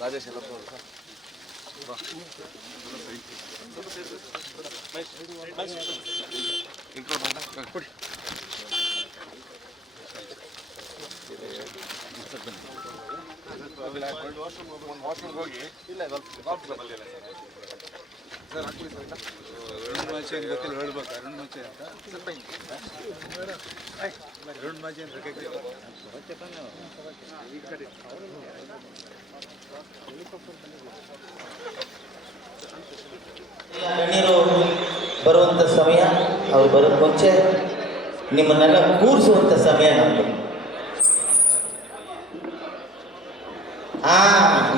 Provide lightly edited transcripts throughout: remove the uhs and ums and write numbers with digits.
ರಾಜೇಶ್ ಎಲ್ಲ ಇಂಟ್ರೋ ಕೊಡಿ. ವಾಶ್ರೂಮ್ ಹೋಗಿ ಇಲ್ಲ ಅರುಣ್ಮಾಚಿ ಅಂತ ಗೊತ್ತಿಲ್ಲ ಹೇಳ್ಬೇಕು. ಅರುಣ್ಮಾಚಿ ಅಂತ ಅರುಣ್ಮಾಚಿ ಅಂತ ಗಣ್ಯರು ಬರುವಂಥ ಸಮಯ, ಅವ್ರು ಬರೋದು ಮುಂಚೆ ನಿಮ್ಮನ್ನೆಲ್ಲ ಕೂರಿಸುವಂಥ ಸಮಯ ನಮ್ಮದು.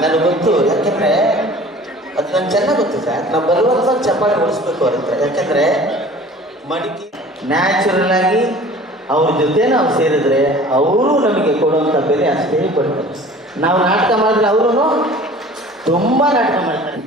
ನನಗೆ ಗೊತ್ತು, ಯಾಕೆಂದರೆ ಅದು ನಂಗೆ ಚೆನ್ನಾಗಿ ಗೊತ್ತು ಸರ್. ನಾವು ಬರುವಂಥ ಚಪ್ಪಾಳೆ ಹೊಡಿಸ್ಬೇಕು ಅವ್ರ ಹತ್ರ. ಯಾಕೆಂದರೆ ಮಡಿಕೆ ನ್ಯಾಚುರಲ್ ಆಗಿ ಅವ್ರ ಜೊತೆ ನಾವು ಸೇರಿದ್ರೆ ಅವರು ನಮಗೆ ಕೊಡುವಂಥ ಬೆಲೆ ಅಷ್ಟೇ ಕೊಡ್ತಾರೆ. ನಾವು ನಾಟಕ ಮಾಡಿದ್ರೆ ಅವರು ತುಂಬ ನಾಟಕ ಮಾಡ್ತಾರೆ.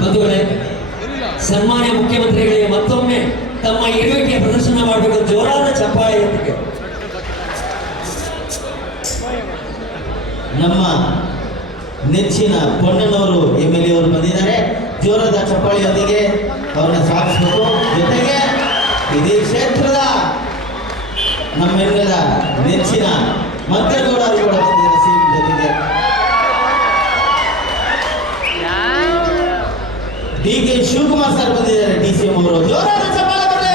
ಬಂಧುಗಳೇ, ಸನ್ಮಾನ್ಯ ಮುಖ್ಯಮಂತ್ರಿಗಳಿಗೆ ಮತ್ತೊಮ್ಮೆ ತಮ್ಮ ಇರುವಿಕೆ ಪ್ರದರ್ಶನ ಮಾಡಬೇಕು. ಜೋರಾದ ಚಪ್ಪಾಳೆಯೊಂದಿಗೆ ನಮ್ಮ ನೆಚ್ಚಿನ ಪೊನ್ನನವರು MLA ಅವರು ಬಂದಿದ್ದಾರೆ. ಜೋರಾದ ಚಪ್ಪಾಳೆಯೊಂದಿಗೆ ಅವ್ರನ್ನ ಸ್ವಾಗತಿಸಬೇಕು. ಜೊತೆಗೆ ಇದೇ ಕ್ಷೇತ್ರದ ನಮ್ಮೆಲ್ಲರ ನೆಚ್ಚಿನ ಮಂತ್ರಿಗೌಡ ಅವರು ಕೂಡ ಬಂದಿದ್ದಾರೆ. ಸಿಎಂ ಜೊತೆಗೆ DK ಶಿವಕುಮಾರ್ ಸರ್ ಬಂದಿದ್ದಾರೆ. DCM ಅವರು. ಜೋರಾದ ಚಪ್ಪಾಳೆ ಬರಲಿ.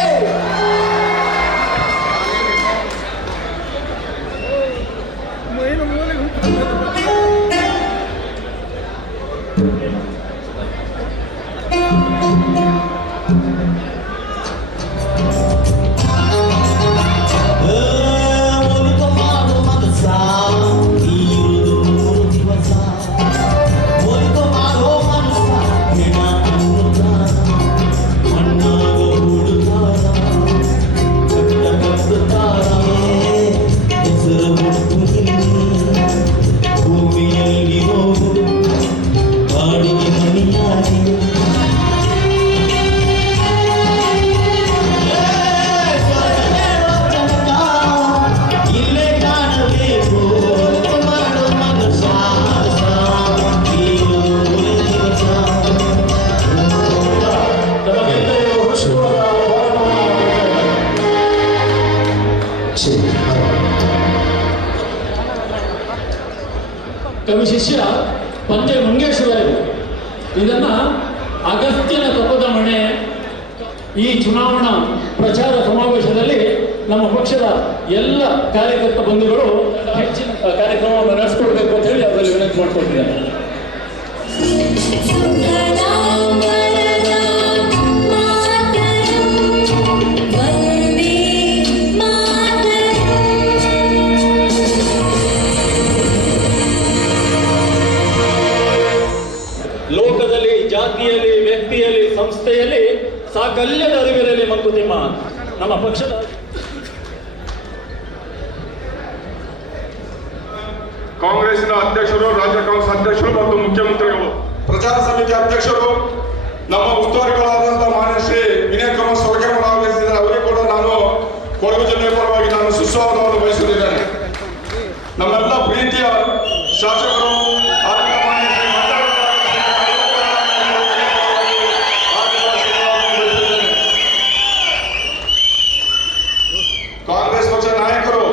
ಕವಿ ಶಿಷ್ಯ ಪಂಜೆ ಮಂಗೇಶ್ವರ ಇದನ್ನ ಅಗಸ್ತ್ಯನ ತಪದ ಮಣೆ ಈ ಚುನಾವಣಾ ಪ್ರಚಾರ ಸಮಾವೇಶದಲ್ಲಿ ನಮ್ಮ ಪಕ್ಷದ ಎಲ್ಲ ಕಾರ್ಯಕರ್ತ ಬಂಧುಗಳು ಹೆಚ್ಚಿನ ಕಾರ್ಯಕ್ರಮವನ್ನು ನಡೆಸ್ಕೊಡ್ಬೇಕು ಅಂತ ಹೇಳಿ ಅವರಲ್ಲಿ ವಿನಂತಿ ಮಾಡ್ಕೊಟ್ಟಿದ್ದಾರೆ. ಲೋಕದಲ್ಲಿ, ಜಾತಿಯಲ್ಲಿ, ವ್ಯಕ್ತಿಯಲ್ಲಿ, ಸಂಸ್ಥೆಯಲ್ಲಿ ಸಾಕಲ್ಯದ ಅರಿವಿರಲಿ ಮಂಕುತಿಮ್ಮ. ನಮ್ಮ ಪಕ್ಷದ ಕಾಂಗ್ರೆಸ್ನ ಅಧ್ಯಕ್ಷರು, ರಾಜ್ಯ ಕಾಂಗ್ರೆಸ್ ಅಧ್ಯಕ್ಷರು ಮತ್ತು ಮುಖ್ಯಮಂತ್ರಿಗಳು, ಪ್ರಚಾರ ಸಮಿತಿ ಅಧ್ಯಕ್ಷರು, ನಮ್ಮ ಉಸ್ತುವಾರಿಗಳಾದಂತಹ ಮಾನ್ಯ ಶ್ರೀ ವಿನಯ್ ಕುಮಾರ್ ಸೊರಕೆಮರ ಆಗಮಿಸಿದ್ದಾರೆ. ಅವರಿಗೆ ಕೂಡ ನಾನು ಕೊಡಗು ಜಿಲ್ಲೆಯ ಪರವಾಗಿ ನಾನು ಸುಸ್ವಾಗತವನ್ನು ಬಯಸುತ್ತಿದ್ದೇನೆ. ನಮ್ಮೆಲ್ಲ ಪ್ರೀತಿಯ ಶಾಸಕರು ಆದಂತಹ ಮಾನ್ಯ ಶ್ರೀ ಕಾಂಗ್ರೆಸ್ ಪಕ್ಷ ನಾಯಕರು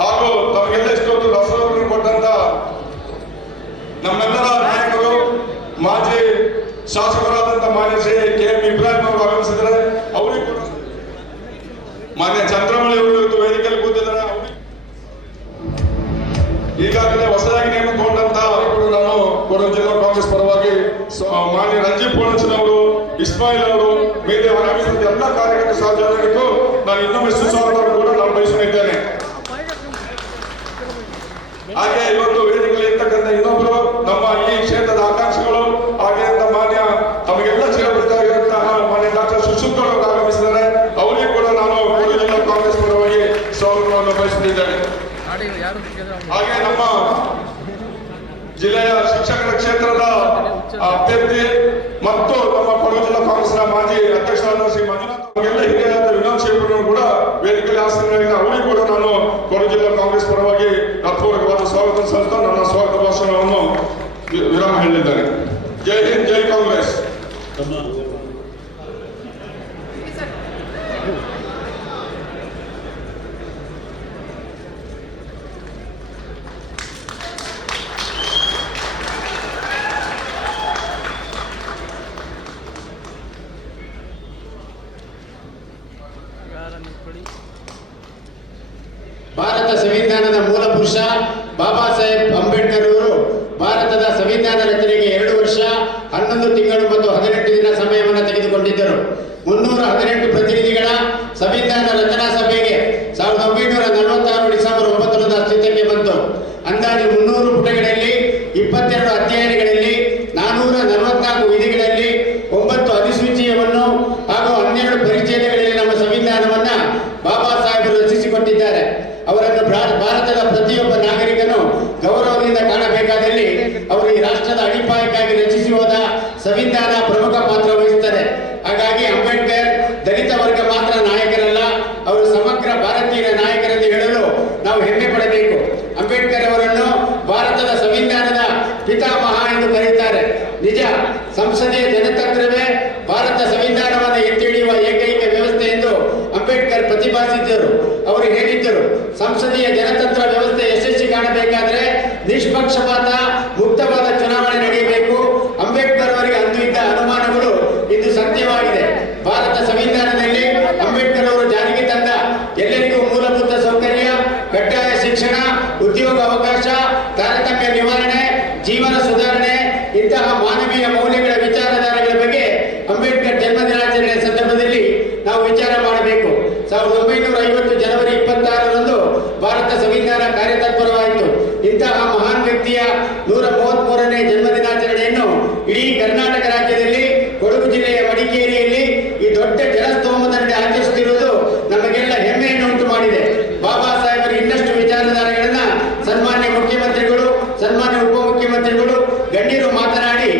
ಹಾಗೂ ತಮಗೆಲ್ಲ ಇಷ್ಟೊತ್ತು ರಸವನ್ನು ಕೊಟ್ಟಂತ ನಮ್ಮೆಲ್ಲರ ನಾಯಕರು, ಮಾಜಿ ಶಾಸಕರಾದಂಥ ಮಾನ್ಯ ಶ್ರೀ KM ಇಬ್ರಾಹಿಂ ಅವರು ಆಗಮಿಸಿದ್ದಾರೆ. ಅವರಿಗೂ ಕೂಡ ಮಾನ್ಯ ಚಂದ್ರಮೌಳಿ ಅವರು ಇವತ್ತು ವೇದಿಕೆಯಲ್ಲಿ ಕೂತಿದ್ದಾರೆ. ಈಗಾಗಲೇ ಹೊಸದಾಗಿ ನೇಮಕಗೊಂಡಂತಹ ಕೂಡ ನಾನು ಕೊಡಗು ಜಿಲ್ಲಾ ಕಾಂಗ್ರೆಸ್ ಪರವಾಗಿ ಮಾನ್ಯ ರಂಜಿತ್ ಪೂರ್ಣಚಂದ್ರ ಅವರು, ಇಸ್ಮಾಯಿಲ್ ಅವರು, ಬೇರೆ ಆಗಮಿಸಿದ ಎಲ್ಲ ಕಾರ್ಯಕರ್ತ ಸಾರ್ವಜನಿಕರಿಗೂ ನಾನು ಇನ್ನೊಮ್ಮೆ ಸುಸ್ವಾಗತವನ್ನು ಕೂಡ ನಾನು ಬಯಸುತ್ತಿದ್ದೇನೆ. ಹಾಗೆ ಇವತ್ತು ವೇದಿಕೆಯಲ್ಲಿ ಇರ್ತಕ್ಕಂಥ ಇನ್ನೊಬ್ಬರು ನಮ್ಮ ಈ ಕ್ಷೇತ್ರದ ಆಕಾಂಕ್ಷಿಗಳು, ಹಾಗೆ ಮಾನ್ಯ ತಮಗೆಲ್ಲ ಚಿರಪರಿಚಿತರಾಗಿರುವಂತಹ ಮಾನ್ಯ ಡಾಕ್ಟರ್ ಸುಶುಕ್ತರ್ ಅವರು ಆಗಮಿಸಿದ್ದಾರೆ. ಅವರಿಗೂ ಕೂಡ ನಾನು ಕೊಡಗು ಜಿಲ್ಲಾ ಕಾಂಗ್ರೆಸ್ ಪರವಾಗಿ ಸ್ವಾಗತವನ್ನು ಬಯಸುತ್ತಿದ್ದೇನೆ. ಹಾಗೆ ನಮ್ಮ ಜಿಲ್ಲೆಯ ಶಿಕ್ಷಕರ ಕ್ಷೇತ್ರದ ಅಭ್ಯರ್ಥಿ ಮತ್ತು ನಮ್ಮ ಕೊಡಗು ಜಿಲ್ಲಾ ಕಾಂಗ್ರೆಸ್ನ ಮಾಜಿ ಅಧ್ಯಕ್ಷರಾದ ಶ್ರೀ ಮಂಜುನಾಥ್ ಅವರಿಗೆಲ್ಲ ಹಿರಿಯರಾದ ವಿನೋದ್ ಶೇಖರ್ ಕೂಡ ವೇದಿಕೆಯಲ್ಲಿ ಆಸೀನರಾಗಿದ್ದಾರೆ. ಅವರಿಗೂ ಕೂಡ ನಾನು ಕೊಡಗು ಜಿಲ್ಲಾ ಕಾಂಗ್ರೆಸ್ ಪರವಾಗಿ ಹೃತ್ಪೂರ್ವಕವಾದ ಸ್ವಾಗತ ಸಲ್ಲಿಸ್ತಾ ನನ್ನ ಸ್ವಾಗತ ಭಾಷಣವನ್ನು ವಿರಾಮ ಹೇಳಿದ್ದೇನೆ. ಜೈ ಹಿಂದ್, ಜೈ ಕಾಂಗ್ರೆಸ್. ಭಾರತ ಸಂವಿಧಾನದ ಮೂಲ ಪುರುಷ ಬಾಬಾ ಸಾಹೇಬ್ ಅಂಬೇಡ್ಕರ್ ಅವರು ಭಾರತದ ಸಂವಿಧಾನ ರಚನೆಗೆ 2 ವರ್ಷ 11 ತಿಂಗಳು ಮತ್ತು 18 ದಿನ ಸಮಯವನ್ನು ತೆಗೆದುಕೊಂಡಿದ್ದರು. 318 ಪ್ರತಿನಿಧಿಗಳ ಸಂವಿಧಾನ ರಚನಾ ಸಭೆಗೆ 1946 ಡಿಸೆಂಬರ್ 9ರಂದು ಅಸ್ತಿತ್ವಕ್ಕೆ ಬಂತು. ಅಂದಾಜು 300 ಪುಟಗಳಲ್ಲಿ, 22 ಅಧ್ಯಯನಗಳಲ್ಲಿ, 444 ವಿಧಿಗಳಲ್ಲಿ, 9 ಅಧಿಸೂಚನೆಯನ್ನು ಹಾಗೂ 12 ಪರಿಚ್ಛೇದಗಳಲ್ಲಿ ನಮ್ಮ ಸಂವಿಧಾನವನ್ನ ಬಾಬಾ ಸಾಹೇಬರು ರಚಿಸಿಕೊಟ್ಟಿದ್ದಾರೆ. ಅವರನ್ನು ಭಾರತದ ಪ್ರತಿಯೊಬ್ಬ ನಾಗರಿಕನು ಗೌರವದಿಂದ ಕಾಣಬೇಕಾದಲ್ಲಿ ಅವರು ಈ ರಾಷ್ಟ್ರದ ಅಡಿಪಾಯಕ್ಕಾಗಿ ರಚಿಸಿ ಹೋದ ಸಂವಿಧಾನ ಪ್ರಮುಖ ಪಾತ್ರ ವಹಿಸುತ್ತದೆ. ಹಾಗಾಗಿ ಅಂಬೇಡ್ಕರ್ ದಲಿತ ವರ್ಗ ಮಾತ್ರ ನಾಯಕರಲ್ಲ, ಅವರು ಸಮಗ್ರ ಭಾರತೀಯ ನಾಯಕರೆಂದು ಹೇಳಲು ನಾವು ಹೆಮ್ಮೆ ಪಡಬೇಕು. ಅಂಬೇಡ್ಕರ್ ಅವರನ್ನು ಭಾರತದ ಸಂವಿಧಾನದ ಪಿತಾಮಹ ಎಂದು ಕರೆಯುತ್ತಾರೆ. ನಿಜ, ಸಂಸದೀಯ ಜನತಂತ್ರವೇ ಭಾರತ ಸಂವಿಧಾನವನ್ನು ಎತ್ತಿ ಹಿಡಿಯುವ ಏಕೈಕ ವ್ಯವಸ್ಥೆ ಎಂದು ಅಂಬೇಡ್ಕರ್ ಪ್ರತಿಪಾದಿಸಿದ್ದರು. ಅವರು ಹೇಳಿದ್ದರು, ಸಂಸದೀಯ ಜನತಂತ್ರ ವ್ಯವಸ್ಥೆ ಯಶಸ್ವಿ ಕಾಣಬೇಕಾದರೆ ನಿಷ್ಪಕ್ಷಪಾತ ಮುಕ್ತವಾದ ಚುನಾವಣೆ ನಡೆಯಬೇಕು. ಅಂಬೇಡ್ಕರ್ ಅವರಿಗೆ ಅಂದು ಇದ್ದ ಅನುಮಾನಗಳು ಇಂದು ಸತ್ಯವಾಗಿದೆ. ಭಾರತ ಸಂವಿಧಾನದಲ್ಲಿ ಅಂಬೇಡ್ಕರ್ ಅವರು ಜಾರಿಗೆ ತಂದ ಎಲ್ಲರಿಗೂ ಮೂಲಭೂತ ಸೌಕರ್ಯ, ಕಡ್ಡಾಯ ಶಿಕ್ಷಣ, ಉದ್ಯೋಗ ಅವಕಾಶ, ತಾರತಮ್ಯ ನಿವಾರಣೆ, ಜೀವನ ಸುಧಾರಣೆ ಇಂತಹ ಮಾನವೀಯ ಮೌಲ್ಯಗಳ ವಿಚಾರಧಾರೆಗಳ ಬಗ್ಗೆ ಅಂಬೇಡ್ಕರ್ ಜನ್ಮ ದಿನಾಚರಣೆ ಸಂದರ್ಭದಲ್ಲಿ ನಾವು ವಿಚಾರ ಮಾಡಬೇಕು. 1950 ಜನವರಿ 26ರಂದು ಭಾರತ ಸಂವಿಧಾನ ಕಾರ್ಯತತ್ಪರವಾಯಿತು. ಇಂತಹ ಮಹಾನ್ ವ್ಯಕ್ತಿಯ 133ನೇ ಜನ್ಮ ದಿನಾಚರಣೆಯನ್ನು ಇಡೀ ಕರ್ನಾಟಕ ರಾಜ್ಯದಲ್ಲಿ ಕೊಡಗು ಜಿಲ್ಲೆಯ ಮಡಿಕೇರಿಯಲ್ಲಿ ಈ ದೊಡ್ಡ ಜನಸ್ತೋಮದಲ್ಲಿ ಆಚರಿಸುತ್ತಿರುವುದು ನಮಗೆಲ್ಲ ಹೆಮ್ಮೆಯನ್ನು ಉಂಟು ಮಾಡಿದೆ. ಬಾಬಾ ಸಾಹೇಬರು ಇನ್ನಷ್ಟು ವಿಚಾರಧಾರೆಗಳನ್ನ ಸನ್ಮಾನ್ಯ ಮುಖ್ಯಮಂತ್ರಿಗಳು, ಸನ್ಮಾನ್ಯ ಉಪಮುಖ್ಯಮಂತ್ರಿಗಳು, ಗಣ್ಯರು ಮಾತನಾಡಿ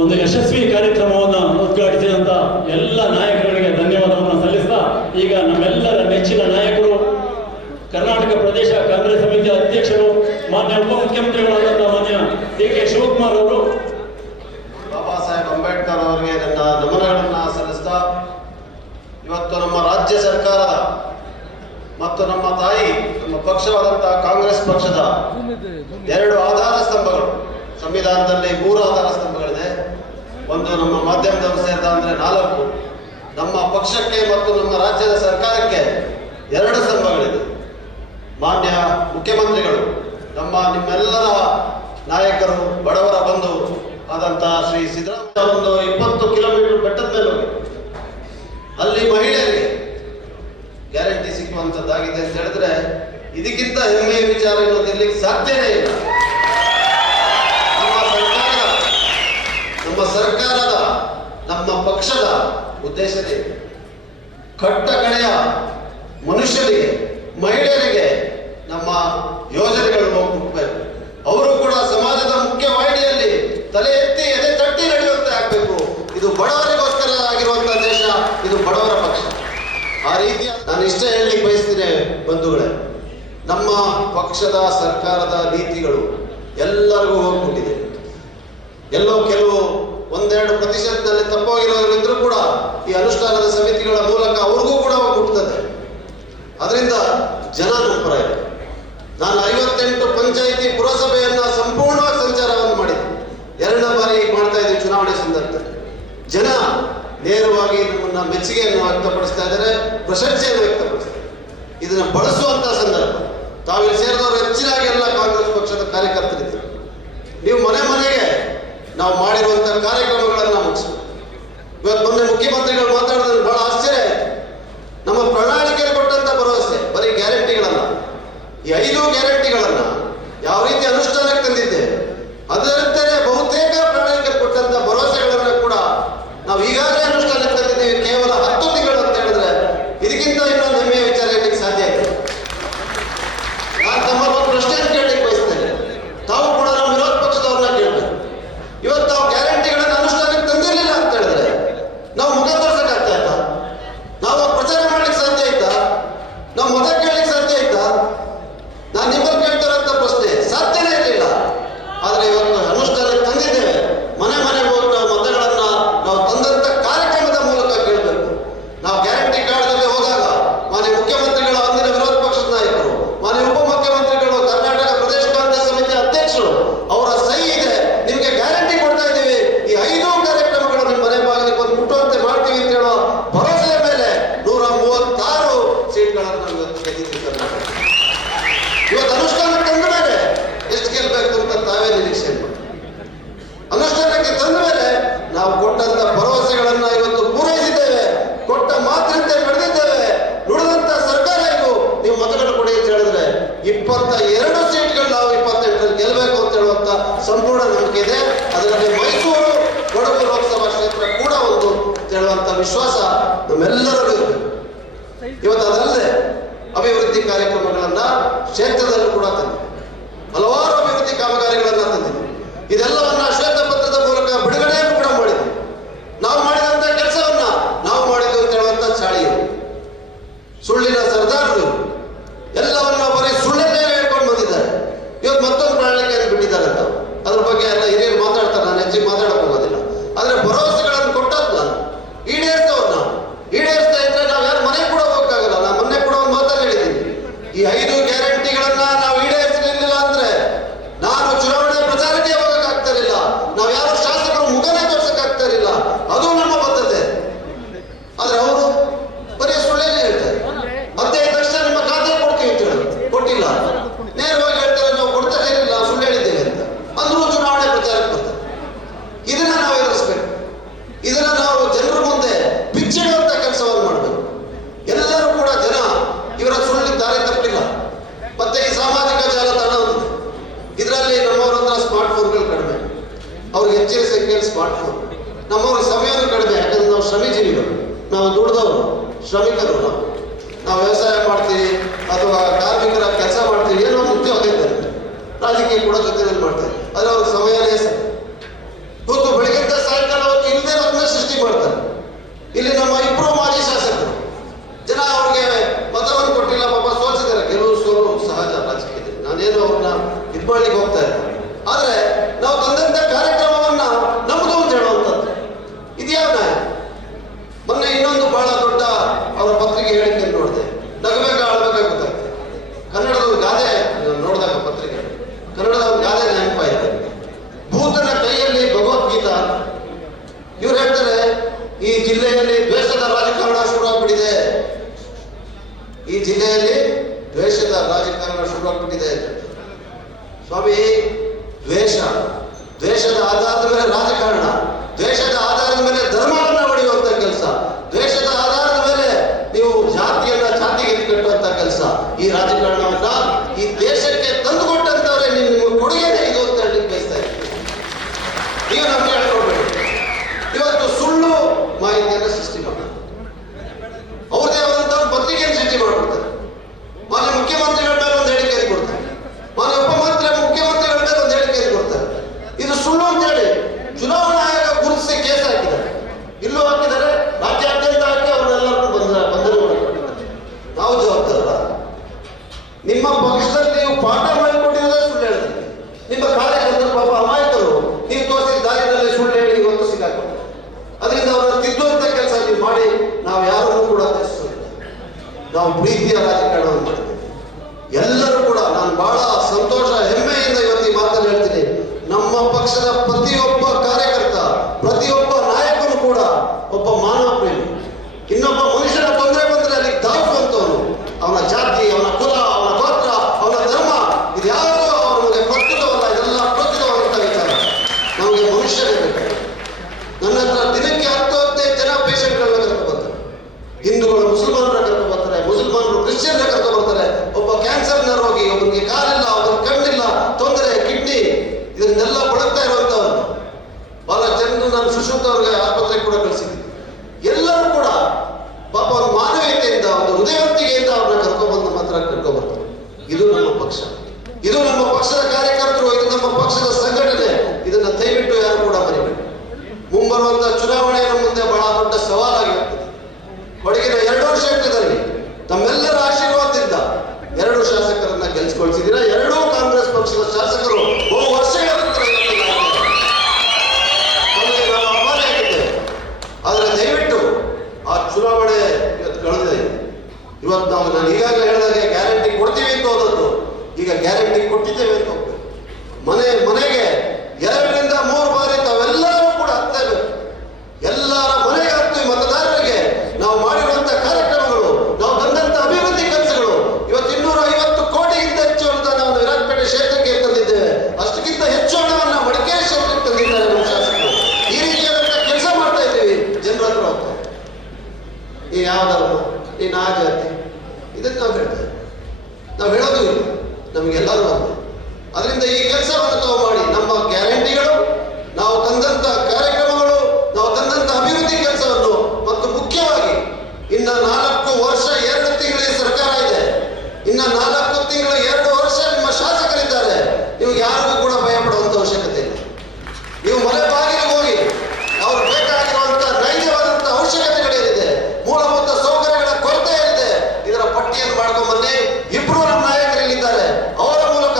ಒಂದು ಯಶಸ್ವಿ ಕಾರ್ಯಕ್ರಮವನ್ನು ಉದ್ಘಾಟಿಸಿದಂತ ಎಲ್ಲ ನಾಯಕರಿಗೆ ಧನ್ಯವಾದವನ್ನು ಸಲ್ಲಿಸ್ತಾ ಈಗ ನಮ್ಮೆಲ್ಲರ ನೆಚ್ಚಿನ ನಾಯಕರು ಕರ್ನಾಟಕ ಪ್ರದೇಶ ಕಾಂಗ್ರೆಸ್ ಸಮಿತಿಯ ಅಧ್ಯಕ್ಷರು ಮಾನ್ಯ ಉಪಮುಖ್ಯಮಂತ್ರಿಗಳಾದಂಥ ಮಾನ್ಯ ಡಿ ಕೆ ಶಿವಕುಮಾರ್ ಅವರು ಬಾಬಾ ಸಾಹೇಬ್ ಅಂಬೇಡ್ಕರ್ ಅವರಿಗೆ ನನ್ನ ನಮನಗಳನ್ನು ಸಲ್ಲಿಸ್ತಾ ಇವತ್ತು ನಮ್ಮ ರಾಜ್ಯ ಸರ್ಕಾರದ ಮತ್ತು ನಮ್ಮ ತಾಯಿ ನಮ್ಮ ಪಕ್ಷವಾದಂತಹ ಕಾಂಗ್ರೆಸ್ ಪಕ್ಷದ 2 ಆಧಾರ ಸ್ತಂಭಗಳು, ಸಂವಿಧಾನದಲ್ಲಿ 3 ಆಧಾರ ಸ್ತಂಭಗಳಿದೆ. ಒಂದು ನಮ್ಮ ಮಾಧ್ಯಮದವರು ಸೇರಿದ ಅಂದರೆ 4, ನಮ್ಮ ಪಕ್ಷಕ್ಕೆ ಮತ್ತು ನಮ್ಮ ರಾಜ್ಯದ ಸರ್ಕಾರಕ್ಕೆ 2 ಸ್ತಂಭಗಳಿದೆ. ಮಾನ್ಯ ಮುಖ್ಯಮಂತ್ರಿಗಳು, ನಿಮ್ಮೆಲ್ಲರ ನಾಯಕರು, ಬಡವರ ಬಂಧು ಆದಂತಹ ಶ್ರೀ ಸಿದ್ದರಾಮಯ್ಯ ಒಂದು 20 ಕಿಲೋಮೀಟರ್ ಬೆಟ್ಟದ ಮೇಲೆ ಹೋಗಿ ಅಲ್ಲಿ ಮಹಿಳೆಯರಿಗೆ ಗ್ಯಾರಂಟಿ ಸಿಕ್ಕುವಂಥದ್ದಾಗಿದೆ ಅಂತ ಹೇಳಿದ್ರೆ ಇದಕ್ಕಿಂತ ಹೆಮ್ಮೆಯ ವಿಚಾರ ಇನ್ನೊಂದು ಇರ್ಲಿಕ್ಕೆ ಸಾಧ್ಯನೇ ಇಲ್ಲ. ನಮ್ಮ ಸರ್ಕಾರದ ನಮ್ಮ ಪಕ್ಷದ ಉದ್ದೇಶವೇ ಕಟ್ಟ ಕಡೆಯ ಮನುಷ್ಯರಿಗೆ, ಮಹಿಳೆಯರಿಗೆ ನಮ್ಮ ಯೋಜನೆಗಳು ಹೋಗ್ಬೇಕು. ಅವರು ಕೂಡ ಸಮಾಜದ ಮುಖ್ಯವಾಹಿನಿಯಲ್ಲಿ ತಲೆ ಎತ್ತಿ ಎದೆ ತಟ್ಟಿ ನಡೆಯುವಂತೆ ಆಗ್ಬೇಕು. ಇದು ಬಡವರಿಗೋಸ್ಕರ ಆಗಿರುವಂತಹ ದೇಶ, ಇದು ಬಡವರ ಪಕ್ಷ. ಆ ರೀತಿಯ ನಾನು ಇಷ್ಟೇ ಹೇಳಲಿಕ್ಕೆ ಬಯಸ್ತೀನಿ ಬಂಧುಗಳೇ, ನಮ್ಮ ಪಕ್ಷದ ಸರ್ಕಾರದ ನೀತಿಗಳು ಎಲ್ಲರಿಗೂ ಹೋಗ್ಬಿಟ್ಟಿದೆ. ಎಲ್ಲೋ ಕೆಲವು 1-2% ತಪ್ಪೋಗಿರೋದ್ರಿದ್ರೂ ಕೂಡ ಈ ಅನುಷ್ಠಾನದ ಸಮಿತಿಗಳ ಮೂಲಕ ಅವ್ರಿಗೂ ಕೂಡ ಹೋಗ್ಬಿಡ್ತದೆ. ಅದರಿಂದ ಜನ ನಮ್ಮ ಪರ ಇದೆ. ನಾನು 58 ಪಂಚಾಯಿತಿ ಪುರಸಭೆಯನ್ನ ಸಂಪೂರ್ಣವಾಗಿ ಸಂಚಾರವನ್ನು ಮಾಡಿದ್ದೆ. 2ನೇ ಬಾರಿ ಮಾಡ್ತಾ ಇದ್ದೀವಿ ಚುನಾವಣೆ ಸಂದರ್ಭದಲ್ಲಿ. ಜನ ನೇರವಾಗಿ ನಮ್ಮನ್ನ ಮೆಚ್ಚುಗೆಯನ್ನು ವ್ಯಕ್ತಪಡಿಸ್ತಾ ಇದ್ದಾರೆ, ಪ್ರಶಂಸೆಯನ್ನು ವ್ಯಕ್ತಪಡಿಸ್ತಾರೆ. ಇದನ್ನ ಬಳಸುವಂತಹ ಸಂದರ್ಭ. ತಾವಿಲ್ಲಿ ಸೇರಿದವರು ಹೆಚ್ಚಿನಾಗಿ ಎಲ್ಲ ಕಾಂಗ್ರೆಸ್ ಪಕ್ಷದ ಕಾರ್ಯಕರ್ತರಿದ್ದಾರೆ. ನೀವು ಮನೆ ಮನೆಗೆ ನಾವು ಮಾಡಿರುವಂತಹ ಕಾರ್ಯಕ್ರಮಗಳನ್ನು ಮುಗಿಸ್ಬೇಕು. ಇವತ್ತು ಮೊನ್ನೆ ಮುಖ್ಯಮಂತ್ರಿಗಳು ಮಾತಾಡಿದ್ರೆ ಬಹಳ ಆಶ್ಚರ್ಯ ಆಯಿತು. ನಮ್ಮ ಪ್ರಣಾಳಿಕೆಯಲ್ಲಿ ಕೊಟ್ಟಂತ ಭರವಸೆ ಬರೀ ಗ್ಯಾರಂಟಿಗಳಲ್ಲ, ಈ 5 ಗ್ಯಾರಂಟಿಗಳನ್ನ ಯಾವ ರೀತಿ ಅನುಷ್ಠಾನಕ್ಕೆ ತಂದಿದ್ದೇವೆ ಅದರಂತೆಯೇ ಬಹುತೇಕ ಪ್ರಣಾಳಿಕೆ ಕೊಟ್ಟಂತ ಭರವಸೆಗಳನ್ನು ಕೂಡ ನಾವು ಈಗಾಗಲೇ ಅನುಷ್ಠಾನಕ್ಕೆ ತಂದಿದ್ದೀವಿ. ಕೇವಲ 10 ತಿಂಗಳು ಅಂತ ಹೇಳಿದ್ರೆ ಇದಕ್ಕಿಂತ ಇನ್ನೊಂದು ಹೆಮ್ಮೆಯ ವಿಚಾರ ಇರಲಿಕ್ಕೆ ಸಾಧ್ಯ ಇದೆ. ನಾನು ತಮ್ಮಲ್ಲಿ ಒಂದು ಪ್ರಶ್ನೆಯನ್ನು ಕೇಳಲಿಕ್ಕೆ ಬಯಸ್ತೇನೆ. ತಾವು ಕೂಡ ನಮ್ಮ ವಿರೋಧ ಪಕ್ಷದವ್ರನ್ನ ಕೇಳಬೇಕು. ಇವತ್ತು ನಾವು ಗ್ಯಾರಂಟಿಗಳನ್ನು ಅನುಷ್ಠಾನಕ್ಕೆ ತಂದಿರಲಿಲ್ಲ ಅಂತ ಹೇಳಿದ್ರೆ ನಾವು ಮುಖ ತೋರ್ಸಕ್ಕಾಗ್ತಾ ಇತ್ತ? ನಾವು ಪ್ರಚಾರ ಮಾಡ್ಲಿಕ್ಕೆ ಸಾಧ್ಯ ಆಯ್ತಾ? ನಾವು ಮತ ಕೇಳಲಿಕ್ಕೆ ಸಾಧ್ಯ ಆಯ್ತಾ? ನಾನು ನಿಮ್ಮಲ್ಲಿ ಕೇಳ್ತಾರಂತ ಪ್ರಶ್ನೆ ಸಾಧ್ಯನೇ ಇರಲಿಲ್ಲ. ಆದ್ರೆ ಇವತ್ತು ಅನುಷ್ಠಾನಕ್ಕೆ ತಂದಿದ್ದೇವೆ. ಮನೆ ಮನೆಗೆ ಹೋಗಿ ನಾವು ಮತಗಳನ್ನ ನಾವು ತಂದಂತ ಕಾರ್ಯಕ್ರಮದ ಮೂಲಕ ಕೇಳಬೇಕು. ನಾವು ಗ್ಯಾರಂಟಿ ಕಾರ್ಡ್ನಲ್ಲಿ ಹೋದಾಗ ಮಾನ್ಯ ಮುಖ್ಯಮಂತ್ರಿಗಳು, ಅಂದಿನ ವಿರೋಧ ಪಕ್ಷದ ನಾಯಕರು, ಮಾನ್ಯ ಉಪಮುಖ್ಯಮಂತ್ರಿಗಳು, ಕರ್ನಾಟಕ ಪ್ರದೇಶ ಕಾಂಗ್ರೆಸ್ ಸಮಿತಿ ಅಧ್ಯಕ್ಷರು, ಅವರ ಸಹಿ ಇದೆ. ನಿಮಗೆ ಗ್ಯಾರಂಟಿ ಕೊಡ್ತಾ ಇದ್ದೀವಿ, ಈ 5 ಕಾರ್ಯಕ್ರಮಗಳು ನಿಮ್ಮ ಮನೆ ಬಾಗಿಲಿಗೆ ಬಂದು ಮುಟ್ಟುವಂತೆ ಮಾಡ್ತೀವಿ ಅಂತ ಹೇಳುವ ಭರವಸೆಯ ಮೇಲೆ 136 ಸೀಟ್ಗಳನ್ನು ಇವತ್ತು ಗೆದ್ದಿದ್ದೀವಿ. ಇವತ್ತು ಅನುಷ್ಠಾನಕ್ಕೆ ತಂದ ಮೇಲೆ ಎಷ್ಟು ಗೆಲ್ಲಬೇಕು ಅಂತ ತಾವೇ ನಿರೀಕ್ಷೆ ಮಾಡಿ. ಅನುಷ್ಠಾನಕ್ಕೆ ತಂದ ಮೇಲೆ ನಾವು ಕೊಟ್ಟಂತ ಭರವಸೆಗಳನ್ನ ಇವತ್ತು ಪೂರೈಸಿದ್ದೇವೆ, ಕೊಟ್ಟ ಮಾತಿನಂತೆ ನಡೆದಿದ್ದೇವೆ. ನುಡಿದಂತ ಸರ್ಕಾರ ಇದು ನೀವು ಮತಗಳು ಕೊಡಿ ಅಂತ ಹೇಳಿದ್ರೆ 22 ಸೀಟ್ಗಳು ನಾವು 28ರಲ್ಲಿ ಗೆಲ್ಲಬೇಕು ಅಂತ ಹೇಳುವಂತ ಸಂಪೂರ್ಣ ನಂಬಿಕೆ ಇದೆ. ಅದರಲ್ಲಿ ಮೈಸೂರು, ಕೊಡಗು ಲೋಕಸಭಾ ಕ್ಷೇತ್ರ ಕೂಡ ಒಂದು ಹೇಳುವಂತ ವಿಶ್ವಾಸ ನಮ್ಮೆಲ್ಲರಿಗೂ ಇರಬೇಕು. ಇವತ್ತು ಅದಲ್ಲದೆ ಅಭಿವೃದ್ಧಿ ಕಾರ್ಯಕ್ರಮಗಳನ್ನ ಕ್ಷೇತ್ರದಲ್ಲೂ ಕೂಡ ತಂದಿದೆ. ಹಲವಾರು ಅಭಿವೃದ್ಧಿ ಕಾಮಗಾರಿಗಳನ್ನ ತಂದಿದೆ. ಇದೆಲ್ಲವನ್ನ ಶ್ವೇತಪತ್ರದ ಮೂಲಕ ಬಿಡುಗಡೆಯನ್ನು ಕೂಡ ಮಾಡಿದ್ವಿ. ನಾವು ಮಾಡಿದಂತ ಕೆಲಸವನ್ನ ನಾವು ಮಾಡಿದ್ವಿ ಅಂತ ಹೇಳುವಂತ ಚಾಳಿಯು, ಸುಳ್ಳಿನ ಸರ್ದಾರರು ಎಲ್ಲವನ್ನ ಬರೀ ಸುಳ್ಳನ್ನೇ ಹೇಳ್ಕೊಂಡು ಬಂದಿದ್ದಾರೆ. ಇವತ್ತು ಮತ್ತೊಂದು ಪ್ರಣಾಳಿಕೆಯನ್ನು ಬಿಟ್ಟಿದ್ದಾರೆ ಅಂತ ಅದ್ರ ಬಗ್ಗೆ ಎಲ್ಲ ಹಿರಿಯರು ಮಾತಾಡ್ತಾರೆ. ನಾನು ಹೆಚ್ಚಿಗೆ ಮಾತಾಡಕ್ ಹೋಗೋದಿಲ್ಲ. ಆದ್ರೆ ಭರವಸೆಗಳನ್ನು ಕೊಟ್ಟದ್ದು ನಾನು ಈಡೇರಿಸ್ತವ್ರು. ನಾವು ಈಡೇರಿಸ್ತಾ ಇದ್ರೆ ನಾವು ಯಾರು ಮನೆಗೆ ಕೂಡ ಹೋಗಕ್ಕಾಗಲ್ಲ. ನಾನು ಮೊನ್ನೆ ಕೂಡ ಒಂದು ಮಾತಲ್ಲಿ ಹೇಳಿದ್ದೀನಿ, ಈ 5 ಗ್ಯಾರಂಟಿಗಳನ್ನ ನಾವು ಈಡೇರಿಸಲಿಲ್ಲ ಅಂದ್ರೆ ನಾನು ಚುನಾವಣೆ ಪ್ರಚಾರಕ್ಕೆ ಹೋಗಕ್ಕಾಗ್ತಾ ಇರಲಿಲ್ಲ. ನಾವು ಯಾರು ಶಾಸಕರು ಮುಖನೇ ತೋರ್ಸಕ್ಕಾಗ್ತಾ ಇರಲಿಲ್ಲ. ಅದು ನಮ್ಮ ಬದ್ಧತೆ. ಆದ್ರೆ ಅವರು ಬರೀ ಸುಳ್ಳೇನೆ ಹೇಳ್ತಾರೆ. 15 ಲಕ್ಷ ನಿಮ್ಮ ಖಾತೆಗೆ ಕೊಡ್ತೀವಿ ಅಂತ ಹೇಳಿ ಕೊಟ್ಟಿಲ್ಲ. ನೇರವಾಗಿ ಹೇಳ್ತಾರೆ ನಾವು ಕೊಡ್ತಾನೆ ಇರಲಿಲ್ಲ, ಸುಳ್ಳು ಹೇಳಿದ್ದೇವೆ ಅಂತ. ಅಂದ್ರೂ ಚುನಾವಣೆ ಪ್ರಚಾರಕ್ಕೆ ಬರ್ತಾರೆ. ಇದನ್ನ ನಾವು ಎದುರಿಸ್ಬೇಕು. ಇದನ್ನ ನಾವು ಜನರ ಮುಂದೆ ಬಿಚ್ಚಿಡುವಂತ ಕೆಲಸವನ್ನು ಮಾಡಬೇಕು. ಎಲ್ಲರೂ ಕೂಡ ಜನ ಇವರ ಸುಳ್ಳಿನ ದಾರಿ ತಪ್ಪಿಲ್ಲ. ಮತ್ತೆ ಈ ಸಾಮಾಜಿಕ ಜಾಲತಾಣ ಒಂದಿದೆ. ಇದರಲ್ಲಿ ನಮ್ಮವರ ಹತ್ರ ಸ್ಮಾರ್ಟ್ಫೋನ್ಗಳು ಕಡಿಮೆ, ಅವ್ರಿಗೆ ಹೆಚ್ಚಿನ ಸಂಖ್ಯೆಯಲ್ಲಿ ಸ್ಮಾರ್ಟ್ಫೋನ್. ನಮ್ಮವ್ರಿಗೆ ಸಮಯನೂ ಕಡಿಮೆ, ಯಾಕಂದ್ರೆ ನಾವು ಶ್ರಮಜೀವಿಗಳು, ನಾವು ದುಡಿದವರು, ಶ್ರಮಿಕರು. ನಾವು ವ್ಯವಸಾಯ ಮಾಡ್ತೀವಿ ಅಥವಾ ಕಾರ್ಮಿಕರ ಕೆಲಸ ಮಾಡ್ತೀವಿ, ಏನೋ ಒಂದು ಉದ್ಯೋಗ ಇದ್ದಾರೆ. ರಾಜಕೀಯ ಕೂಡ ಜೊತೆಯಲ್ಲಿ ಮಾಡ್ತಾರೆ. ಆದ್ರೆ ಅವ್ರಿಗೆ ಸಮಯನೇ ಇವತ್ತು ಬೆಳಗ್ಗೆಂತ ಇಲ್ಲದೆ ಅದನ್ನ ಸೃಷ್ಟಿ ಮಾಡ್ತಾರೆ. ಇಲ್ಲಿ ನಮ್ಮ ಇಬ್ಬರು ಮಾಜಿ ಶಾಸಕರು ಜನ ಅವ್ರಿಗೆ ಮತವನ್ನು ಕೊಟ್ಟಿಲ್ಲ, ಪಾಪ ಸೋಚಿದ್ದಾರೆ. ಗೆಲುವು ಸೋಲು ಸಹಜ ರಾಜಕೀಯದಲ್ಲಿ, ನಾನೇನು ಅವ್ರನ್ನ ಇದು ಮಾಡ್ಲಿಕ್ಕೆ ಹೋಗ್ತಾ ಇದ್ದಾರೆ. ಆದ್ರೆ ನಾವು ತಂದಂತ ಕಾರ್ಯಕ್ರಮವನ್ನ ನಮ್ದು ಅಂತ ಹೇಳುವಂಥದ್ದು ಇದ್ಯಾವ ನ್ಯಾಯ? ಮೊನ್ನೆ ಇನ್ನೊಂದು ಬಹಳ ದೊಡ್ಡ ಅವರ ಪತ್ರಿಕೆ ಹೇಳಿಕೆ ನೋಡಿದೆ, ನಗಬೇಕ ಆಳ್ಬೇಕಾಗಿ ಗೊತ್ತಾಗ್ತದೆ. ಕನ್ನಡದ ಒಂದು ಗಾದೆ ನೋಡಿದಾಗ ಪತ್ರಿಕೆ, ಕನ್ನಡದ ಒಂದು ಗಾದೆ ನೆನಪಾಯಿತು, ಭೂತನ ಕೈಯಲ್ಲಿ ಭಗವದ್ಗೀತಾ. ಇವ್ರು ಹೇಳ್ತಾರೆ ಈ ಜಿಲ್ಲೆಯಲ್ಲಿ ದ್ವೇಷದ ರಾಜಕಾರಣ ಶುರುವಾಗ್ಬಿಟ್ಟಿದೆ, ಈ ಜಿಲ್ಲೆಯಲ್ಲಿ ದ್ವೇಷದ ರಾಜಕಾರಣ ಶುರುವಾಗ್ಬಿಟ್ಟಿದೆ. ಸ್ವಾಮಿ, ದ್ವೇಷದ ಆಧಾರದ ಮೇಲೆ ರಾಜಕಾರಣ, ದ್ವೇಷದ ಆಧಾರದ ಮೇಲೆ ಧರ್ಮವನ್ನ ಹೊಡೆಯುವಂತ ಕೆಲಸ, ದ್ವೇಷದ ಆಧಾರದ ಮೇಲೆ ನೀವು ಜಾತಿಗೆ ಕಟ್ಟುವಂತ ಕೆಲಸ, ಈ ರಾಜಕಾರಣವನ್ನ ಈ ದೇಶಕ್ಕೆ ತಂದುಕೊಟ್ಟಂತವ್ರೆ ನಿಮ್ಮ ಕೊಡುಗೆನೇ ಇದು ಅಂತ ಹೇಳಿ ಬಯಸ್ತಾ ಇದ್ದೀನಿ. ಈಗ ನಮ್ಗೆ ಹೇಳ್ಕೊಡ್ಬೇಡಿ. ಇವತ್ತು ಸುಳ್ಳು ಮಾಹಿತಿಯನ್ನು ಸೃಷ್ಟಿ ಮಾಡ್ತಾರೆ, ಅವ್ರದೇ ಆದಂತ ಪತ್ರಿಕೆಯನ್ನು ಸೃಷ್ಟಿ ಮಾಡ್ಬಿಡ್ತಾರೆ. ಮಾನ್ಯ ಮುಖ್ಯಮಂತ್ರಿಗಳ ಮೇಲೆ ಒಂದು ಹೇಳಿಕೆಯನ್ನು ಕೊಡ್ತಾರೆ, ಮಾನ್ಯ ಮುಖ್ಯಮಂತ್ರಿಗಳ ಮೇಲೆ ಒಂದು ಹೇಳಿಕೆಯನ್ನು ಕೊಡ್ತಾರೆ. ಇದು ಸುಳ್ಳು ಅಂತ ಹೇಳಿ ಚುನಾವಣಾ ಆಯೋಗ ಗುರುತಿಸಿ ಕೇಸ್ ಹಾಕಿದ್ದಾರೆ, ಇಲ್ಲೂ ಹಾಕಿದ್ದಾರೆ, ರಾಜ್ಯಾದ್ಯಂತ ಹಾಕಿ ಅವರೆಲ್ಲರೂ ಬಂಧನಗೊಳಿಸಿದ್ದಾರೆ. ನಾವು ಜವಾಬ್ದಾರ. ನಿಮ್ಮ ಪಕ್ಷದಲ್ಲಿ ನೀವು ಪಾಠ ಮಾಡಿಕೊಟ್ಟಿರೋದೇ ಸುಳ್ಳು ಹೇಳ್ತೀವಿ. ನಿಮ್ಮ ಕಾರ್ಯಕರ್ತರು ಪಾಪ ಅಮಾಯಕರು, ನೀವು ತೋರಿಸಿದ ದಾರಿನಲ್ಲಿ ಸುಳ್ಳು ಹೇಳಿ ಇವತ್ತು ಸಿಕ್ಕಾಕೊಂಡು ಅದರಿಂದ ಅವರನ್ನು ತಿದ್ದುವಂತ ಕೆಲಸ ನೀವು ಮಾಡಿ ನಾವು ಯಾರನ್ನೂ ಕೂಡ ತಿಳಿಸೋದಿಲ್ಲ. ನಾವು ಪ್ರೀತಿಯ ರಾಜಕಾರಣವನ್ನು ಮಾಡ್ತೇವೆ. ಎಲ್ಲರೂ ಕೂಡ, ನಾನು ಬಹಳ ಸಂತೋಷ ಹೆಮ್ಮೆಯಿಂದ ಇವತ್ತು ಈ ಮಾತನ್ನು ಹೇಳ್ತೀನಿ, ನಮ್ಮ ಪಕ್ಷದ ಪ್ರತಿಯೊಬ್ಬ ಕಾರ್ಯಕರ್ತ, ಪ್ರತಿಯೊಬ್ಬ ನಾಯಕನು ಕೂಡ ಒಬ್ಬ ಮಾನವ ಪ್ರೇಮಿ. ಇನ್ನೊಬ್ಬ ಮನುಷ್ಯನ ತೊಂದರೆ ಬಂದರೆ ಅಲ್ಲಿಗೆ ಧಾವಿಸುವಂತವನು. ಅವನ ಜಾತಿ, ಅವನ ಕುಲ, ಅವನ ಗೋತ್ರ, ಅವನ ಧರ್ಮ ಇದು ಯಾವುದೋ ಅವನಿಗೆ ಪ್ರಸ್ತುತವಲ್ಲ, ಇದೆಲ್ಲ ಪ್ರಸ್ತುತವಾದಂತ ವಿಚಾರ. ನಮಗೆ ಮನುಷ್ಯರೇ ಬೇಕು. ನನ್ನ ಹತ್ರ ದಿನಕ್ಕೆ 10-15 ಜನ ಪೇಷಂಟ್ಗಳನ್ನ ಕರ್ಕೊಂಡು ಬರ್ತಾರೆ. ಹಿಂದೂಗಳು ಮುಸಲ್ಮಾನರ ಕರ್ಕೊಂಡು ಬರ್ತಾರೆ, ಮುಸಲ್ಮಾನರು ಕ್ರಿಶ್ಚಿಯನ್ ಕರ್ಕೊಂಡು ಬರ್ತಾರೆ. ಒಬ್ಬ ಕ್ಯಾನ್ಸರ್ನ ರೋಗಿ, ಒಬ್ಬನಿಗೆ ಕಾಲಿಲ್ಲ, ಒಬ್ಬನಿಗೆ ಕಣ್ಣಿಲ್ಲ, ತೊಂದರೆ, ಕಿಡ್ನಿ, ಇದನ್ನೆಲ್ಲ ಬಳಕ್ತಾ ಇರುವಂತವ್ರು ಬಹಳ ಜನರು ನಾನು ಸುಶ್ರುತ ಅವ್ರಿಗೆ ಆಸ್ಪತ್ರೆಗೆ ಕೂಡ ಕಳಿಸಿದ್ದೀನಿ. ಎಲ್ಲರೂ ಕೂಡ ಪಾಪ ಒಂದು ಮಾನವೀಯತೆಯಿಂದ, ಒಂದು ಹೃದಯವಂತಿಕೆಯಿಂದ ಅವ್ರನ್ನ ಕರ್ಕೊಂಡ್ಬಂದು ಮಾತ್ರ ಕರ್ಕೊಂಡ್ಬರ್ತಾರೆ. ಇದು ನಮ್ಮ ಪಕ್ಷ, ಇದು ನಮ್ಮ ಪಕ್ಷದ ಕಾರ್ಯಕರ್ತರು, ಇದು ನಮ್ಮ ಪಕ್ಷದ ಸಂಘಟನೆ. ಇದನ್ನ ದಯವಿಟ್ಟು ಯಾರು ಕೂಡ ಮರಿಬೇಡಿ. ಮುಂಬರುವಂತ ಚುನಾವಣೆ ನಮ್ಮ ಮುಂದೆ ಬಹಳ ದೊಡ್ಡ ಸವಾಲಾಗಿರುತ್ತದೆ. ಕೊಡಗಿನ 2 ಕ್ಷೇತ್ರದಲ್ಲಿ ತಮ್ಮೆಲ್ಲರ ಆಶೀರ್ವಾದದಿಂದ 2 ಶಾಸಕರನ್ನ ಗೆಲ್ಲಿಸಿಕೊಳ್ಸಿದ್ದೀರಾ. 2 ಕಾಂಗ್ರೆಸ್ ಪಕ್ಷದ ಶಾಸಕರು ಬಹು ವರ್ಷಗಳ ನಂತರ ನಾವು ಅಪಾರ ಆಗಿದ್ದೇವೆ. ಆದ್ರೆ ದಯವಿಟ್ಟು ಆ ಚುನಾವಣೆ ಇವತ್ತು ಕಳೆದಿದೆ. ಇವತ್ತು ನಾನು ಈಗಾಗಲೇ ಹೇಳಿದಾಗೆ ಗ್ಯಾರಂಟಿ ಕೊಡ್ತೀವಿ ಅಂತ ಹೋದದ್ದು, ಈಗ ಗ್ಯಾರಂಟಿ ಕೊಟ್ಟಿದ್ದೇವೆ ಅಂತ ಹೋಗ್ಬೇಕು. ಮನೆಗೆ 2ರಿಂದ 3 ಬಾರಿ ತಾವೆಲ್ಲರೂ ಕೂಡ ಹತ್ತಬೇಕು. ಎಲ್ಲರ ಮನೆಗೆ ಹತ್ತಿ ಮತದಾರರಿಗೆ ನಾವು ಮಾಡಿರುವಂತ ಕಾರ್ಯಕ್ರಮಗಳು, ನಾವು ತಂದಂತ ಅಭಿವೃದ್ಧಿ ಕೆಲಸಗಳು, ಇವತ್ತು 250 ಕೋಟಿಗಿಂತ ಹೆಚ್ಚು ಅಂತ ನಾವು ವಿರಾಜಪೇಟೆ ಕ್ಷೇತ್ರಕ್ಕೆ ತಂದಿದ್ದೇವೆ. ಅಷ್ಟಕ್ಕಿಂತ ಹೆಚ್ಚು ಹಣವನ್ನ ಮಡಿಕೇರಿ ಕ್ಷೇತ್ರಕ್ಕೆ ತಂದಿದ್ದಾರೆ ನಮ್ಮ ಶಾಸಕರು. ಈ ರೀತಿಯಾದಂತ ಕೆಲಸ ಮಾಡ್ತಾ ಇದ್ದೀವಿ. ಜನರ ಹತ್ರ ಹೋಗ್ತಾ ಈ ಯಾವ ಧರ್ಮ, ನೀನು ಆ ಜಾತಿ, ಇದಕ್ಕೆ ನಾವು ಹೇಳ್ತೇವೆ. ನಾವು ಹೇಳೋದು ಇಲ್ಲ, ನಮಗೆಲ್ಲರೂ ಬಂದು ಅದರಿಂದ ಈ ಕೆಲಸವನ್ನು ತಾವು ಮಾಡಿ. ನಮ್ಮ ಗ್ಯಾರಂಟಿಗಳು, ನಾವು ತಂದಂತ ಕಾರ್ಯಕ್ರಮಗಳು, ನಾವು ತಂದಂತ ಅಭಿವೃದ್ಧಿ ಕೆಲಸವನ್ನು, ಮತ್ತು ಮುಖ್ಯವಾಗಿ ಇನ್ನ 4 ವರ್ಷ 2 ತಿಂಗಳಿಗೆ ಸರ್ಕಾರ ಇದೆ. ಇನ್ನ 4 ತಿಂಗಳು 2 ವರ್ಷ ನಿಮ್ಮ ಶಾಸಕರಿದ್ದಾರೆ. ನೀವು ಯಾರಿಗೂ ಕೂಡ ಭಯ ಪಡುವಂತ ಅವಶ್ಯಕತೆ ಇಲ್ಲ. ನೀವು ಮನೆ ಬಾಗಿಲಿಗೆ ಹೋಗಿ ಅವ್ರು ಬೇಕಾಗಿರುವಂತ ನೈಜವಾದಂತ ಅವಶ್ಯಕತೆಗಳೇನಿದೆ, ಮೂಲಭೂತ ಸೌಕರ್ಯಗಳ ಕೊರತೆ ಏನಿದೆ, ಇದರ ಪಟ್ಟಿಯನ್ನು ಮಾಡ್ಕೊಂಡು ಬನ್ನಿ. 2 ನಮ್ಮ ನಾಯಕರಿಲ್ಲಿದ್ದಾರೆ, ಅವರ ಮೂಲಕ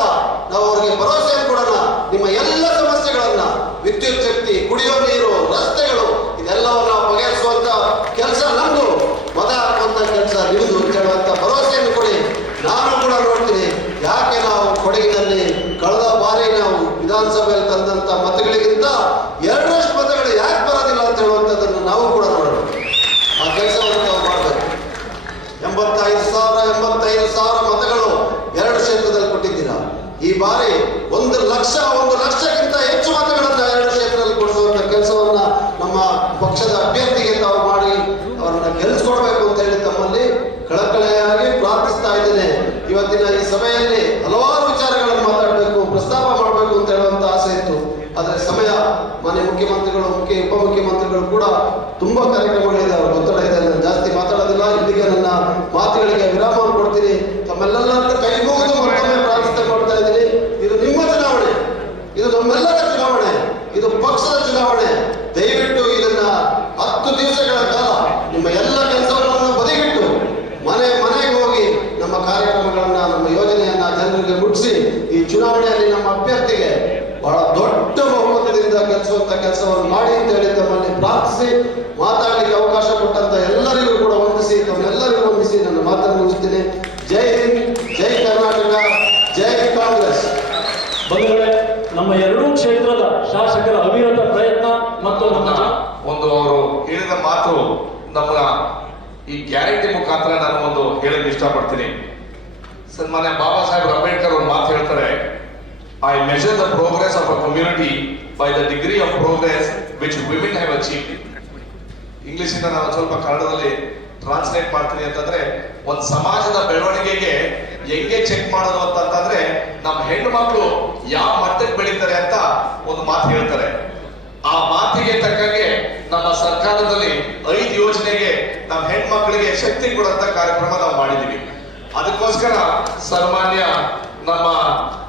ನಾವು ಅವರಿಗೆ ಭರವಸೆಯನ್ನು ಕೊಡೋಣ. ನಿಮ್ಮ ಎಲ್ಲ ಸಮಸ್ಯೆಗಳನ್ನ, ವಿದ್ಯುತ್ ಶಕ್ತಿ, ಕುಡಿಯುವ ನೀರು, ರಸ್ತೆಗಳು, ಇದೆಲ್ಲವನ್ನ ಬಗೆಹರಿಸುವಂತ ಕೆಲಸ ನಮ್ದು, ಮತ ಹಾಕುವಂತ ಕೆಲಸ ನಿಮ್ದು ಹೇಳುವಂತ ಭರವಸೆಯನ್ನು ಕೊಡಿ. ನಾನು ಕೂಡ ನೋಡ್ತೀನಿ, ಯಾಕೆ ನಾವು ಕೊಡಗಿನಲ್ಲಿ ಕಳೆದ ಬಾರಿ ನಾವು ವಿಧಾನಸಭೆಯಲ್ಲಿ ತಂದಂತ ಮತಗಳಿಗಿಂತ 2ರಷ್ಟು ಮತಗಳು ಯಾಕೆ ಬರೋದಿಲ್ಲ ಅಂತ ಹೇಳುವಂಥದ್ದನ್ನು ನಾವು ಕೂಡ ನೋಡೋಣ. ಆ ಕೆಲಸವನ್ನು ನಾವು ಮಾಡಬೇಕು. 85,000 ಮತಗಳು 2 ಕ್ಷೇತ್ರದಲ್ಲಿ ಕೊಟ್ಟಿದ್ದೀರಾ. ಈ ಬಾರಿ 1 ಲಕ್ಷಕ್ಕಿಂತ ಹೆಚ್ಚು ಮತಗಳನ್ನ 2 ಕ್ಷೇತ್ರದಲ್ಲಿ ಕೊಡಿಸುವಂತ ಕೆಲಸವನ್ನ ನಮ್ಮ ಪಕ್ಷದ ಅಭ್ಯರ್ಥಿಗೆ ತಾವು ಮಾಡಿ ಅವರನ್ನ ಗೆಲ್ಲಿಸ್ಕೊಡ್ಬೇಕು ಅಂತ ಹೇಳಿ ತಮ್ಮಲ್ಲಿ ಕಳಕಳಿಯಾಗಿ ಪ್ರಾರ್ಥಿಸ್ತಾ ಇದ್ದೇನೆ. ಇವತ್ತಿನ ಈ ಸಭೆಯಲ್ಲಿ ಹಲವಾರು ವಿಚಾರಗಳನ್ನು ಮಾತಾಡಬೇಕು, ಪ್ರಸ್ತಾಪ ಮಾಡಬೇಕು ಅಂತ ಹೇಳುವಂತ ಆಸೆ ಇತ್ತು. ಆದರೆ ಸಮಯ, ಮಾನ್ಯ ಮುಖ್ಯಮಂತ್ರಿಗಳು, ಉಪಮುಖ್ಯಮಂತ್ರಿಗಳು ಕೂಡ ತುಂಬಾ ಕಾರ್ಯಕ್ರಮಗಳಿದೆ, ಅವರ ಒತ್ತಡ ಇದೆ. ನಾನು ಜಾಸ್ತಿ ಮಾತಾಡೋದಿಲ್ಲ. ಇಲ್ಲಿಗೆ ನನ್ನ ಮಾತುಗಳಿಗೆ ವಿರಾಮ ಕೊಡ್ತೀನಿ. ತಮ್ಮೆಲ್ಲರ ಕೈ ಮುಗಿದು ಮತ್ತೊಮ್ಮೆ ಪ್ರಾರ್ಥನೆ ಮಾಡ್ತಾ ಇದ್ದೀನಿ. ಇದು ನಿಮ್ಮ ಚುನಾವಣೆ, ಇದು ನಮ್ಮೆಲ್ಲರ ಚುನಾವಣೆ, ಇದು ಪಕ್ಷದ ಚುನಾವಣೆ. ದಯವಿಟ್ಟು ಇದನ್ನ ಈ ಗ್ಯಾರಂಟಿ ಮುಖಾಂತರ ನಾನು ಒಂದು ಹೇಳಕ್ಕೆ ಇಷ್ಟಪಡ್ತೀನಿ. ಸನ್ಮಾನ್ಯ ಬಾಬಾ ಸಾಹೇಬ್ ಅಂಬೇಡ್ಕರ್ ಒಂದು ಮಾತು ಹೇಳ್ತಾರೆ, I measure the progress of a community by the degree of progress which women have achieved. English ಇಂದ ನಾನು ಸ್ವಲ್ಪ ಕನ್ನಡದಲ್ಲಿ ಟ್ರಾನ್ಸ್ಲೇಟ್ ಮಾಡ್ತೀನಿ ಅಂತಂದ್ರೆ, ಒಂದು ಸಮಾಜದ ಬೆಳವಣಿಗೆಗೆ ಹೆಂಗೆ ಚೆಕ್ ಮಾಡೋದು ಅಂತಂದ್ರೆ ನಮ್ಮ ಹೆಣ್ಣು ಮಕ್ಕಳು ಯಾವ ಮಟ್ಟಕ್ಕೆ ಬೆಳೀತಾರೆ ಅಂತ ಒಂದು ಮಾತು ಹೇಳ್ತಾರೆ. ಆ ಮಾತಿಗೆ ತಕ್ಕಂಗೆ ನಮ್ಮ ಸರ್ಕಾರದಲ್ಲಿ 5 ಯೋಜನೆಗೆ ನಮ್ಮ ಹೆಣ್ಮಕ್ಳಿಗೆ ಶಕ್ತಿ ಕೊಡುವಂತ ಕಾರ್ಯಕ್ರಮ ನಾವು ಮಾಡಿದೀವಿ. ಅದಕ್ಕೋಸ್ಕರ ಸನ್ಮಾನ್ಯ ನಮ್ಮ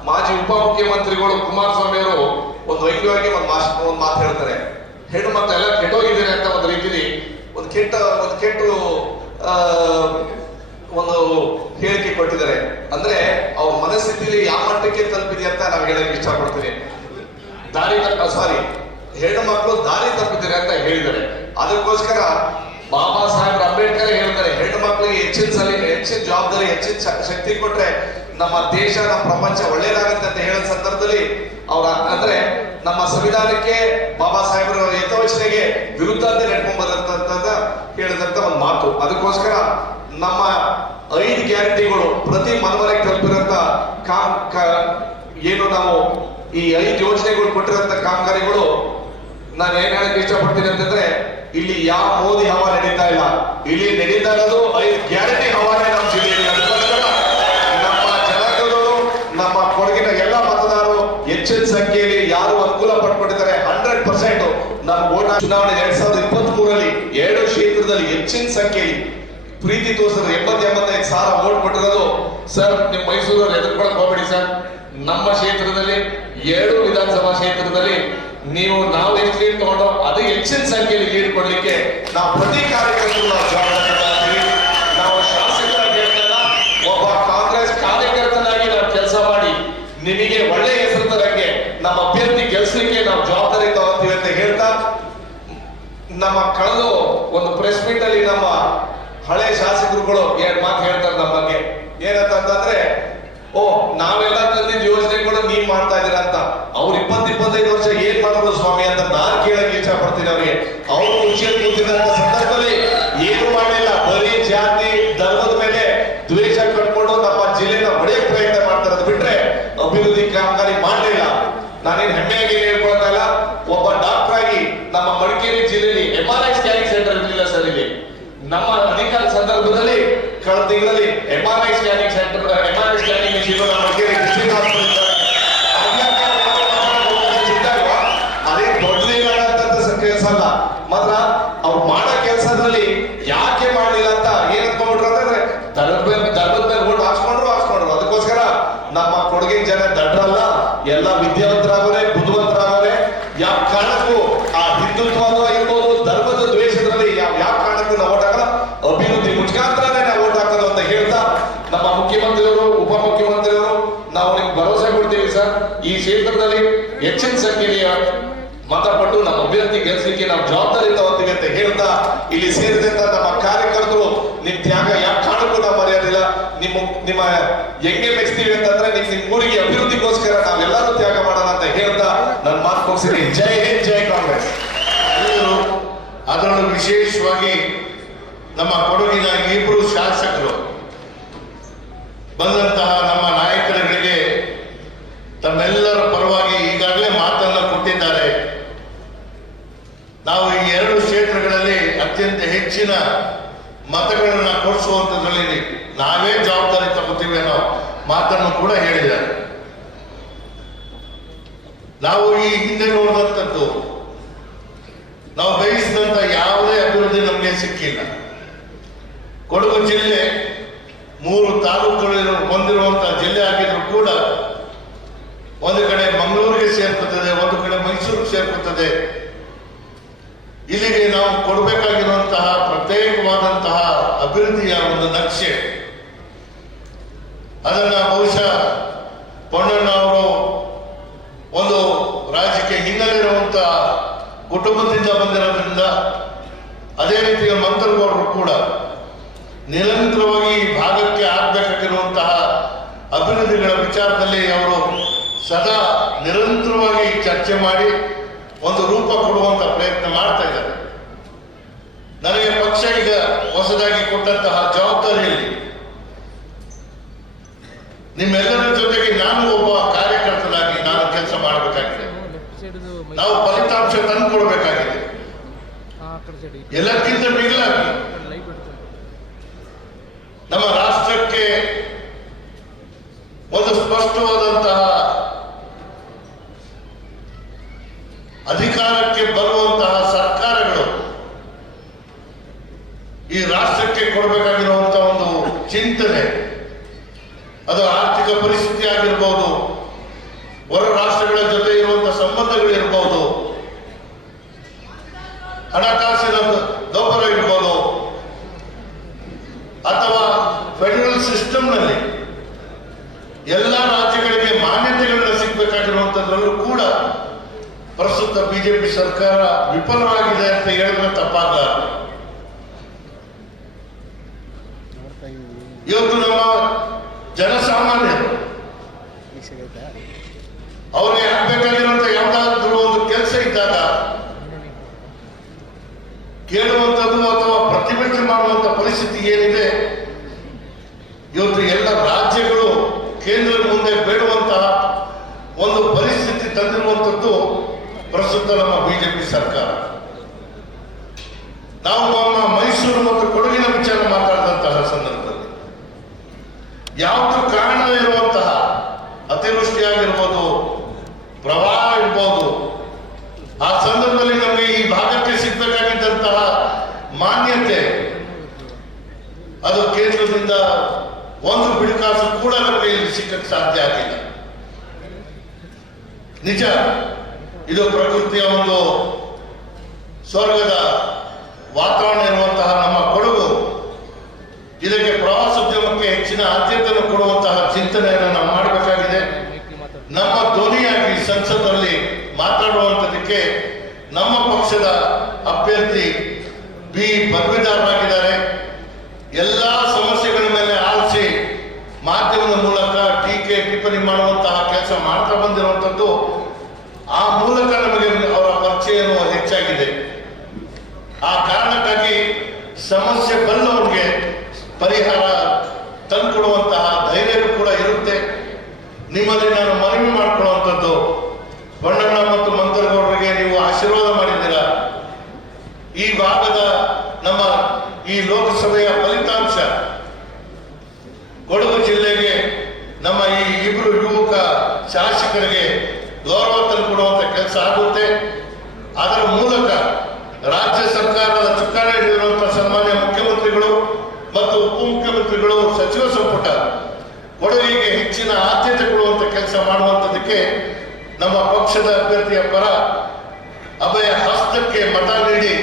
ಮಾಜಿ ಉಪಮುಖ್ಯಮಂತ್ರಿಗಳು ಕುಮಾರಸ್ವಾಮಿ ಅವರು ಒಂದು ವ್ಯಂಗ್ಯವಾಗಿ ಒಂದು ಮಾತು ಹೇಳ್ತಾರೆ, ಹೆಣ್ಣು ಮಕ್ಕಳೆಲ್ಲ ಕೆಟ್ಟೋಗಿದ್ದಾರೆ ಅಂತ ಒಂದು ರೀತಿಲಿ ಒಂದು ಕೆಟ್ಟ ಒಂದು ಹೇಳಿಕೆ ಕೊಟ್ಟಿದ್ದಾರೆ. ಅಂದ್ರೆ ಅವ್ರ ಮನಸ್ಥಿತಿಲಿ ಯಾವ ಮಟ್ಟಕ್ಕೆ ತಲುಪಿದೆ ಅಂತ ನಾವು ಹೇಳಕ್ಕೆ ಇಷ್ಟಪಡ್ತೀನಿ. ಹೆಣ್ಣು ಮಕ್ಕಳು ದಾರಿ ತಪ್ಪಿದ್ದಾರೆ ಅಂತ ಹೇಳಿದ್ದಾರೆ. ಅದಕ್ಕೋಸ್ಕರ ಬಾಬಾ ಸಾಹೇಬ್ ಅಂಬೇಡ್ಕರ್ ಹೇಳ್ತಾರೆ, ಹೆಣ್ಣು ಮಕ್ಕಳಿಗೆ ಹೆಚ್ಚಿನ ಜವಾಬ್ದಾರಿ, ಹೆಚ್ಚಿನ ಶಕ್ತಿ ಕೊಟ್ರೆ ನಮ್ಮ ದೇಶ, ನಮ್ಮ ಪ್ರಪಂಚ ಒಳ್ಳೇದಾಗುತ್ತೆ ಅಂತ ಹೇಳೋ ಸಂದರ್ಭದಲ್ಲಿ ಅವ್ರ ಅಂದ್ರೆ ನಮ್ಮ ಸಂವಿಧಾನಕ್ಕೆ ಬಾಬಾ ಸಾಹೇಬರ ಹಿತವಚನೆಗೆ ವಿರುದ್ಧ ನಡ್ಕೊಂಡ್ಬಂದಂತ ಹೇಳಿದಂತ ಒಂದು ಮಾತು. ಅದಕ್ಕೋಸ್ಕರ ನಮ್ಮ 5 ಗ್ಯಾರಂಟಿಗಳು ಪ್ರತಿ ಮನವರೆಗೆ ತಲುಪಿರಂತ ಏನು ನಾವು ಈ 5 ಯೋಜನೆಗಳು ಕೊಟ್ಟಿರಂತ ಕಾಮಗಾರಿಗಳು ನಾನು ಏನ್ ಹೇಳಕ್ ಇಷ್ಟಪಡ್ತೀನಿ ಅಂತಂದ್ರೆ, ಇಲ್ಲಿ ಯಾವ ಮೋದಿ ಹವಾ ನಡೀತಾ ಇಲ್ಲ, ಇಲ್ಲಿ ನಡೀತಾ ಇರೋದು 5 ಗ್ಯಾರಂಟಿ ಹವಾನೇ ನಮ್ಮ ಜಿಲ್ಲೆಯಲ್ಲಿ. ಅದಕ್ಕೋಸ್ಕರ ನಮ್ಮ ಜನಗಳು, ನಮ್ಮ ಕೊಡಗಿನ ಎಲ್ಲ ಮತದಾರರು ಹೆಚ್ಚಿನ ಸಂಖ್ಯೆಯಲ್ಲಿ ಯಾರು ಅನುಕೂಲ ಪಡ್ಕೊಂಡಿದ್ದಾರೆ 100% ನಮ್ಮ ಓಟ್ ಚುನಾವಣೆ 2023ರಲ್ಲಿ 2 ಕ್ಷೇತ್ರದಲ್ಲಿ ಹೆಚ್ಚಿನ ಸಂಖ್ಯೆಯಲ್ಲಿ ಪ್ರೀತಿ ತೋರಿಸಿದ್ರೆ 85 ಸಾವಿರ ವೋಟ್ ಕೊಟ್ಟಿರೋದು. ಸರ್, ನಿಮ್ಮ ಮೈಸೂರಲ್ಲಿ ಎದುರ್ಕೊಳಕ್ ಹೋಗ್ಬೇಡಿ ಸರ್, ನಮ್ಮ ಕ್ಷೇತ್ರದಲ್ಲಿ 2 ವಿಧಾನಸಭಾ ಕ್ಷೇತ್ರದಲ್ಲಿ ನಾವು ಎಷ್ಟು ಲೀಡ್ ತಗೊಂಡು ಅದು ಹೆಚ್ಚಿನ ಸಂಖ್ಯೆಯಲ್ಲಿ ಲೀಡ್ ಕೊಡ್ಲಿಕ್ಕೆ ನಾವು ಪ್ರತಿ ಕಾರ್ಯಕರ್ತರು ನಾವು ಜವಾಬ್ದಾರಿ ಮಾಡ್ತೀವಿ. ನಾವು ಶಾಸಕರಾಗಿ ಒಬ್ಬ ಕಾಂಗ್ರೆಸ್ ಕಾರ್ಯಕರ್ತನಾಗಿ ನಾವು ಕೆಲಸ ಮಾಡಿ ನಿಮಗೆ ಒಳ್ಳೆ ಹೆಸರು ತರಕ್ಕೆ ನಮ್ಮ ಅಭ್ಯರ್ಥಿ ಗೆಲ್ಸಲಿಕ್ಕೆ ನಾವು ಜವಾಬ್ದಾರಿ ತಗೋತೀವಿ ಅಂತ ಹೇಳ್ತಾ, ನಮ್ಮ ಕಳೆದ ಒಂದು ಪ್ರೆಸ್ ಮೀಟ್ ಅಲ್ಲಿ ನಮ್ಮ ಹಳೆ ಶಾಸಕರುಗಳು 2 ಮಾತು ಹೇಳ್ತಾರೆ ನಮ್ಮ ಬಗ್ಗೆ. ಏನಂತಂದ್ರೆ, ನಾವೆಲ್ಲ ತಂದಿದ್ದ ಯೋಜನೆಗಳು ನೀವ್ ಮಾಡ್ತಾ ಇದೀರ ಅಂತ. ಅವ್ರು 20-25 ವರ್ಷ ಏನ್ ಮಾಡೋದು ಸ್ವಾಮಿ ಅಂತ ನಾನು ಕೇಳಕ್ ಇಷ್ಟಪಡ್ತೀನಿ ಅವ್ರಿಗೆ. ಅವರು ಕುರ್ಚಿಯಲ್ಲಿ ಕೂತಿದ್ದಂತ ಸಂದರ್ಭದಲ್ಲಿ ಏನು ಮಾಡಿಲ್ಲ, ಬರೀ ಜಾತಿ ಧರ್ಮದ ಮೇಲೆ ದ್ವೇಷ ಕಟ್ಕೊಂಡು ನಮ್ಮ ಜಿಲ್ಲೆನ ಹೊಡೆಯಕ್ ಪ್ರಯತ್ನ ಮಾಡ್ತಾರೆ. ಅದು ಬಿಟ್ರೆ ಅಭಿವೃದ್ಧಿ ಕಾಮಗಾರಿ ಮಾಡಲಿಲ್ಲ. ನಾನೇನ್ ಹೆಮ್ಮೆಯಾಗಿ ಹೇಳ್ಕೊಳ್ತಾ ಇಲ್ಲ. ಒಬ್ಬ ಡಾಕ್ಟರ್ ಆಗಿ ನಮ್ಮ ಮಡಿಕೇರಿ ಜಿಲ್ಲೆಯಲ್ಲಿ MRI ಸ್ಕ್ಯಾನಿಂಗ್ ಸೆಂಟರ್ ಇರಲಿಲ್ಲ ಸರ್. ಇಲ್ಲಿ ನಮ್ಮ ಅಧಿಕಾರ ಸಂದರ್ಭದಲ್ಲಿ ಕಳೆದ ತಿಂಗಳಲ್ಲಿ MRI ಸ್ಕ್ಯಾನಿಂಗ್ ಮಿಷಿನ್ ನಮ್ಮ ಮಡಿಕೇರಿ ಡಿಸ್ಟ್ರಿಕ್ಟ್ ಹಾಸ್ಪಿಟಲ್ ಅದೇ ದೊಡ್ಡದೇನಾಗಂತ ಕೆಲಸ ಅಲ್ಲ. ಮಾತ್ರ ಅವ್ರು ಮಾಡೋ ಕೆಲಸದಲ್ಲಿ ಯಾಕೆ ಮಾಡಲಿಲ್ಲ ಅಂತ ಏನ್ ಅಂದ್ಕೊಂಡ್ಬಿಟ್ರು ಅಂತಂದ್ರೆ, ಧರ್ಮದ ಮೇಲೆ ಓಟ್ ಹಾಕ್ಸ್ಕೊಂಡ್ರು. ಅದಕ್ಕೋಸ್ಕರ ನಮ್ಮ ಕೊಡಗಿನ ಜನ ದಡ್ರಲ್ಲ, ಎಲ್ಲ ವಿದ್ಯಾವಂತರಾಗವ್ರೆ, ಬುದ್ಧಿವಂತರಾಗವ್ರೆ. ಯಾವ ಕಾರಣಕ್ಕೂ ಆ ಹಿಂದುತ್ವ ಇರ್ಬೋದು, ಧರ್ಮದ ದ್ವೇಷದಲ್ಲಿ ಯಾವ ಕಾರಣಕ್ಕೂ ನಾವು ಓಟ್ ಹಾಕಲ್ಲ, ಅಭಿವೃದ್ಧಿ ಮುಖಾಂತರನೇ ನಾವು ಓಟ್ ಹಾಕೋದು ಅಂತ ಹೇಳ್ತಾ, ನಮ್ಮ ಮುಖ್ಯಮಂತ್ರಿಯವರು, ಉಪಮುಖ್ಯಮಂತ್ರಿಯವರು ನಾವು ನಿಮ್ಗೆ ಭರವಸೆ ಕೊಡ್ತೀವಿ ಸರ್, ಈ ಕ್ಷೇತ್ರದಲ್ಲಿ ಹೆಚ್ಚಿನ ಸಂಖ್ಯೆಯಲ್ಲಿ ಮತ ಪಟ್ಟು ನಮ್ಮ ಅಭ್ಯರ್ಥಿ ಗೆಲ್ಸಲಿಕ್ಕೆ ನಾವು ಜವಾಬ್ದಾರಿ ತಗೋತೀವಿ ಅಂತ ಹೇಳ್ತಾ, ಇಲ್ಲಿ ಸೇರಿದಂತ ನಮ್ಮ ಕಾರ್ಯಕರ್ತರು ನಿಮ್ ತ್ಯಾಗ ಯಾವ ಕಾರಣಕ್ಕೂ ನಾವು ಮರೆಯೋದಿಲ್ಲ. ನಿಮ್ಮ ಹೆಂಗೆ ಮೆಚ್ತೀವಿ ಅಂತಂದ್ರೆ, ನಿಮ್ ಊರಿಗೆ ಅಭಿವೃದ್ಧಿಗೋಸ್ಕರ ನಾವೆಲ್ಲರೂ ತ್ಯಾಗ ಮಾಡೋಣ ಅಂತ ಹೇಳ್ತಾ ನನ್ನ ಮಾತು ಮುಗಿಸಿದ್ದೀನಿ. ಜೈ ಹಿಂದ್, ಜೈ ಕಾಂಗ್ರೆಸ್. ಅದರಲ್ಲೂ ವಿಶೇಷವಾಗಿ ನಮ್ಮ ಕೊಡಗಿನ 2 ಶಾಸಕರು ಬಂದಂತಹ ನಮ್ಮ ನಾಯಕರುಗಳಿಗೆ ತಮ್ಮೆಲ್ಲರ ಪರವಾಗಿ ಈಗಾಗಲೇ ಮಾತನ್ನ ಕೊಟ್ಟಿದ್ದಾರೆ. ನಾವು ಈ 2 ಕ್ಷೇತ್ರಗಳಲ್ಲಿ ಅತ್ಯಂತ ಹೆಚ್ಚಿನ ಮತಗಳನ್ನ ಕೊಡಿಸುವಂಥದ್ರಲ್ಲಿ ನಾವೇ ಜವಾಬ್ದಾರಿ ತಗೋತೀವಿ ಅನ್ನೋ ಮಾತನ್ನು ಕೂಡ ಹೇಳಿದ್ದಾರೆ. ನಾವು ಈ ಹಿಂದೆ ನೋಡಿದಂಥದ್ದು, ನಾವು ಬಯಸಿದಂತ ಯಾವುದೇ ಅಭಿವೃದ್ಧಿ ನಮಗೆ ಸಿಕ್ಕಿಲ್ಲ. ಕೊಡಗು ಜಿಲ್ಲೆ 3 ತಾಲೂಕುಗಳು ಹೊಂದಿರುವಂತಹ ಜಿಲ್ಲೆ ಆಗಿದ್ರು ಕೂಡ ಒಂದು ಕಡೆ ಮಂಗಳೂರಿಗೆ ಸೇರ್ಪುತ್ತದೆ, ಒಂದು ಕಡೆ ಮೈಸೂರಿಗೆ ಸೇರ್ಪುತ್ತದೆ. ಇಲ್ಲಿಗೆ ನಾವು ಕೊಡಬೇಕಾಗಿರುವಂತಹ ಪ್ರತ್ಯೇಕವಾದಂತಹ ಅಭಿವೃದ್ಧಿಯ ಒಂದು ನಕ್ಷೆ, ಅದನ್ನ ಬಹುಶಃ ಪೊನ್ನಣ್ಣ ಅವರು ಒಂದು ರಾಜಕೀಯ ಹಿನ್ನೆಲೆ ಇರುವಂತಹ ಕುಟುಂಬದಿಂದ ಬಂದಿರೋದ್ರಿಂದ, ಅದೇ ರೀತಿಯ ಮಂತ್ರಗೌಡರು ಕೂಡ ನಿರಂತರವಾಗಿ ಈ ಭಾಗಕ್ಕೆ ಆಗಬೇಕಾಗಿರುವಂತಹ ಅಭಿವೃದ್ಧಿಗಳ ವಿಚಾರದಲ್ಲಿ ಅವರು ಸದಾ ನಿರಂತರವಾಗಿ ಚರ್ಚೆ ಮಾಡಿ ಒಂದು ರೂಪ ಕೊಡುವಂತ ಪ್ರಯತ್ನ ಮಾಡ್ತಾ ಇದ್ದಾರೆ. ನನಗೆ ಪಕ್ಷ ಈಗ ಹೊಸ ಹೊಸದಾಗಿ ಕೊಟ್ಟಂತಹ ಜವಾಬ್ದಾರಿಯಲ್ಲಿ ನಿಮ್ಮೆಲ್ಲರ ಜೊತೆಗೆ ನಾನು ಒಬ್ಬ ಕಾರ್ಯಕರ್ತನಾಗಿ ನಾನು ಕೆಲಸ ಮಾಡಬೇಕಾಗಿದೆ. ನಾವು ಫಲಿತಾಂಶ ತಂದುಕೊಡ್ಬೇಕಾಗಿದೆ. ಎಲ್ಲಕ್ಕಿಂತ ಮಿಗಿಲಾಗಿ ನಮ್ಮ ರಾಷ್ಟ್ರಕ್ಕೆ ಒಂದು ಸ್ಪಷ್ಟವಾದಂತಹ ಅಧಿಕಾರಕ್ಕೆ ಬರುವಂತಹ ಸರ್ಕಾರಗಳು ಈ ರಾಷ್ಟ್ರಕ್ಕೆ ಕೊಡಬೇಕಾಗಿರುವಂತಹ ಒಂದು ಚಿಂತನೆ, ಅದು ಆರ್ಥಿಕ ಪರಿಸ್ಥಿತಿ ಆಗಿರ್ಬೋದು, ಹೊರ ರಾಷ್ಟ್ರಗಳ ಜೊತೆ ಇರುವಂತಹ ಸಂಬಂಧಗಳಿರ್ಬೋದು, ಹಣಕಾಸಿನ ದೌರ್ಬಲ್ಯ ಇರ್ಬೋದು, ಅಥವಾ ಫೆಡರಲ್ ಸಿಸ್ಟಮ್ನಲ್ಲಿ ಎಲ್ಲ ರಾಜ್ಯಗಳಿಗೆ ಮಾನ್ಯತೆಗಳನ್ನ ಸಿಗಬೇಕಾಗಿರುವಂತದ್ರಲ್ಲೂ ಕೂಡ ಪ್ರಸ್ತುತ ಬಿಜೆಪಿ ಸರ್ಕಾರ ವಿಫಲವಾಗಿದೆ ಅಂತ ಹೇಳಿದ್ರೆ ತಪ್ಪಾಗಲಾರದು. ಇವತ್ತು ನಮ್ಮ ಜನಸಾಮಾನ್ಯರು ಅವ್ರಿಗೆ ಆಗ್ಬೇಕಾಗಿರುವಂತ ಯಾವುದಾದ್ರೂ ಒಂದು ಕೆಲಸ ಇದ್ದಾಗ ಕೇಳುವಂಥದ್ದು ಅಥವಾ ಪ್ರತಿಭಟನೆ ಮಾಡುವಂತ ಪರಿಸ್ಥಿತಿ ಏನಿದೆ, ಇವತ್ತು ಎಲ್ಲ ರಾಜ್ಯಗಳು ಕೇಂದ್ರದ ಮುಂದೆ ಬೇಡುವಂತಹ ಒಂದು ಪರಿಸ್ಥಿತಿ ತಂದಿರುವಂಥದ್ದು ಪ್ರಸ್ತುತ ನಮ್ಮ ಬಿಜೆಪಿ ಸರ್ಕಾರ. ನಾವು ನಮ್ಮ ಮೈಸೂರು ಮತ್ತು ಕೊಡಗಿನ ವಿಚಾರ ಮಾತಾಡಿದಂತಹ ಸಂದರ್ಭದಲ್ಲಿ ಯಾವುದು ಕಾರಣ ಇರುವಂತಹ ಅತಿವೃಷ್ಟಿಯಾಗಿರ್ಬೋದು, ಪ್ರವಾಹ ಇರ್ಬೋದು, ಆ ಸಂದರ್ಭದಲ್ಲಿ ನಮಗೆ ಈ ಭಾಗಕ್ಕೆ ಸಿಗಬೇಕಾಗಿದ್ದಂತಹ ಮಾನ್ಯತೆ ಅದು ಕೇಂದ್ರದಿಂದ ಒಂದು ಬಿಡುಕಾಸು ಕೂಡ ನಮಗೆ ಇಲ್ಲಿ ಸಿಕ್ಕಕ್ಕೆ ಸಾಧ್ಯ ಆಗಿಲ್ಲ. ನಿಜ, ಇದು ಪ್ರಕೃತಿಯ ಒಂದು ಸ್ವರ್ಗದ ವಾತಾವರಣ ಇರುವಂತಹ ನಮ್ಮ ಕೊಡಗು, ಇದಕ್ಕೆ ಪ್ರವಾಸೋದ್ಯಮಕ್ಕೆ ಹೆಚ್ಚಿನ ಆದ್ಯತೆಯನ್ನು ಕೊಡುವಂತಹ ಚಿಂತನೆಯನ್ನು ನಾವು ಮಾಡಬೇಕಾಗಿದೆ. ನಮ್ಮ ಧ್ವನಿಯಾಗಿ ಸಂಸದಲ್ಲಿ ಮಾತಾಡುವಂಥದಕ್ಕೆ ನಮ್ಮ ಪಕ್ಷದ ಅಭ್ಯರ್ಥಿ ಬಿ ಪದವೀಧರರಾಗಿದ್ದಾರೆ. ಎಲ್ಲ ಸಮಸ್ಯೆಗಳ ಮೇಲೆ ಆಲಿಸಿ ಮಾಧ್ಯಮದ ಮೂಲಕ ಟೀಕೆ ಟಿಪ್ಪಣಿ ಮಾಡುವಂತಹ ಕೆಲಸ ಮಾಡ್ತಾ ಬಂದಿರುವಂಥದ್ದು, ಆ ಮೂಲಕ ನಮಗೆ ಅವರ ಪರಿಚಯನೂ ಹೆಚ್ಚಾಗಿದೆ. ಆ ಕಾರಣಕ್ಕಾಗಿ ಸಮಸ್ಯೆ ಬಲ್ಲವರಿಗೆ ಪರಿಹಾರ ತಂದುಕೊಡುವಂತಹ ಧೈರ್ಯವೂ ಕೂಡ ಇರುತ್ತೆ. ನಿಮ್ಮಲ್ಲಿ ನಾನು ಮನವಿ ಮಾಡಿಕೊಳ್ಳುವಂಥದ್ದು, ಬಣ್ಣಣ್ಣ ಮತ್ತು ಮಂತ್ರಗೌಡರಿಗೆ ನೀವು ಆಶೀರ್ವಾದ ಮಾಡಿದ್ದೀರಾ. ಈ ಭಾಗದ ನಮ್ಮ ಈ ಲೋಕಸಭೆಯ ಫಲಿತಾಂಶ ಕೊಡಗು ಜಿಲ್ಲೆಗೆ ನಮ್ಮ ಈ ಇಬ್ಬರು ಯುವಕ ಶಾಸಕರಿಗೆ ಗೌರವ ತಂದುಕೊಡುವಂತ ಕೆಲಸ ಆಗುತ್ತೆ. ಅದರ ಮೂಲಕ ರಾಜ್ಯ ಸರ್ಕಾರದ ಚುಕ್ಕಾಣಿ ಹಿಡಿದಿರುವಂತಹ ಸನ್ಮಾನ್ಯ ಮುಖ್ಯಮಂತ್ರಿಗಳು ಮತ್ತು ಉಪಮುಖ್ಯಮಂತ್ರಿಗಳು, ಸಚಿವ ಸಂಪುಟ ಕೊಡಗಿಗೆ ಹೆಚ್ಚಿನ ಆದ್ಯತೆ ಕೊಡುವಂತ ಕೆಲಸ ಮಾಡುವಂಥದಕ್ಕೆ ನಮ್ಮ ಪಕ್ಷದ ಅಭ್ಯರ್ಥಿಯ ಪರ ಅಭಯ ಹಸ್ತಕ್ಕೆ ಮತ ನೀಡಿ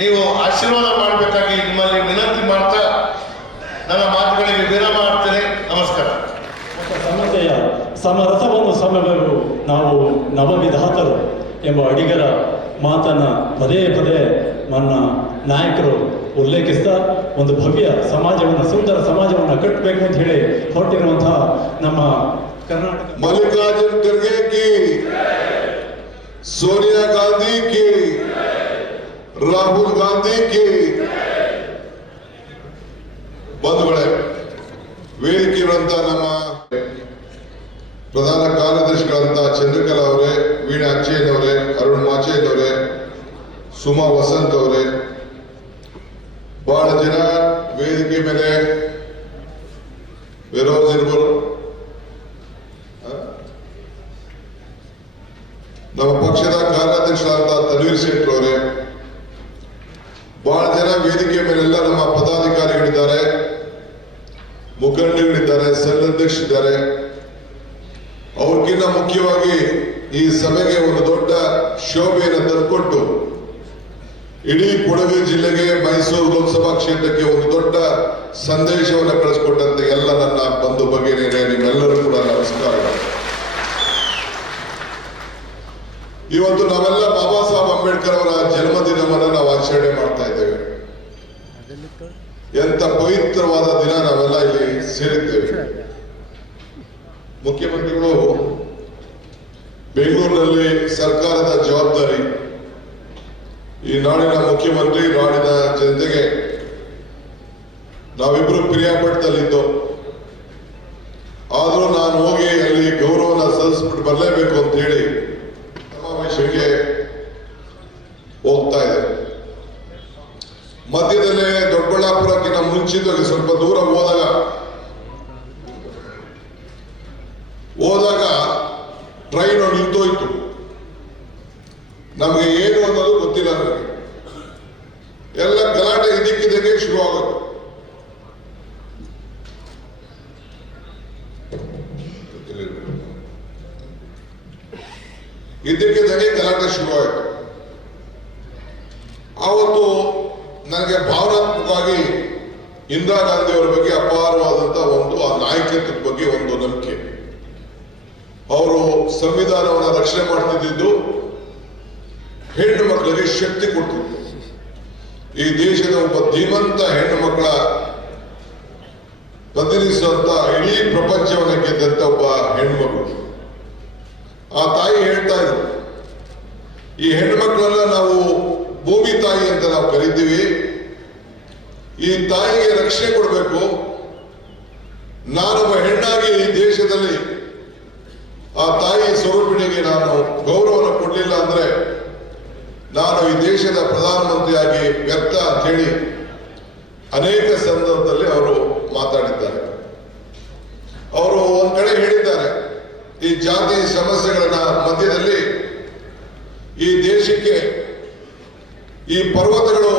ನೀವು ಆಶೀರ್ವಾದ ಮಾಡಬೇಕಾಗಿ ನಿಮ್ಮಲ್ಲಿ ವಿನಂತಿ ಮಾಡ್ತಾ ನನ್ನ ಮಾತುಗಳಿಗೆ ವಿರಾಮ ಮಾಡ್ತೇನೆ. ನಮಸ್ಕಾರ. ಸಮತೆಯ ಸಮರಸವನ್ನು ಸಮವೆವು ನಾವು ನವವಿಧಾತರು ಎಂಬ ಅಡಿಗರ ಮಾತನ್ನ ಪದೇ ಪದೇ ನನ್ನ ನಾಯಕರು ಉಲ್ಲೇಖಿಸ್ತಾ ಒಂದು ಭವ್ಯ ಸಮಾಜವನ್ನು, ಸುಂದರ ಸಮಾಜವನ್ನು ಕಟ್ಟಬೇಕು ಅಂತ ಹೇಳಿ ಹೊರಟಿರುವಂತಹ ನಮ್ಮ ಕರ್ನಾಟಕ ಮಲ್ಲಿಕಾರ್ಜುನ್ ಖರ್ಗೆ ಕಿ, ಸೋನಿಯಾ ಗಾಂಧಿ ಕಿ, ರಾಹುಲ್ ಗಾಂಧಿ ಕಿ. ಬಂಧುಗಳೇ, ವೇದಿಕೆ ಇರುವಂತ ನಮ್ಮ ಪ್ರಧಾನ ಕಾರ್ಯದರ್ಶಿಗಳಂತ ಚಂದ್ರಕಲಾ ಅವರೇ, ವೀಣಾ ಅಚ್ಚಯ್ಯನವರೇ, ಅರುಣ್ ಮಾಚಯ್ಯನವರೇ, ಸುಮಾ ವಸಂತ್ ಅವರೇ, ಬಹಳ ಜನ ವೇದಿಕೆ ಮೇಲೆ ವಿರೋಧ ಇರ್ಬೋದು, ನಮ್ಮ ಪಕ್ಷದ ಕಾರ್ಯಾಧ್ಯಕ್ಷರಾದ ತನ್ವೀರ್ ಸೇಠ್ ಅವರೇ, ಬಹಳ ಜನ ವೇದಿಕೆ ಮೇಲೆಲ್ಲ ನಮ್ಮ ಪದಾಧಿಕಾರಿಗಳಿದ್ದಾರೆ, ಮುಖಂಡಗಳಿದ್ದಾರೆ, ಸೆಲ್ ಅಧ್ಯಕ್ಷರಿದ್ದಾರೆ. ಅವ್ರಿಗಿಂತ ಮುಖ್ಯವಾಗಿ ಈ ಸಭೆಗೆ ಒಂದು ದೊಡ್ಡ ಶೋಭೆಯನ್ನು ತಂದುಕೊಟ್ಟು ಇಡೀ ಕೊಡಗು ಜಿಲ್ಲೆಗೆ, ಮೈಸೂರು ಲೋಕಸಭಾ ಕ್ಷೇತ್ರಕ್ಕೆ ಒಂದು ದೊಡ್ಡ ಸಂದೇಶವನ್ನು ಕಳಿಸ್ಕೊಟ್ಟಂತೆ ಎಲ್ಲ ನನ್ನ ಬಂಧು ಭಗಿನಿಯರೇ, ನಿಮ್ಮೆಲ್ಲರೂ ಕೂಡ ನಮಸ್ಕಾರಗಳು. ಇವತ್ತು ನಾವೆಲ್ಲ ಬಾಬಾ ಸಾಹೇಬ್ ಅಂಬೇಡ್ಕರ್ ಅವರ ಜನ್ಮದಿನವನ್ನು ನಾವು ಆಚರಣೆ ಮಾಡ್ತಾ ಇದ್ದೇವೆ. ಎಂತ ಪವಿತ್ರವಾದ ದಿನ ನಾವೆಲ್ಲ ಇಲ್ಲಿ ಸೇರಿದ್ದೇವೆ. ಮುಖ್ಯಮಂತ್ರಿಗಳು ಬೆಂಗಳೂರಿನಲ್ಲಿ ಸರ್ಕಾರದ ಜವಾಬ್ದಾರಿ, ಈ ನಾಡಿನ ಮುಖ್ಯಮಂತ್ರಿ ನಾಡಿನ ಜನತೆಗೆ ನಾವಿಬ್ರು ಪಿರಿಯಾಪಟ್ಟದಲ್ಲಿದ್ದು, ಆದರೂ ನಾನು ಹೋಗಿ ಅಲ್ಲಿ ಗೌರವನ ಸಲ್ಲಿಸ್ಬಿಟ್ಟು ಬರಲೇಬೇಕು ಅಂತ ಹೇಳಿ ಸಮಾವೇಶಕ್ಕೆ ಹೋಗ್ತಾ ಇದೆ. ಮಧ್ಯದಲ್ಲೇ ದೊಡ್ಡಬಳ್ಳಾಪುರಕ್ಕಿಂತ ಮುಂಚಿತವಾಗಿ ಸ್ವಲ್ಪ ದೂರ ಹೋದಾಗ ಟ್ರೈನು ನಿಂತೋಯ್ತು. ನಮಗೆ ಏನು ಅನ್ನೋದು ಗೊತ್ತಿಲ್ಲ. ನನಗೆ ಎಲ್ಲ ಗಲಾಟೆ ಇದಕ್ಕಿದ್ದಕ್ಕೆ ಶುರು ಆಗುತ್ತೆ. ಇದಕ್ಕಿದ್ದಂಗೆ ಗಲಾಟೆ ಶುರುವಾಯಿತು. ಆವತ್ತು ನನಗೆ ಭಾವನಾತ್ಮಕವಾಗಿ ಇಂದಿರಾ ಗಾಂಧಿ ಅವರ ಬಗ್ಗೆ ಅಪಾರವಾದಂತ ಆ ನಾಯಕತ್ವದ ಬಗ್ಗೆ ಒಂದು ನಂಬಿಕೆ. ಅವರು ಸಂವಿಧಾನವನ್ನು ರಕ್ಷಣೆ ಮಾಡ್ತಿದ್ದು, ಹೆಣ್ಣು ಮಕ್ಕಳಿಗೆ ಶಕ್ತಿ ಕೊಡ್ತಿದ್ರು. ಈ ದೇಶದ ಒಬ್ಬ ಧೀಮಂತ ಹೆಣ್ಣು ಮಕ್ಕಳ ಪ್ರತಿನಿಧಿಸುವಂತ ಇಡೀ ಪ್ರಪಂಚವನ್ನು ಗೆದ್ದಂತ ಒಬ್ಬ ಹೆಣ್ಮಗಳು. ಆ ತಾಯಿ ಹೇಳ್ತಾ ಇದ್ರು, ಈ ಹೆಣ್ಣು ಮಕ್ಕಳನ್ನ ನಾವು ಭೂಮಿ ತಾಯಿ ಅಂತ ನಾವು ಕರಿತೀವಿ. ಈ ತಾಯಿಗೆ ರಕ್ಷಣೆ ಕೊಡಬೇಕು. ನಾನೊಬ್ಬ ಹೆಣ್ಣಾಗಿ ಈ ದೇಶದಲ್ಲಿ ಆ ತಾಯಿ ಸ್ವರೂಪಿಣಿಗೆ ನಾನು ಗೌರವವನ್ನು ಕೊಡಲಿಲ್ಲ ಅಂದ್ರೆ ನಾನು ಈ ದೇಶದ ಪ್ರಧಾನಮಂತ್ರಿಯಾಗಿ ವ್ಯರ್ಥ ಅಂತ ಹೇಳಿ ಅನೇಕ ಸಂದರ್ಭದಲ್ಲಿ ಅವರು ಮಾತಾಡಿದ್ದಾರೆ. ಅವರು ಒಂದ್ ಕಡೆ ಹೇಳಿದ್ದಾರೆ, ಈ ಜಾತಿ ಸಮಸ್ಯೆಗಳನ್ನ ಮಧ್ಯದಲ್ಲಿ ಈ ದೇಶಕ್ಕೆ ಈ ಪರ್ವತಗಳು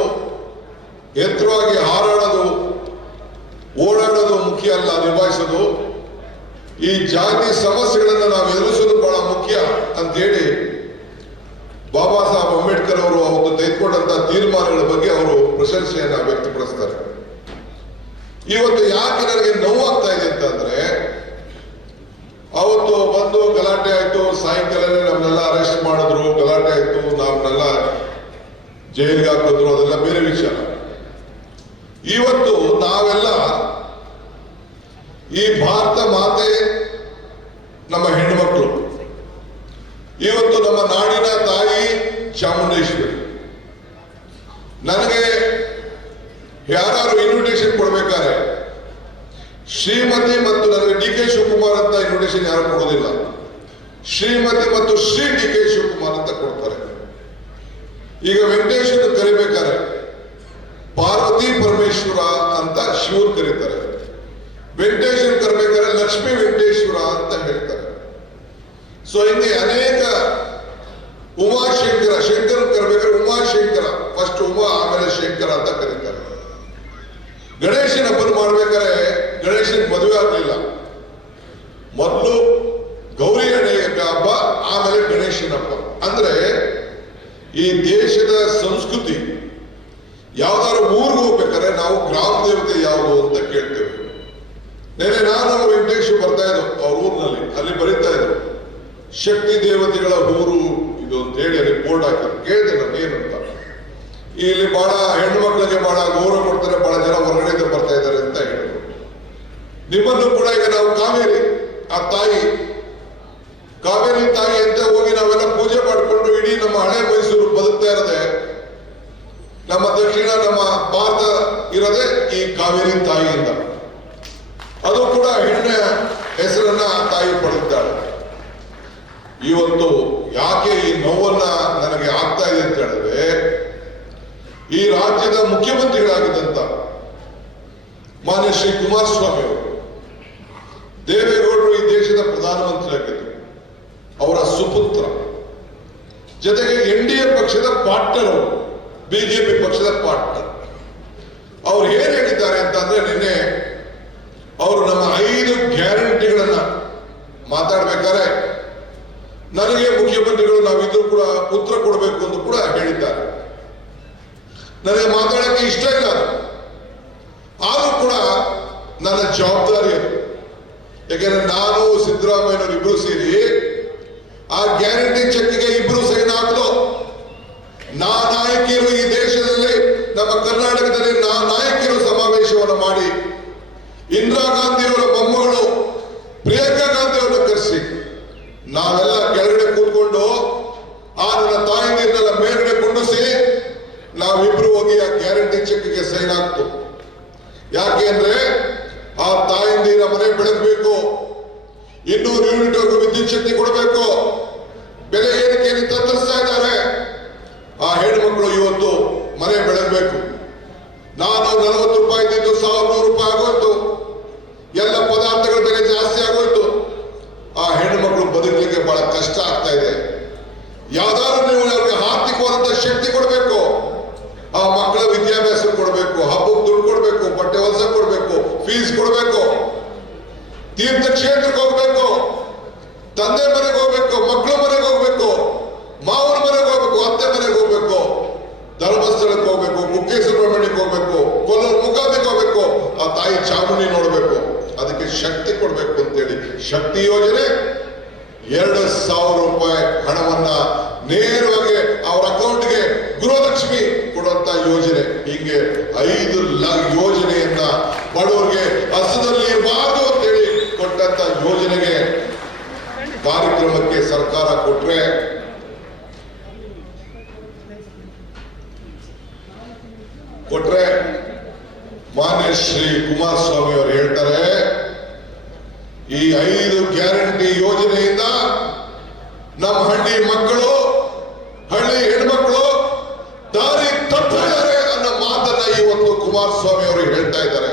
ಎತ್ತರವಾಗಿ ಹಾರಾಡೋದು ಓಡಾಡೋದು ಮುಖ್ಯ ಅಲ್ಲ, ನಿಭಾಯಿಸೋದು. ಈ ಜಾತಿ ಸಮಸ್ಯೆಗಳನ್ನು ನಾವು ಎದುರಿಸೋದು ಬಹಳ ಮುಖ್ಯ ಅಂತ ಹೇಳಿ ಬಾಬಾ ಸಾಹೇಬ್ ಅಂಬೇಡ್ಕರ್ ಅವರು ಅವತ್ತು ತೆಗೆದುಕೊಂಡಂತ ತೀರ್ಮಾನಗಳ ಬಗ್ಗೆ ಅವರು ಪ್ರಶಂಸೆಯನ್ನ ವ್ಯಕ್ತಪಡಿಸ್ತಾರೆ. ಇವತ್ತು ಯಾಕೆ ನನಗೆ ನೋವಾಗ್ತಾ ಇದೆ ಅಂತಂದ್ರೆ, ಅವತ್ತು ಬಂದು ಗಲಾಟೆ ಆಯ್ತು, ಸಾಯಂಕಾಲನೇ ನಮ್ಮನ್ನೆಲ್ಲ ಅರೆಸ್ಟ್ ಮಾಡಿದ್ರು, ಗಲಾಟೆ ಆಯ್ತು, ನಮ್ಮನ್ನೆಲ್ಲ ಜೈಲಿಗೆ ಹಾಕಿದ್ರು, ಅದೆಲ್ಲ ಬೇರೆ ವಿಷಯ. ಇವತ್ತು ನಾವೆಲ್ಲ ಈ ಭಾರತ ಮಾತೆ ನಮ್ಮ ಹೆಣ್ಣು ಮಕ್ಕಳು. ಇವತ್ತು ನಮ್ಮ ನಾಡಿನ ತಾಯಿ ಚಾಮುಂಡೇಶ್ವರಿ. ನನಗೆ ಯಾರು ಇನ್ವಿಟೇಷನ್ ಕೊಡ್ಬೇಕಾದ್ರೆ ಶ್ರೀಮತಿ ಮತ್ತು ನನಗೆ ಡಿ ಕೆ ಶಿವಕುಮಾರ್ ಅಂತ ಇನ್ವಿಟೇಷನ್ ಯಾರು ಕೊಡೋದಿಲ್ಲ. ಶ್ರೀಮತಿ ಮತ್ತು ಶ್ರೀ ಡಿ ಕೆ ಶಿವಕುಮಾರ್ ಅಂತ ಕೊಡ್ತಾರೆ. ಈಗ ವೆಂಕಟೇಶ್ವರ ಕರಿಬೇಕಾರೆ ಪಾರ್ವತಿ ಪರಮೇಶ್ವರ ಅಂತ ಶಿವರು ಕರೀತಾರೆ. ವೆಂಕಟೇಶ್ವರ ಕರಿಬೇಕಾದ್ರೆ ಲಕ್ಷ್ಮೀ ವೆಂಕಟೇಶ್ವರ ಅಂತ ಹೇಳ್ತಾರೆ. ಸೊ ಹಿಂಗೆ ಅನೇಕ ಉಮಾಶಂಕರ, ಶಂಕರ ಕರಿಬೇಕಾದ್ರೆ ಉಮಾಶಂಕರ, ಫಸ್ಟ್ ಉಮಾ ಆಮೇಲೆ ಶಂಕರ ಅಂತ ಕರೀತಾರೆ. ಗಣೇಶನ ಹಬ್ಬ ಮಾಡ್ಬೇಕಾದ್ರೆ ಗಣೇಶನ್ ಮದುವೆ ಆಗ್ಲಿಲ್ಲ, ಮೊದಲು ಗೌರಿ ಹಬ್ಬ ಆಮೇಲೆ ಗಣೇಶನ ಹಬ್ಬ. ಅಂದ್ರೆ ಈ ದೇಶದ ಸಂಸ್ಕೃತಿ. ಯಾವ್ದಾದ್ರು ಊರಿಗೆ ಹೋಗ್ಬೇಕಾದ್ರೆ ನಾವು ಗ್ರಾಮ ದೇವತೆ ಯಾವುದು ಅಂತ ಕೇಳ್ತೇವೆ. ನೆನೆ ನಾನು ವೆಂಕಟೇಶ್ವರ ಬರ್ತಾ ಇದ್ರು ಅವ್ರ ಊರಿನಲ್ಲಿ, ಅಲ್ಲಿ ಬರೀತಾ ಇದ್ರು ಶಕ್ತಿ ದೇವತೆಗಳ ಊರು ಇದು ಅಂತ ಹೇಳಿ ಅಲ್ಲಿ ಬೋರ್ಡ್ ಹಾಕಿದ್ರು. ಕೇಳಿದೆ ನಾನು ಏನಂತ. ಇಲ್ಲಿ ಬಹಳ ಹೆಣ್ಣು ಮಕ್ಕಳಿಗೆ ಬಹಳ ಗೌರವ ಕೊಡ್ತಾರೆ, ಬಹಳ ಜನ ಹೊರಗಡೆ ಬರ್ತಾ ಇದ್ದಾರೆ ಅಂತ ಹೇಳಿದ್ರು. ನಿಮ್ಮನ್ನು ಕೂಡ ಈಗ ನಾವು ಕಾವೇರಿ ಆ ತಾಯಿ, ಕಾವೇರಿ ತಾಯಿ ಅಂತ ಹೋಗಿ ನಾವೆಲ್ಲ ಪೂಜೆ ಮಾಡಿಕೊಂಡು ಇಡೀ ನಮ್ಮ ಹಳೆ ಮೈಸೂರು ಬದುಕ್ತಾ ಇರದೆ, ನಮ್ಮ ದಕ್ಷಿಣ ನಮ್ಮ ಭಾರತ ಇರದೆ ಈ ಕಾವೇರಿ ತಾಯಿಯಿಂದ. ಅದು ಕೂಡ ಹೆಣ್ಣಿನ ಹೆಸರನ್ನ ಆ ತಾಯಿ ಪಡೆದಿದ್ದಾಳೆ. ಇವತ್ತು ಯಾಕೆ ಈ ನೋವನ್ನ ನನಗೆ ಆಗ್ತಾ ಇದೆ ಅಂತ ಹೇಳಿದ್ರೆ, ಈ ರಾಜ್ಯದ ಮುಖ್ಯಮಂತ್ರಿಗಳಾಗಿದ್ದಂತ ಮಾನ್ಯ ಶ್ರೀ ಕುಮಾರಸ್ವಾಮಿ ಅವರು, ದೇವೇಗೌಡರು ಈ ದೇಶದ ಪ್ರಧಾನಮಂತ್ರಿ ಆಗಿದ್ದರು, ಅವರ ಸುಪುತ್ರ, ಜೊತೆಗೆ NDA ಪಕ್ಷದ ಪಾರ್ಟ್ನರ್ ಅವರು, ಬಿಜೆಪಿ ಪಕ್ಷದ ಪಾರ್ಟ್ನರ್. ಅವ್ರು ಏನ್ ಹೇಳಿದ್ದಾರೆ ಅಂತಂದ್ರೆ, ನಿನ್ನೆ ಅವರು ನಮ್ಮ 5 ಗ್ಯಾರಂಟಿಗಳನ್ನ ಮಾತಾಡ್ಬೇಕಾದ್ರೆ ನನಗೆ ಮುಖ್ಯಮಂತ್ರಿಗಳು ನಾವಿದ್ರು ಕೂಡ ಉತ್ತರ ಕೊಡಬೇಕು ಅಂತ ಕೂಡ ಹೇಳಿದ್ದಾರೆ. ನನಗೆ ಮಾತಾಡಕ್ಕೆ ಇಷ್ಟ ಇಲ್ಲ, ಆದ್ರೂ ಕೂಡ ನನ್ನ ಜವಾಬ್ದಾರಿ ಅದು. ಯಾಕೆಂದ್ರೆ ನಾನು ಸಿದ್ದರಾಮಯ್ಯನವರು ಇಬ್ರು ಸೇರಿ ಆ ಗ್ಯಾರಂಟಿ ಚೆಕ್ಗೆ ಇಬ್ರು ಸೈನ್ ಹಾಕಿದ್ರು. ನಾಯಕಿಯರು ಈ ದೇಶದಲ್ಲಿ ನಮ್ಮ ಕರ್ನಾಟಕದಲ್ಲಿ ನಾಯಕಿಯರು ಸಮಾವೇಶವನ್ನು ಮಾಡಿ ಇಂದಿರಾ ಗಾಂಧಿ ಅವರ ಮೊಮ್ಮಗಳು ಪ್ರಿಯಾಂಕಾ ಗಾಂಧಿ ಅವರನ್ನು ಕರೆಸಿ ನಾವೆಲ್ಲ ಕೆಳಗಡೆ ಕೂತ್ಕೊಂಡು ಆ ನನ್ನ ತಾಯಿಯನ್ನೆಲ್ಲ ಮೇಲ್ಗಡೆ ಕೊಂಡಿಸಿ ನಾವಿಬ್ರು ಹೋಗಿ ಆ ಗ್ಯಾರಂಟಿ ಚೆಕ್ಗೆ ಸೈನ್ ಹಾಕ್ತು. ಯಾಕೆ ಅಂದ್ರೆ ಆ ತಾಯಂದಿರ ಮನೆ ಬೆಳಗಬೇಕು, 200 ಯೂನಿಟ್ ವರೆಗೂ ವಿದ್ಯುತ್ ಶಕ್ತಿ ಕೊಡಬೇಕು. ಬೆಲೆ ಏರಿಕೆಯನ್ನು ತತ್ತರಿಸ್ತಾ ಇದ್ದಾರೆ. ಆ ಹೆಣ್ಮಕ್ಳು ಇವತ್ತು ಮನೆ ಬೆಳಗಬೇಕು. ನಾನು 40 ರೂಪಾಯಿ ಇದ್ದಿದ್ದು 1100 ರೂಪಾಯಿ ಆಗೋಯ್ತು. ಎಲ್ಲ ಪದಾರ್ಥಗಳ ಬೆಲೆ ಜಾಸ್ತಿ ಆಗೋಯ್ತು. ಆ ಹೆಣ್ಣುಮಕ್ಳು ಬದುಕಲಿಕ್ಕೆ ಬಹಳ ಕಷ್ಟ ಆಗ್ತಾ ಇದೆ. ಯಾವ್ದಾದ್ರು ನೀವು ಅವ್ರಿಗೆ ಆರ್ಥಿಕವಾದಂತ ಶಕ್ತಿ ಕೊಡಬೇಕು. ಆ ಮಕ್ಕಳ ವಿದ್ಯಾಭ್ಯಾಸ ಕೊಡಬೇಕು, ಹಬ್ಬಕ್ಕೆ ದುಡ್ಡು ಕೊಡಬೇಕು, ಬಟ್ಟೆ ಹೊಸ ಕೊಡಬೇಕು, ಫೀಸ್ ಕೊಡಬೇಕು, ತೀರ್ಥಕ್ಷೇತ್ರಕ್ಕೆ ಹೋಗ್ಬೇಕು, ತಂದೆ ಮನೆಗೆ ಹೋಗ್ಬೇಕು, ಮಕ್ಕಳ ಮನೆಗೆ ಹೋಗ್ಬೇಕು, ಮಾವನ ಮನೆಗೆ ಹೋಗ್ಬೇಕು, ಅತ್ತೆ ಮನೆಗೆ ಹೋಗ್ಬೇಕು, ಧರ್ಮಸ್ಥಳಕ್ಕೆ ಹೋಗ್ಬೇಕು, ಕುಕ್ಕೆ ಸುಬ್ರಹ್ಮಣ್ಯಕ್ಕೆ ಹೋಗ್ಬೇಕು, ಕೊಲ್ಲೂರು ಮುಗಾಬಿಗೆ ಹೋಗ್ಬೇಕು, ಆ ತಾಯಿ ಚಾಮುಂಡಿ ನೋಡ್ಬೇಕು. ಅದಕ್ಕೆ ಶಕ್ತಿ ಕೊಡ್ಬೇಕು ಅಂತೇಳಿ ಶಕ್ತಿ ಯೋಜನೆ 2,000 ರೂಪಾಯಿ ಹಣವನ್ನ ನೇರವಾಗಿ ಅವರ ಅಕೌಂಟ್ಗೆ ಗೃಹಲಕ್ಷ್ಮಿ ಕೊಡುವಂತ ಯೋಜನೆ. ಹೀಗೆ 5 ಯೋಜನೆಯನ್ನ ಬಡವರಿಗೆ ಹಸದಲ್ಲಿ ಇರಬಾರ್ದು ಅಂತೇಳಿ ಕೊಟ್ಟಂತ ಯೋಜನೆಗೆ ಕಾರ್ಯಕ್ರಮಕ್ಕೆ ಸರ್ಕಾರ ಕೊಟ್ರೆ ಮಾನ್ಯ ಶ್ರೀ ಕುಮಾರಸ್ವಾಮಿ ಅವರು ಹೇಳ್ತಾರೆ, ಈ 5 ಗ್ಯಾರಂಟಿ ಯೋಜನೆಯಿಂದ ನಮ್ಮ ಹಳ್ಳಿ ಮಕ್ಕಳು, ಹಳ್ಳಿ ಹೆಣ್ಮಕ್ಳು ದಾರಿ ತಪ್ತಾ ಇದ್ದಾರೆ ಅನ್ನೋ ಮಾತನ್ನ ಇವತ್ತು ಕುಮಾರಸ್ವಾಮಿ ಅವರು ಹೇಳ್ತಾ ಇದ್ದಾರೆ.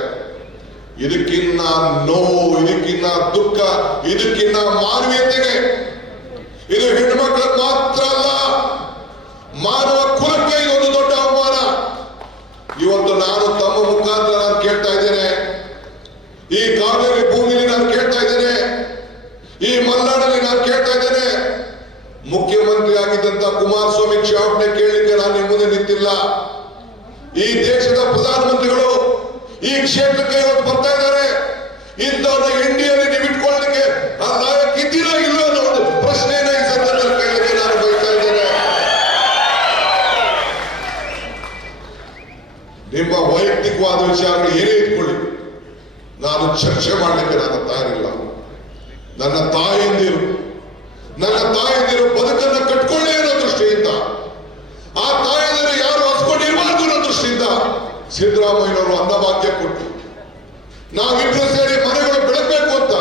ಇದಕ್ಕಿನ್ನ ನೋವು, ಇದಕ್ಕಿನ್ನ ದುಃಖ, ಇದಕ್ಕಿನ್ನ ಮಾನವೀಯತೆಗೆ ಇದು ಹೆಣ್ಮಕ್ಳಿಗೆ ಮಾತ್ರ ಅಲ್ಲ, ಮಾನವ ಕುಲಕ್ಕೆ ಇದೊಂದು ದೊಡ್ಡ ಅವಮಾನ. ಇವತ್ತು ನಾನು ತಮ್ಮ ಮುಖಾಂತರ ನಾನು ಕೇಳ್ತಾ ಇದ್ದೇನೆ, ಈ ಕಾವೇರಿ ಭೂಮಿಲಿ ನಾನು ಕೇಳ್ತಾ ಇದ್ದೇನೆ, ಈ ಮಲೆನಾಡಲ್ಲಿ ನಾನು ಕೇಳ್ತಾ ಇದ್ದೇನೆ. ಮುಖ್ಯಮಂತ್ರಿ ಆಗಿದ್ದಂತ ಕುಮಾರಸ್ವಾಮಿ ಕ್ಷಮಾಪಣೆ ಕೇಳಲಿಕ್ಕೆ ನಾನು ನಿಮ್ಮ ಮುಂದೆ ನಿಂತಿಲ್ಲ. ಈ ದೇಶದ ಪ್ರಧಾನಮಂತ್ರಿಗಳು ಈ ಕ್ಷೇತ್ರಕ್ಕೆ ಇವತ್ತು ಬರ್ತಾ ಇದ್ದಾರೆ. ಇಂಥವ್ರನ್ನ ಇಂಡಿಯಲ್ಲಿ ನೀವು ಇಟ್ಕೊಳ್ಳಲಿಕ್ಕೆ ಆ ನಾಯಕ ಇದ್ದೀರಾ ಇಲ್ಲ ಅನ್ನೋ ಒಂದು ಪ್ರಶ್ನೆಯನ್ನ ಈ ಸಂದರ್ಭದಲ್ಲಿ ಕೇಳಲಿಕ್ಕೆ ನಾನು ಬಯಸ್ತಾ ಇದ್ದೇನೆ. ನಿಮ್ಮ ವೈಯಕ್ತಿಕವಾದ ವಿಚಾರಗಳು ಏನೇ ಇಟ್ಕೊಳ್ಳಿ, ನಾನು ಚರ್ಚೆ ಮಾಡಲಿಕ್ಕೆ ನಾನು ತಯಾರಿಲ್ಲ. ನನ್ನ ತಾಯಂದಿರು ಬದುಕನ್ನು ಕಟ್ಕೊಳ್ಳಿ ಅನ್ನೋ ದೃಷ್ಟಿಯಿಂದ, ಆ ತಾಯಂದಿರು ಯಾರು ಹಸ್ಕೊಂಡಿರಬಾರ್ದು ಅನ್ನೋ ದೃಷ್ಟಿಯಿಂದ ಸಿದ್ದರಾಮಯ್ಯನವರು ಅನ್ನಭಾಗ್ಯ ಕೊಟ್ಟು ನಾವಿಬ್ರು ಸೇರಿ ಮನೆಗಳು ಬೆಳಗಬೇಕು ಅಂತ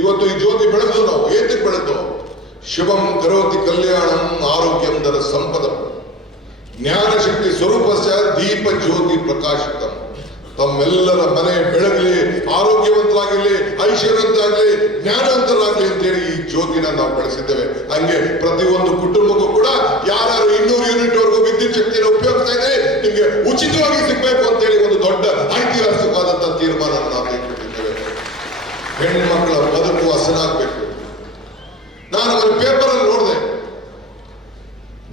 ಇವತ್ತು ಈ ಜ್ಯೋತಿ ಬೆಳೆದು ನಾವು ಏತಕ್ಕೆ ಬೆಳೆದು ಶುಭಂ ಕರೋತಿ ಕಲ್ಯಾಣಂ ಆರೋಗ್ಯಂ ಧನ ಸಂಪದಂ ಜ್ಞಾನಶಕ್ತಿ ಸ್ವರೂಪಸ್ಯ ದೀಪ ಜ್ಯೋತಿ ಪ್ರಕಾಶಿತಂ. ತಮ್ಮೆಲ್ಲರ ಮನೆ ಬೆಳಗಲಿ, ಆರೋಗ್ಯವಂತರಾಗಲಿ, ಐಶ್ವರ್ಯವಂತರಾಗಲಿ, ಜ್ಞಾನವಂತರಾಗಲಿ ಅಂತೇಳಿ ಈ ಜ್ಯೋತಿನ ನಾವು ಬೆಳೆಸಿದ್ದೇವೆ. ಹಂಗೆ ಪ್ರತಿಯೊಂದು ಕುಟುಂಬಕ್ಕೂ ಕೂಡ ಯಾರು 200 ಯೂನಿಟ್ ವರೆಗೂ ವಿದ್ಯುತ್ ಶಕ್ತಿಯನ್ನು ಉಪಯೋಗಿಸ್ತಾ ಇದ್ರೆ ನಿಮ್ಗೆ ಉಚಿತವಾಗಿ ಸಿಗ್ಬೇಕು ಅಂತೇಳಿ ಒಂದು ದೊಡ್ಡ ಐತಿಹಾಸಿಕವಾದಂತಹ ತೀರ್ಮಾನ ನಾವು ತೆಗೆದುಕೊಂಡಿದ್ದೇವೆ. ಹೆಣ್ಮಕ್ಳ ಬದುಕು ಹಸನಾಗಬೇಕು. ನಾನು ಒಂದು ಪೇಪರ್ ಅಲ್ಲಿ ನೋಡಿದೆ,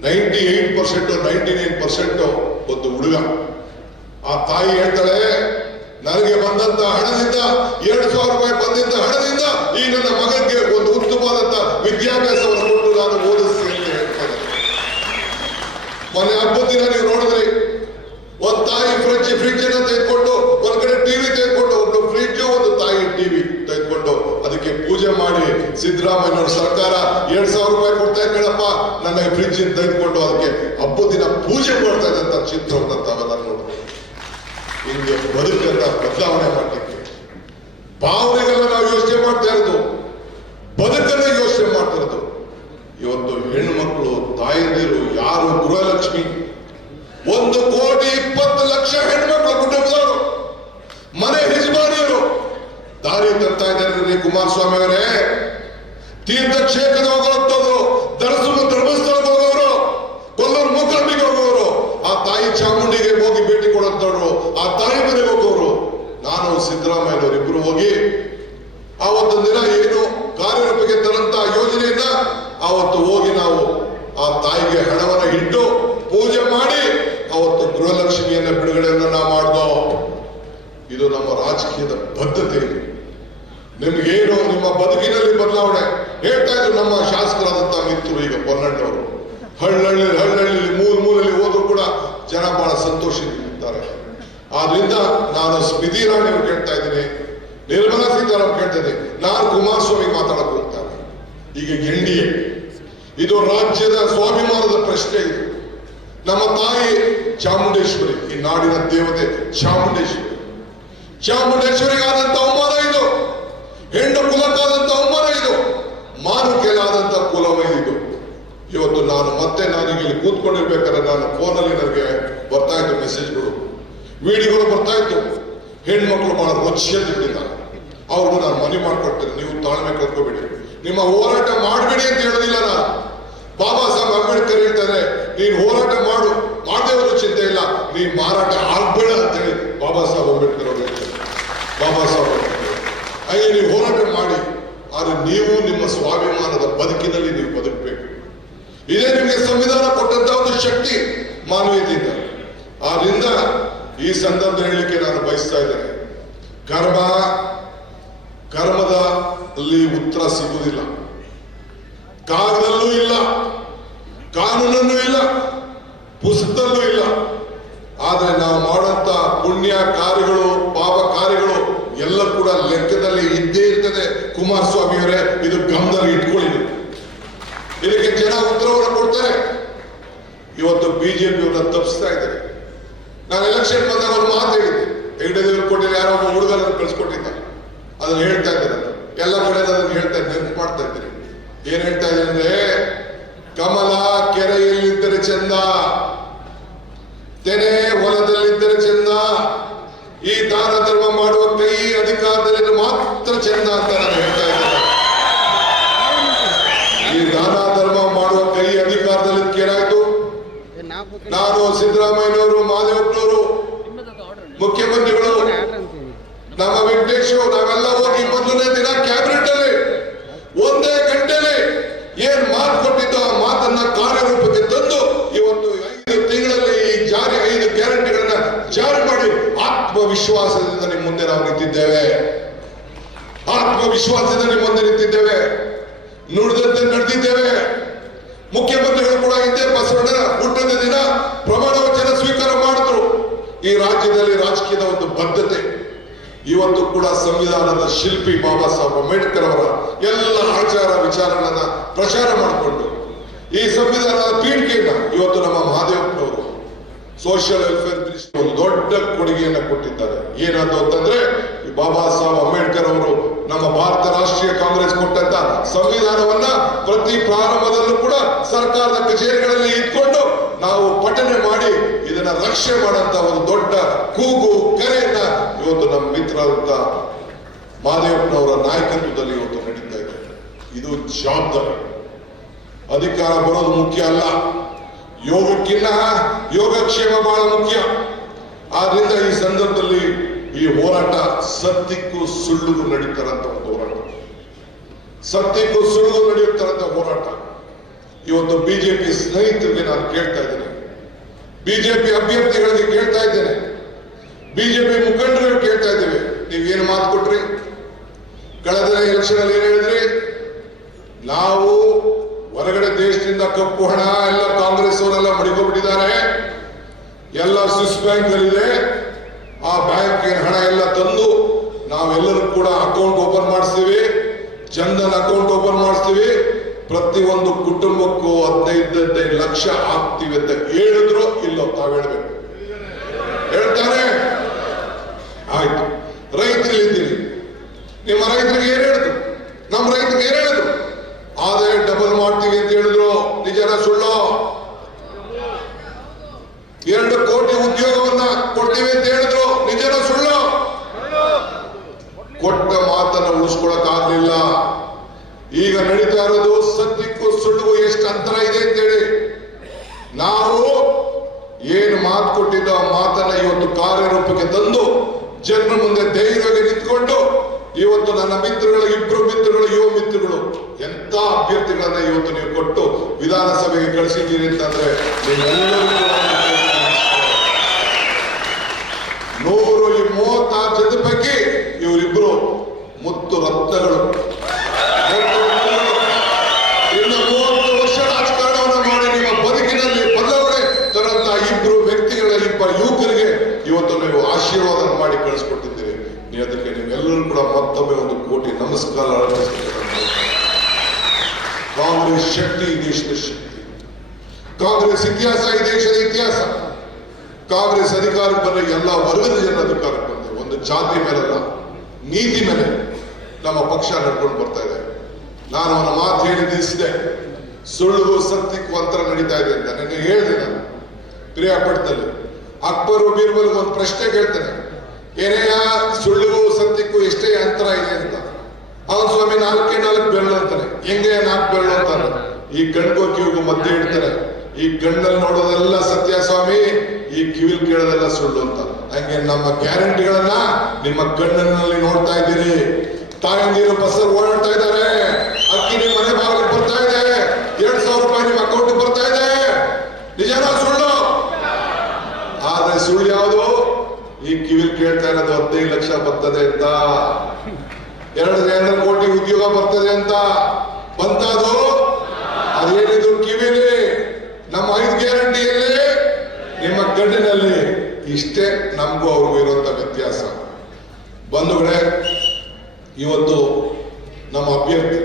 98% 99% ಒಂದು ಹುಡುಗ. ಆ ತಾಯಿ ಹೇಳ್ತಾಳೆ, ನನಗೆ ಬಂದಂತ ಹಣದಿಂದ 2,000 ರೂಪಾಯಿ ಬಂದಂತ ಹಣದಿಂದ ಈ ನನ್ನ ಮಗನಿಗೆ ಒಂದು ಉತ್ತಮವಾದಂತ ವಿದ್ಯಾಭ್ಯಾಸವನ್ನು ಕೊಟ್ಟು ನಾನು ಓದಿಸ್ತೀನಿ ಅಂತ ಹೇಳ್ತಾರೆ. ಮೊನ್ನೆ ಹಬ್ಬದ ದಿನ ನೀವು ನೋಡಿದ್ರಿ, ಒಂದು ತಾಯಿ ಫ್ರಿಡ್ಜ್ ಅನ್ನ ತೆಗೆದುಕೊಂಡು, ಒಂದ್ ಕಡೆ ಟಿವಿ ತೆಗೆದುಕೊಂಡು, ಒಂದು ಫ್ರಿಡ್ಜ್ ಒಂದು ತಾಯಿ ಟಿವಿ ತೆಗೆದುಕೊಂಡು ಅದಕ್ಕೆ ಪೂಜೆ ಮಾಡಿ ಸಿದ್ದರಾಮಯ್ಯನವ್ರ ಸರ್ಕಾರ 2,000 ರೂಪಾಯಿ ಕೊಡ್ತಾ ಇದ್ದಪ್ಪ, ನನ್ನ ಫ್ರಿಡ್ಜ್ ತೆಗೆದುಕೊಂಡು ಅದಕ್ಕೆ ಹಬ್ಬದ ದಿನ ಪೂಜೆ ಮಾಡ್ತಾ ಇದ್ದಂತ ಚಿತ್ರವನ್ನು ತಾವೆಲ್ಲ ನೋಡಿದ್ರಿ. ಹಿಂಗೆ ಬದುಕನ್ನ ಬದಲಾವಣೆ ಮಾಡಲಿಕ್ಕೆ ಭಾವನೆಗಳನ್ನ ನಾವು ಯೋಚನೆ ಮಾಡ್ತಾ ಇರೋದು, ಬದುಕನ್ನ ಯೋಚನೆ ಮಾಡ್ತಾ ಇರೋದು. ಇವತ್ತು ಹೆಣ್ಣು ಮಕ್ಕಳು, ತಾಯಂದಿರು, ಯಾರು ಗೃಹಲಕ್ಷ್ಮಿ 1,20,00,000 ಹೆಣ್ಮಕ್ಳು ಕುಟುಂಬದವರು, ಮನೆ ಯಜಮಾನಿಯರು ದಾರಿ ತರ್ತಾ ಇದ್ದಾರೆ. ಕುಮಾರಸ್ವಾಮಿ ಅವರೇ, ತೀರ್ಥಕ್ಷೇತ್ರದ ಹೋಗೋರು, ಧರ್ಮಸ್ಥಳಕ್ಕೆ ಹೋಗೋರು, ಕೊಲ್ಲೂರು ಮೂಕಾಂಬಿಗೆ ಹೋಗೋರು, ಆ ತಾಯಿ ಚಾಮುಂಡಿಗೆ ಹೋಗಿ ಭೇಟಿ ಕೊಡುವಂತವ್ರು, ಆ ತಾಯಿ ಮನೆಗೆ ಹೋಗೋರು. ನಾನು ಸಿದ್ದರಾಮಯ್ಯನವರು ಇಬ್ರು ಹೋಗಿ ಆವತ್ತೊಂದು ದಿನ ಏನು ಕಾರ್ಯರೂಪಕ್ಕೆ ತರಂತ ಯೋಜನೆಯನ್ನ ಆವತ್ತು ಹೋಗಿ ನಾವು ಆ ತಾಯಿಗೆ ಹಣವನ್ನು ಇಟ್ಟು ಪೂಜೆ ಮಾಡಿ ಅವತ್ತು ಗೃಹಲಕ್ಷ್ಮಿಯನ್ನ ಬಿಡುಗಡೆಯನ್ನ ನಾವು ಮಾಡ್ದೋ. ಇದು ನಮ್ಮ ರಾಜಕೀಯದ ಬದ್ಧತೆ. ನಿಮ್ಗೇನು ನಿಮ್ಮ ಬದುಕಿನಲ್ಲಿ ಬದಲಾವಣೆ ಹೇಳ್ತಾ ಇದ್ರು ನಮ್ಮ ಶಾಸಕರಾದಂತ ಮಿತ್ರರು, ಈಗ ಪೊನ್ನಣ್ಣವರು. ಹಳ್ಳಿ ಮೂಲೆಯಲ್ಲಿ ಹೋದ್ರು ಕೂಡ ಜನ ಬಹಳ ಸಂತೋಷದಿಂದಿದ್ದಾರೆ. ಆದ್ರಿಂದ ನಾನು ಸ್ಮೃತಿ ಇರಾನಿ ಅವರು ಕೇಳ್ತಾ ಇದ್ದೀನಿ, ನಿರ್ಮಲಾ ಸೀತಾರಾಮನ್ ಕೇಳ್ತಾ ಇದ್ದೀನಿ, ನಾನು ಕುಮಾರಸ್ವಾಮಿ ಮಾತಾಡಕ್ ಹೋಗ್ತಾರೆ. ಈಗ NDA ಇದು ರಾಜ್ಯದ ಸ್ವಾಭಿಮಾನದ ಪ್ರಶ್ನೆ. ಇದು ನಮ್ಮ ತಾಯಿ ಚಾಮುಂಡೇಶ್ವರಿ, ಈ ನಾಡಿನ ದೇವತೆ ಚಾಮುಂಡೇಶ್ವರಿ. ಚಾಮುಂಡೇಶ್ವರಿಗಾದಂತ ಅವಮಾನ ಇದು, ಹೆಣ್ಣು ಕುಲಕ್ಕಾದಂತ ಅವಮಾನ ಇದು, ಮಾನುಕೆಲಾದಂತ ಕುಲವೇ ಇದು. ಇವತ್ತು ನಾನು ಇಲ್ಲಿ ಕೂತ್ಕೊಂಡಿರ್ಬೇಕಾದ್ರೆ ನಾನು ಫೋನಲ್ಲಿ ನನಗೆ ಬರ್ತಾ ಇತ್ತು ಮೆಸೇಜ್ಗಳು, ವಿಡಿಯೋಗಳು ಬರ್ತಾ ಇತ್ತು. ಹೆಣ್ಮಕ್ಳು ಬಹಳ ರುಚಿಯಲ್ಲಿದ್ದಾರೆ, ಅವ್ರಿಗೂ ನಾನು ಮನವಿ ಮಾಡ್ಕೊಡ್ತೇನೆ, ನೀವು ತಾಳ್ಮೆ ಕಲ್ತ್ಕೋಬೇಡಿ, ನಿಮ್ಮ ಹೋರಾಟ ಮಾಡಬೇಡಿ ಅಂತ ಹೇಳೋದಿಲ್ಲ ನಾನು. ಬಾಬಾ ಸಾಹೇಬ್ ಅಂಬೇಡ್ಕರ್ ಹೇಳ್ತಾರೆ, ನೀನು ಹೋರಾಟ ಮಾಡದೇವರು ಚಿಂತೆ ಇಲ್ಲ, ನೀನ್ ಮಾರಾಟ ಆಗ್ಬೇಡ ಅಂತ ಹೇಳಿ ಬಾಬಾ ಸಾಹೇಬ್ ಅಂಬೇಡ್ಕರ್ ಅವರು ಹೇಳ್ತಾರೆ. ಬಾಬಾ ಸಾಹೇಬ್ ಹಾಗೆ ನೀವು ಹೋರಾಟ ಮಾಡಿ, ಆದ್ರೆ ನೀವು ನಿಮ್ಮ ಸ್ವಾಭಿಮಾನದ ಬದುಕಿನಲ್ಲಿ ನೀವು ಬದುಕಬೇಕು. ಇದೇ ನಿಮಗೆ ಸಂವಿಧಾನ ಕೊಟ್ಟಂತ ಒಂದು ಶಕ್ತಿ ಮಾನವೀಯತೆಯಿಂದ. ಆದ್ರಿಂದ ಈ ಸಂದರ್ಭ ಹೇಳಲಿಕ್ಕೆ ನಾನು ಬಯಸ್ತಾ ಇದ್ದೇನೆ, ಕರ್ಮದಲ್ಲಿ ಉತ್ತರ ಸಿಗುವುದಿಲ್ಲ, ಕಾಗದಲ್ಲೂ ಇಲ್ಲ, ಕಾನೂನಲ್ಲೂ ಇಲ್ಲ, ಪುಸ್ತಕದಲ್ಲೂ ಇಲ್ಲ. ಆದ್ರೆ ನಾವು ಮಾಡುವಂತ ಪುಣ್ಯ ಕಾರ್ಯಗಳು, ಪಾಪ ಕಾರ್ಯಗಳು ಎಲ್ಲ ಕೂಡ ಲೆಕ್ಕದಲ್ಲಿ ಇದ್ದೇ ಇರ್ತದೆ. ಕುಮಾರಸ್ವಾಮಿ ಅವರೇ, ಇದು ಗಮನದಲ್ಲಿ ಇಟ್ಕೊಳ್ಳಿ. ಇದಕ್ಕೆ ಜನ ಉತ್ತರವನ್ನು ಕೊಡ್ತಾರೆ. ಇವತ್ತು ಬಿಜೆಪಿಯವನ್ನ ತಪ್ಪಿಸ್ತಾ ಇದ್ದಾರೆ. ನಾನು ಎಲೆಕ್ಷನ್ ಬಂದಾಗ ಒಂದು ಮಾತು ಹೇಳಿದ್ದೆ, ಹೆಗ್ಡೆದೇವರು ಕೊಟ್ಟಿಲ್ಲ, ಯಾರೋ ಒಬ್ಬ ಹುಡುಗರನ್ನು ಕಳಿಸ್ಕೊಟ್ಟಿದ್ದ, ಅದನ್ನ ಹೇಳ್ತಾ ಇದ್ದಾರೆ. ಎಲ್ಲ ಕಡೆ ಅದನ್ನು ಹೇಳ್ತಾ ನೆನಪು ಮಾಡ್ತಾ ಇದ್ದೀನಿ. ಏನ್ ಹೇಳ್ತಾ ಇದ್ದಾರೆ ಅಂದ್ರೆ, ಕಮಲ ಕೆರೆಯಲ್ಲಿದ್ದರೆ ಚಂದ, ತೆನೆ ಹೊಲದಲ್ಲಿದ್ದರೆ ಚಂದ, ಈ ದಾನ ಧರ್ಮ ಮಾಡುವ ಕೈ ಅಧಿಕಾರದಲ್ಲಿ ಮಾತ್ರ ಚಂದ ಅಂತ ನಾನು ಹೇಳ್ತಾ ಇದ್ದೇನೆ. ಈ ದಾನ ಧರ್ಮ ಮಾಡುವ ಕೈ ಅಧಿಕಾರದಲ್ಲಿ ಏನಾಯ್ತು? ನಾನು ಸಿದ್ದರಾಮಯ್ಯನವರು, ಮಹದೇವಪ್ಪನವರು, ಮುಖ್ಯಮಂತ್ರಿಗಳು, ನಮ್ಮ ವೆಂಕಟೇಶ್ವರು, ನಾವೆಲ್ಲ ಹೋಗಿ ಮೊದಲನೇ ದಿನ ಕ್ಯಾಬಿನೆಟ್ ಅಲ್ಲಿ ಒಂದೇ ಗಂಟೆಯಲ್ಲಿ ಏನ್ ಮಾತು ಕೊಟ್ಟಿದ್ದು ಆ ಮಾತನ್ನ ಕಾರ್ಯರೂಪಕ್ಕೆ ತಂದು ಇವತ್ತು 5 ತಿಂಗಳಲ್ಲಿ ಈ 5 ಗ್ಯಾರಂಟಿಗಳನ್ನ ಜಾರಿ ಮಾಡಿ ಆತ್ಮವಿಶ್ವಾಸದಿಂದ ನಿಮ್ಮ ಮುಂದೆ ನಾವು ನಿಂತಿದ್ದೇವೆ. ಆತ್ಮವಿಶ್ವಾಸದಿಂದ ನಿಮ್ಮ ಮುಂದೆ ನಿಂತಿದ್ದೇವೆ, ನುಡಿದಂತೆ ನಡೆದಿದ್ದೇವೆ. ಮುಖ್ಯಮಂತ್ರಿಗಳು ಕೂಡ ಹಿಂದೆ ಬಸವಣ್ಣನ ಹುಟ್ಟದ ದಿನ ಪ್ರಮಾಣ ವಚನ ಸ್ವೀಕಾರ ಮಾಡಿದ್ರು. ಈ ರಾಜ್ಯದಲ್ಲಿ ರಾಜಕೀಯದ ಒಂದು ಬದ್ಧತೆ. ಇವತ್ತು ಕೂಡ ಸಂವಿಧಾನದ ಶಿಲ್ಪಿ ಬಾಬಾ ಸಾಹೇಬ್ ಅಂಬೇಡ್ಕರ್ ಅವರ ಎಲ್ಲ ಆಚಾರ ವಿಚಾರಗಳನ್ನ ಪ್ರಚಾರ ಮಾಡಿಕೊಂಡು ಈ ಸಂವಿಧಾನದ ಪೀಠಿಕೆಯನ್ನ ಇವತ್ತು ನಮ್ಮ ಮಹದೇವಪ್ಪನವರು ಸೋಷಿಯಲ್ ವೆಲ್ಫೇರ್ ಮಿನಿಸ್ಟರ್ ಒಂದು ದೊಡ್ಡ ಕೊಡುಗೆಯನ್ನ ಕೊಟ್ಟಿದ್ದಾರೆ. ಏನದು ಅಂತಂದ್ರೆ, ಬಾಬಾ ಸಾಹೇಬ್ ಅಂಬೇಡ್ಕರ್ ಅವರು ನಮ್ಮ ಭಾರತ ರಾಷ್ಟ್ರೀಯ ಕಾಂಗ್ರೆಸ್ ಕೊಟ್ಟಂತ ಸಂವಿಧಾನವನ್ನ ಪ್ರತಿ ಪ್ರಾರಂಭದಲ್ಲೂ ಕೂಡ ಸರ್ಕಾರದ ಕಚೇರಿಗಳಲ್ಲಿ ಇಟ್ಕೊಂಡು ನಾವು ಪಠನೆ ಮಾಡಿ ಇದನ್ನ ರಕ್ಷಣೆ ಮಾಡಂತ ಒಂದು ದೊಡ್ಡ ಕೂಗು ಕರೆಯನ್ನ ಇವತ್ತು ನಮ್ಮ ಮಿತ್ರರಾದಂತ ಮಹದೇವಪ್ಪನವರ ನಾಯಕತ್ವದಲ್ಲಿ ಇವತ್ತು ನಡೀತಾ ಇದೆ. ಇದು ಜವಾಬ್ದಾರಿ. ಅಧಿಕಾರ ಬರೋದು ಮುಖ್ಯ ಅಲ್ಲ, ಯೋಗಕ್ಕಿನ್ನ ಯೋಗಕ್ಷೇಮ ಬಹಳ ಮುಖ್ಯ. ಆದ್ರಿಂದ ಈ ಸಂದರ್ಭದಲ್ಲಿ ಈ ಹೋರಾಟ ಸತ್ಯಕ್ಕೂ ಸುಳ್ಳಿಗೂ ನಡೀತಾರಂತ ಒಂದು ಹೋರಾಟ, ಸತ್ಯಕ್ಕೂ ಸುಳ್ಳಿಗೂ ನಡೆಯುತ್ತಾರಂತ ಹೋರಾಟ. ಇವತ್ತು ಬಿಜೆಪಿ ಸ್ನೇಹಿತರಿಗೆ ನಾನು ಕೇಳ್ತಾ ಇದ್ದೇನೆ, ಬಿಜೆಪಿ ಅಭ್ಯರ್ಥಿಗಳಿಗೆ ಕೇಳ್ತಾ ಇದ್ದೇನೆ, ಬಿಜೆಪಿ ಮುಖಂಡರಿಗೆ ಕೇಳ್ತಾ ಇದ್ದೇವೆ, ನೀವೇನು ಮಾತು ಕೊಟ್ರಿ? ಕಳೆದ ಎಲೆಕ್ಷನ್ ಅಲ್ಲಿ ಏನ್ ಹೇಳಿದ್ರಿ? ನಾವು ಹೊರಗಡೆ ದೇಶದಿಂದ ಕಪ್ಪು ಹಣ ಎಲ್ಲ ಕಾಂಗ್ರೆಸ್ ಅವರೆಲ್ಲ ಮಡಿಕೊಂಡ್ಬಿಟ್ಟಿದ್ದಾರೆ, ಎಲ್ಲ ಸ್ವಿಸ್ ಬ್ಯಾಂಕ್ ಇದೆ, ಆ ಬ್ಯಾಂಕ್ ಹಣ ಎಲ್ಲ ತಂದು ನಾವೆಲ್ಲರೂ ಕೂಡ ಅಕೌಂಟ್ ಓಪನ್ ಮಾಡಿಸ್ತೀವಿ, ಜನ್ಧನ್ ಅಕೌಂಟ್ ಓಪನ್ ಮಾಡಿಸ್ತೀವಿ, ಪ್ರತಿಯೊಂದು ಕುಟುಂಬಕ್ಕೂ 15 ಲಕ್ಷ ಆಗ್ತೀವಿ ಅಂತ ಹೇಳಿದ್ರು ಇಲ್ಲೋ? ತಾವ್ ಹೇಳ್ಬೇಕು, ಹೇಳ್ತಾರೆ. ಆಯ್ತು, ರೈತರಿದ್ದೀರಿ, ನಿಮ್ಮ ರೈತರಿಗೆ ಏನ್ ಹೇಳಿದ್ರು? ನಮ್ಮ ರೈತರಿಗೆ ಏನ್ ಹೇಳಿದ್ರು? ಆದಾಯ ಡಬಲ್ ಮಾಡ್ತೀವಿ ಅಂತ ಹೇಳಿದ್ರು, ನಿಜನ ಸುಳ್ಳೋ? 2 ಕೋಟಿ ಉದ್ಯೋಗವನ್ನ ಕೊಡ್ತೀವಿ ಅಂತ ಹೇಳಿದ್ರು, ನಿಜನ ಸುಳ್ಳೋ? ಕೊಟ್ಟ ಮಾತನ್ನ ಉಳಿಸ್ಕೊಳಕ್ ಆಗ್ಲಿಲ್ಲ. ಈಗ ನಡೀತಾ ಇರೋದು ಸತ್ಯಕ್ಕೂ ಸುಳ್ಳಿಗೂ ಎಷ್ಟು ಅಂತರ ಇದೆ ಅಂತೇಳಿ. ನಾವು ಏನು ಮಾತು ಕೊಟ್ಟಿದ್ದೋ ಆ ಮಾತನ್ನ ಇವತ್ತು ಕಾರ್ಯರೂಪಕ್ಕೆ ತಂದು ಜನರ ಮುಂದೆ ಧೈರ್ಯವಾಗಿ ನಿಂತ್ಕೊಂಡು ಇವತ್ತು ನನ್ನ ಮಿತ್ರಗಳು, 2 ಮಿತ್ರಗಳು, ಯುವ ಮಿತ್ರಗಳು, ಎಂತ ಅಭ್ಯರ್ಥಿಗಳನ್ನ ಇವತ್ತು ನೀವು ಕೊಟ್ಟು ವಿಧಾನಸಭೆಗೆ ಕಳಿಸಿದ್ದೀರಿ ಅಂತಂದ್ರೆ 136 ಜನದ ಪೈಕಿ ಇವರಿಬ್ರು ಮುತ್ತು ರತ್ನಗಳು. ಇನ್ನು 30 ವರ್ಷ ರಾಜಕಾರಣವನ್ನು ಮಾಡಿ ನಿಮ್ಮ ಬದುಕಿನಲ್ಲಿ ಬದಲಾವಣೆ ತರಂತ 2 ವ್ಯಕ್ತಿಗಳ, 2 ಯುವಕರಿಗೆ ಇವತ್ತು ನೀವು ಆಶೀರ್ವಾದ ಮಾಡಿ ಕಳಿಸ್ಕೊಟ್ಟಿದ್ದೀರಿ. ನೀವು ಅದಕ್ಕೆ ನೀವೆಲ್ಲರೂ ಕೂಡ ಮತ್ತೊಮ್ಮೆ 1 ಕೋಟಿ ನಮಸ್ಕಾರ ಅರ್ಪಿಸ್ತೀರಿ. ಕಾಂಗ್ರೆಸ್ ಶಕ್ತಿ ಈ ದೇಶದ ಶಕ್ತಿ, ಕಾಂಗ್ರೆಸ್ ಇತಿಹಾಸ ಈ ದೇಶದ ಇತಿಹಾಸ. ಕಾಂಗ್ರೆಸ್ ಅಧಿಕಾರಕ್ಕೆ ಬಂದ್ರೆ ಎಲ್ಲ ವರ್ಗದ ಜನ ಅಧಿಕಾರಕ್ಕೆ ಬಂದೆ. ಒಂದು ಜಾತಿ ಮೇಲಲ್ಲ, ನೀತಿ ಮೇಲೆ ನಮ್ಮ ಪಕ್ಷ ನಡ್ಕೊಂಡು ಬರ್ತಾ ಇದೆ. ನಾನು ಅವನ ಮಾತು ಹೇಳಿ ನಿಲ್ಲಿಸಿದೆ, ಸುಳ್ಳು ಸತ್ಯಕ್ಕೂ ಅಂತರ ನಡೀತಾ ಇದೆ ಅಂತ ನಾನು ಹೇಳಿದೆ. ನಾನು ಪ್ರಿಯಾಪಟ್ಟದಲ್ಲಿ ಅಕ್ಬರ್ ಬೀರ್ಬಲ್ ಒಂದು ಪ್ರಶ್ನೆ ಕೇಳ್ತೇನೆ, ಏನೇಯ ಸುಳ್ಳಿಗೂ ಸತ್ಯಕ್ಕೂ ಎಷ್ಟೇ ಅಂತರ ಇದೆ ಅಂತ. ಅವನು ಸ್ವಾಮಿ 4 ಬೆರಳು ಅಂತಾನೆ. ಹೆಂಗೆ 4 ಬೆರಳು ಅಂತಾನೆ? ಈ ಗಂಡ್ಗೋ ಕಿವಿಗೂ ಮಧ್ಯೆ ಇಡ್ತಾರೆ. ಈ ಗಣ್ಣಲ್ಲಿ ನೋಡೋದೆಲ್ಲ ಸತ್ಯ ಸ್ವಾಮಿ, ಈ ಕಿವಿಲ್ ಕೇಳೋದೆಲ್ಲ ಸುಳ್ಳು ಅಂತ. ಹಂಗೆ ನಮ್ಮ ಗ್ಯಾರಂಟಿಗಳನ್ನ ನಿಮ್ಮ ಗಣ್ಣನಲ್ಲಿ ನೋಡ್ತಾ ಇದ್ದೀರಿ. ತಾಯಂದಿರು ಬಸ್ಸಲ್ಲಿ ಓಡಾಡ್ತಾ ಇದ್ದಾರೆ, ಅಕ್ಕಿ ನಿಮ್ಮ ಮನೆ ಬಾಗಿಲಿಗೆ ಬರ್ತಾ ಇದೆ, 2,000 ರೂಪಾಯಿ ನಿಮ್ಮ ಅಕೌಂಟ್ ಬರ್ತಾ ಇದೆ. ನಿಜಾನ ಸುಳ್ಳು? ಆದ್ರೆ ಸುಳ್ಳು ಯಾವುದು? ಈ ಕಿವಿಲ್ ಕೇಳ್ತಾ ಇರೋದು 15 ಲಕ್ಷ ಬರ್ತದೆ ಅಂತ, 2 ಕೋಟಿ ಉದ್ಯೋಗ ಬರ್ತದೆ ಅಂತ ಬಂತದು. ಅದೇನಿದ್ರು ಕಿವಿಲಿ, ನಮ್ಮ 5 ಗ್ಯಾರಂಟಿಯಲ್ಲಿ, ನಿಮ್ಮ ಗಣ್ಣಿನಲ್ಲಿ. ಇಷ್ಟೇ ನಮಗೂ ಅವ್ರಿಗೂ ಇರುವಂತ ವ್ಯತ್ಯಾಸ. ಬಂಧುಗಳೇ, ಇವತ್ತು ನಮ್ಮ ಅಭ್ಯರ್ಥಿ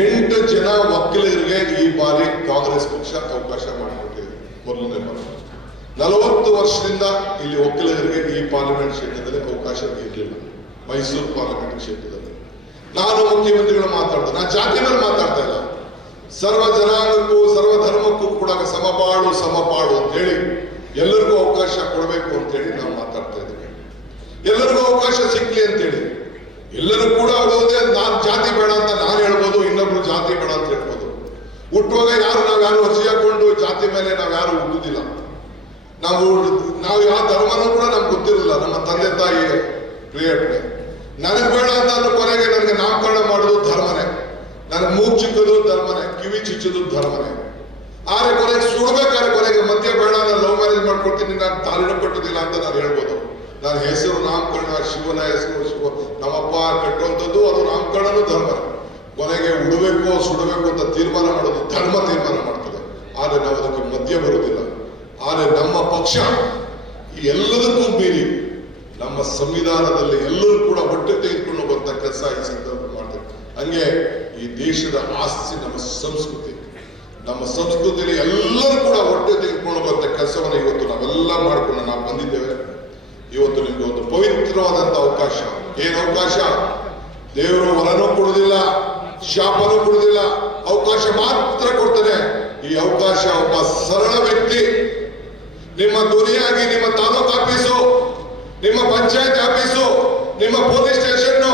8 ಜನ ವಕೀಲರಿಗೆ ಈ ಬಾರಿ ಕಾಂಗ್ರೆಸ್ ಪಕ್ಷ ಅವಕಾಶ ಮಾಡಿಕೊಟ್ಟಿದೆ. ಮೊದಲನೇ ಬಾರಿ 40 ವರ್ಷದಿಂದ ಇಲ್ಲಿ ವಕೀಲರಿಗೆ ಈ ಪಾರ್ಲಿಮೆಂಟ್ ಕ್ಷೇತ್ರದಲ್ಲಿ ಅವಕಾಶ ಇರಲಿಲ್ಲ. ಮೈಸೂರು ಪಾರ್ಲಿಮೆಂಟ್ ಕ್ಷೇತ್ರದಲ್ಲಿ ನಾನು ಮುಖ್ಯಮಂತ್ರಿಗಳು ಮಾತಾಡ್ದೆ, ನಾನು ಜಾತಿ ಮೇಲೆ ಮಾತಾಡ್ತಾ ಇಲ್ಲ, ಸರ್ವ ಜನಾಂಗಕ್ಕೂ ಸರ್ವ ಧರ್ಮಕ್ಕೂ ಕೂಡ ಸಮಪಾಡು ಅಂತ ಹೇಳಿ ಎಲ್ಲರಿಗೂ ಅವಕಾಶ ಕೊಡಬೇಕು ಅಂತ ಹೇಳಿ ನಾವು ಮಾತಾಡ್ತಾ ಇದ್ದೀವಿ. ಎಲ್ಲರಿಗೂ ಅವಕಾಶ ಸಿಕ್ಲಿ ಅಂತೇಳಿ. ಎಲ್ಲರೂ ಕೂಡ ಹೋದ್ರೆ ನಾನು ಜಾತಿ ಬೇಡ ಅಂತ ನಾನು ಹೇಳ್ಬೋದು, ಇನ್ನೊಬ್ರು ಜಾತಿ ಬೇಡ ಅಂತ ಹೇಳ್ಬೋದು. ಹುಟ್ಟುವಾಗ ನಾವ್ಯಾರು ಅರ್ಜಿ ಹಾಕೊಂಡು ಜಾತಿ ಮೇಲೆ ನಾವ್ಯಾರು ಹುಟ್ಟುದಿಲ್ಲ. ನಾವು ಯಾವ ಧರ್ಮನೂ ಕೂಡ ನಮ್ಗೆ ಗೊತ್ತಿರಲಿಲ್ಲ. ನಮ್ಮ ತಂದೆ ತಾಯಿ ಪ್ರಿಯಟನೆ ನನಗೆ ಬೇಡ ಅಂತ ಅನ್ನೋ ಕೊನೆಗೆ ನನಗೆ ನಾಮಕರಣ ಮಾಡೋದು ಧರ್ಮನೇ, ನನಗೆ ಮೂಗು ಚಿಕ್ಕದು ಧರ್ಮನೇ, ಕಿವಿ ಚುಚ್ಚೋದು ಧರ್ಮನೇ. ಆದ್ರೆ ಕೊನೆಗೆ ಸುಡ್ಬೇಕಾದ್ರೆ ಕೊನೆಗೆ ಮಧ್ಯ ಬೇಡ, ನಾನು ಲವ್ ಮ್ಯಾರೇಜ್ ಮಾಡ್ಕೊಡ್ತೀನಿ, ನಾನು ತಾಳಿನ ಕಟ್ಟುದಿಲ್ಲ ಅಂತ ನಾನು ಹೇಳ್ಬೋದು. ನನ್ನ ಹೆಸರು ನಾಮಕರಣ, ಶಿವನ ಹೆಸರು ಶಿವ, ನಮ್ಮಪ್ಪ ಕಟ್ಟುವಂಥದ್ದು, ಅದು ನಾಮಕರಣನೂ ಧರ್ಮ. ಕೊನೆಗೆ ಉಡಬೇಕು ಸುಡಬೇಕು ಅಂತ ತೀರ್ಮಾನ ಮಾಡೋದು ಧರ್ಮ ತೀರ್ಮಾನ ಮಾಡ್ತದೆ. ಆದ್ರೆ ನಾವು ಅದಕ್ಕೆ ಮಧ್ಯ ಬರುವುದಿಲ್ಲ. ಆದ್ರೆ ನಮ್ಮ ಪಕ್ಷ ಈ ಎಲ್ಲದಕ್ಕೂ ಮೀರಿ ನಮ್ಮ ಸಂವಿಧಾನದಲ್ಲಿ ಎಲ್ಲರೂ ಕೂಡ ಹೊಟ್ಟೆ ತೆಗೆದುಕೊಂಡು ಬರುವಂತ ಕೆಲಸ ಈ ಸಂದರ್ಭ ಮಾಡ್ತಾರೆ. ಹಂಗೆ ಈ ದೇಶದ ಆಸ್ತಿ ನಮ್ಮ ಸಂಸ್ಕೃತಿ. ನಮ್ಮ ಸಂಸ್ಕೃತಿಯಲ್ಲಿ ಎಲ್ಲರೂ ಕೂಡ ಹೊಟ್ಟೆ ತೆಗೆದುಕೊಂಡು ಬರುವಂತ ಕೆಲಸವನ್ನು ಇವತ್ತು ನಾವೆಲ್ಲ ಮಾಡ್ಕೊಂಡು ನಾವು ಬಂದಿದ್ದೇವೆ. ಇವತ್ತು ನಿಮ್ಗೆ ಒಂದು ಪವಿತ್ರವಾದಂತ ಅವಕಾಶ. ಏನ್ ಅವಕಾಶ? ದೇವರು ವರನೂ ಕೊಡುವುದಿಲ್ಲ, ಶಾಪನೂ ಕೊಡುವುದಿಲ್ಲ, ಅವಕಾಶ ಮಾತ್ರ ಕೊಡ್ತಾನೆ. ಈ ಅವಕಾಶ ಒಬ್ಬ ಸರಳ ವ್ಯಕ್ತಿ ನಿಮ್ಮ ಧ್ವನಿಯಾಗಿ ನಿಮ್ಮ ತಾಲೂಕು ಆಫೀಸು, ನಿಮ್ಮ ಪಂಚಾಯತ್ ಆಫೀಸು, ನಿಮ್ಮ ಪೊಲೀಸ್ ಸ್ಟೇಷನ್,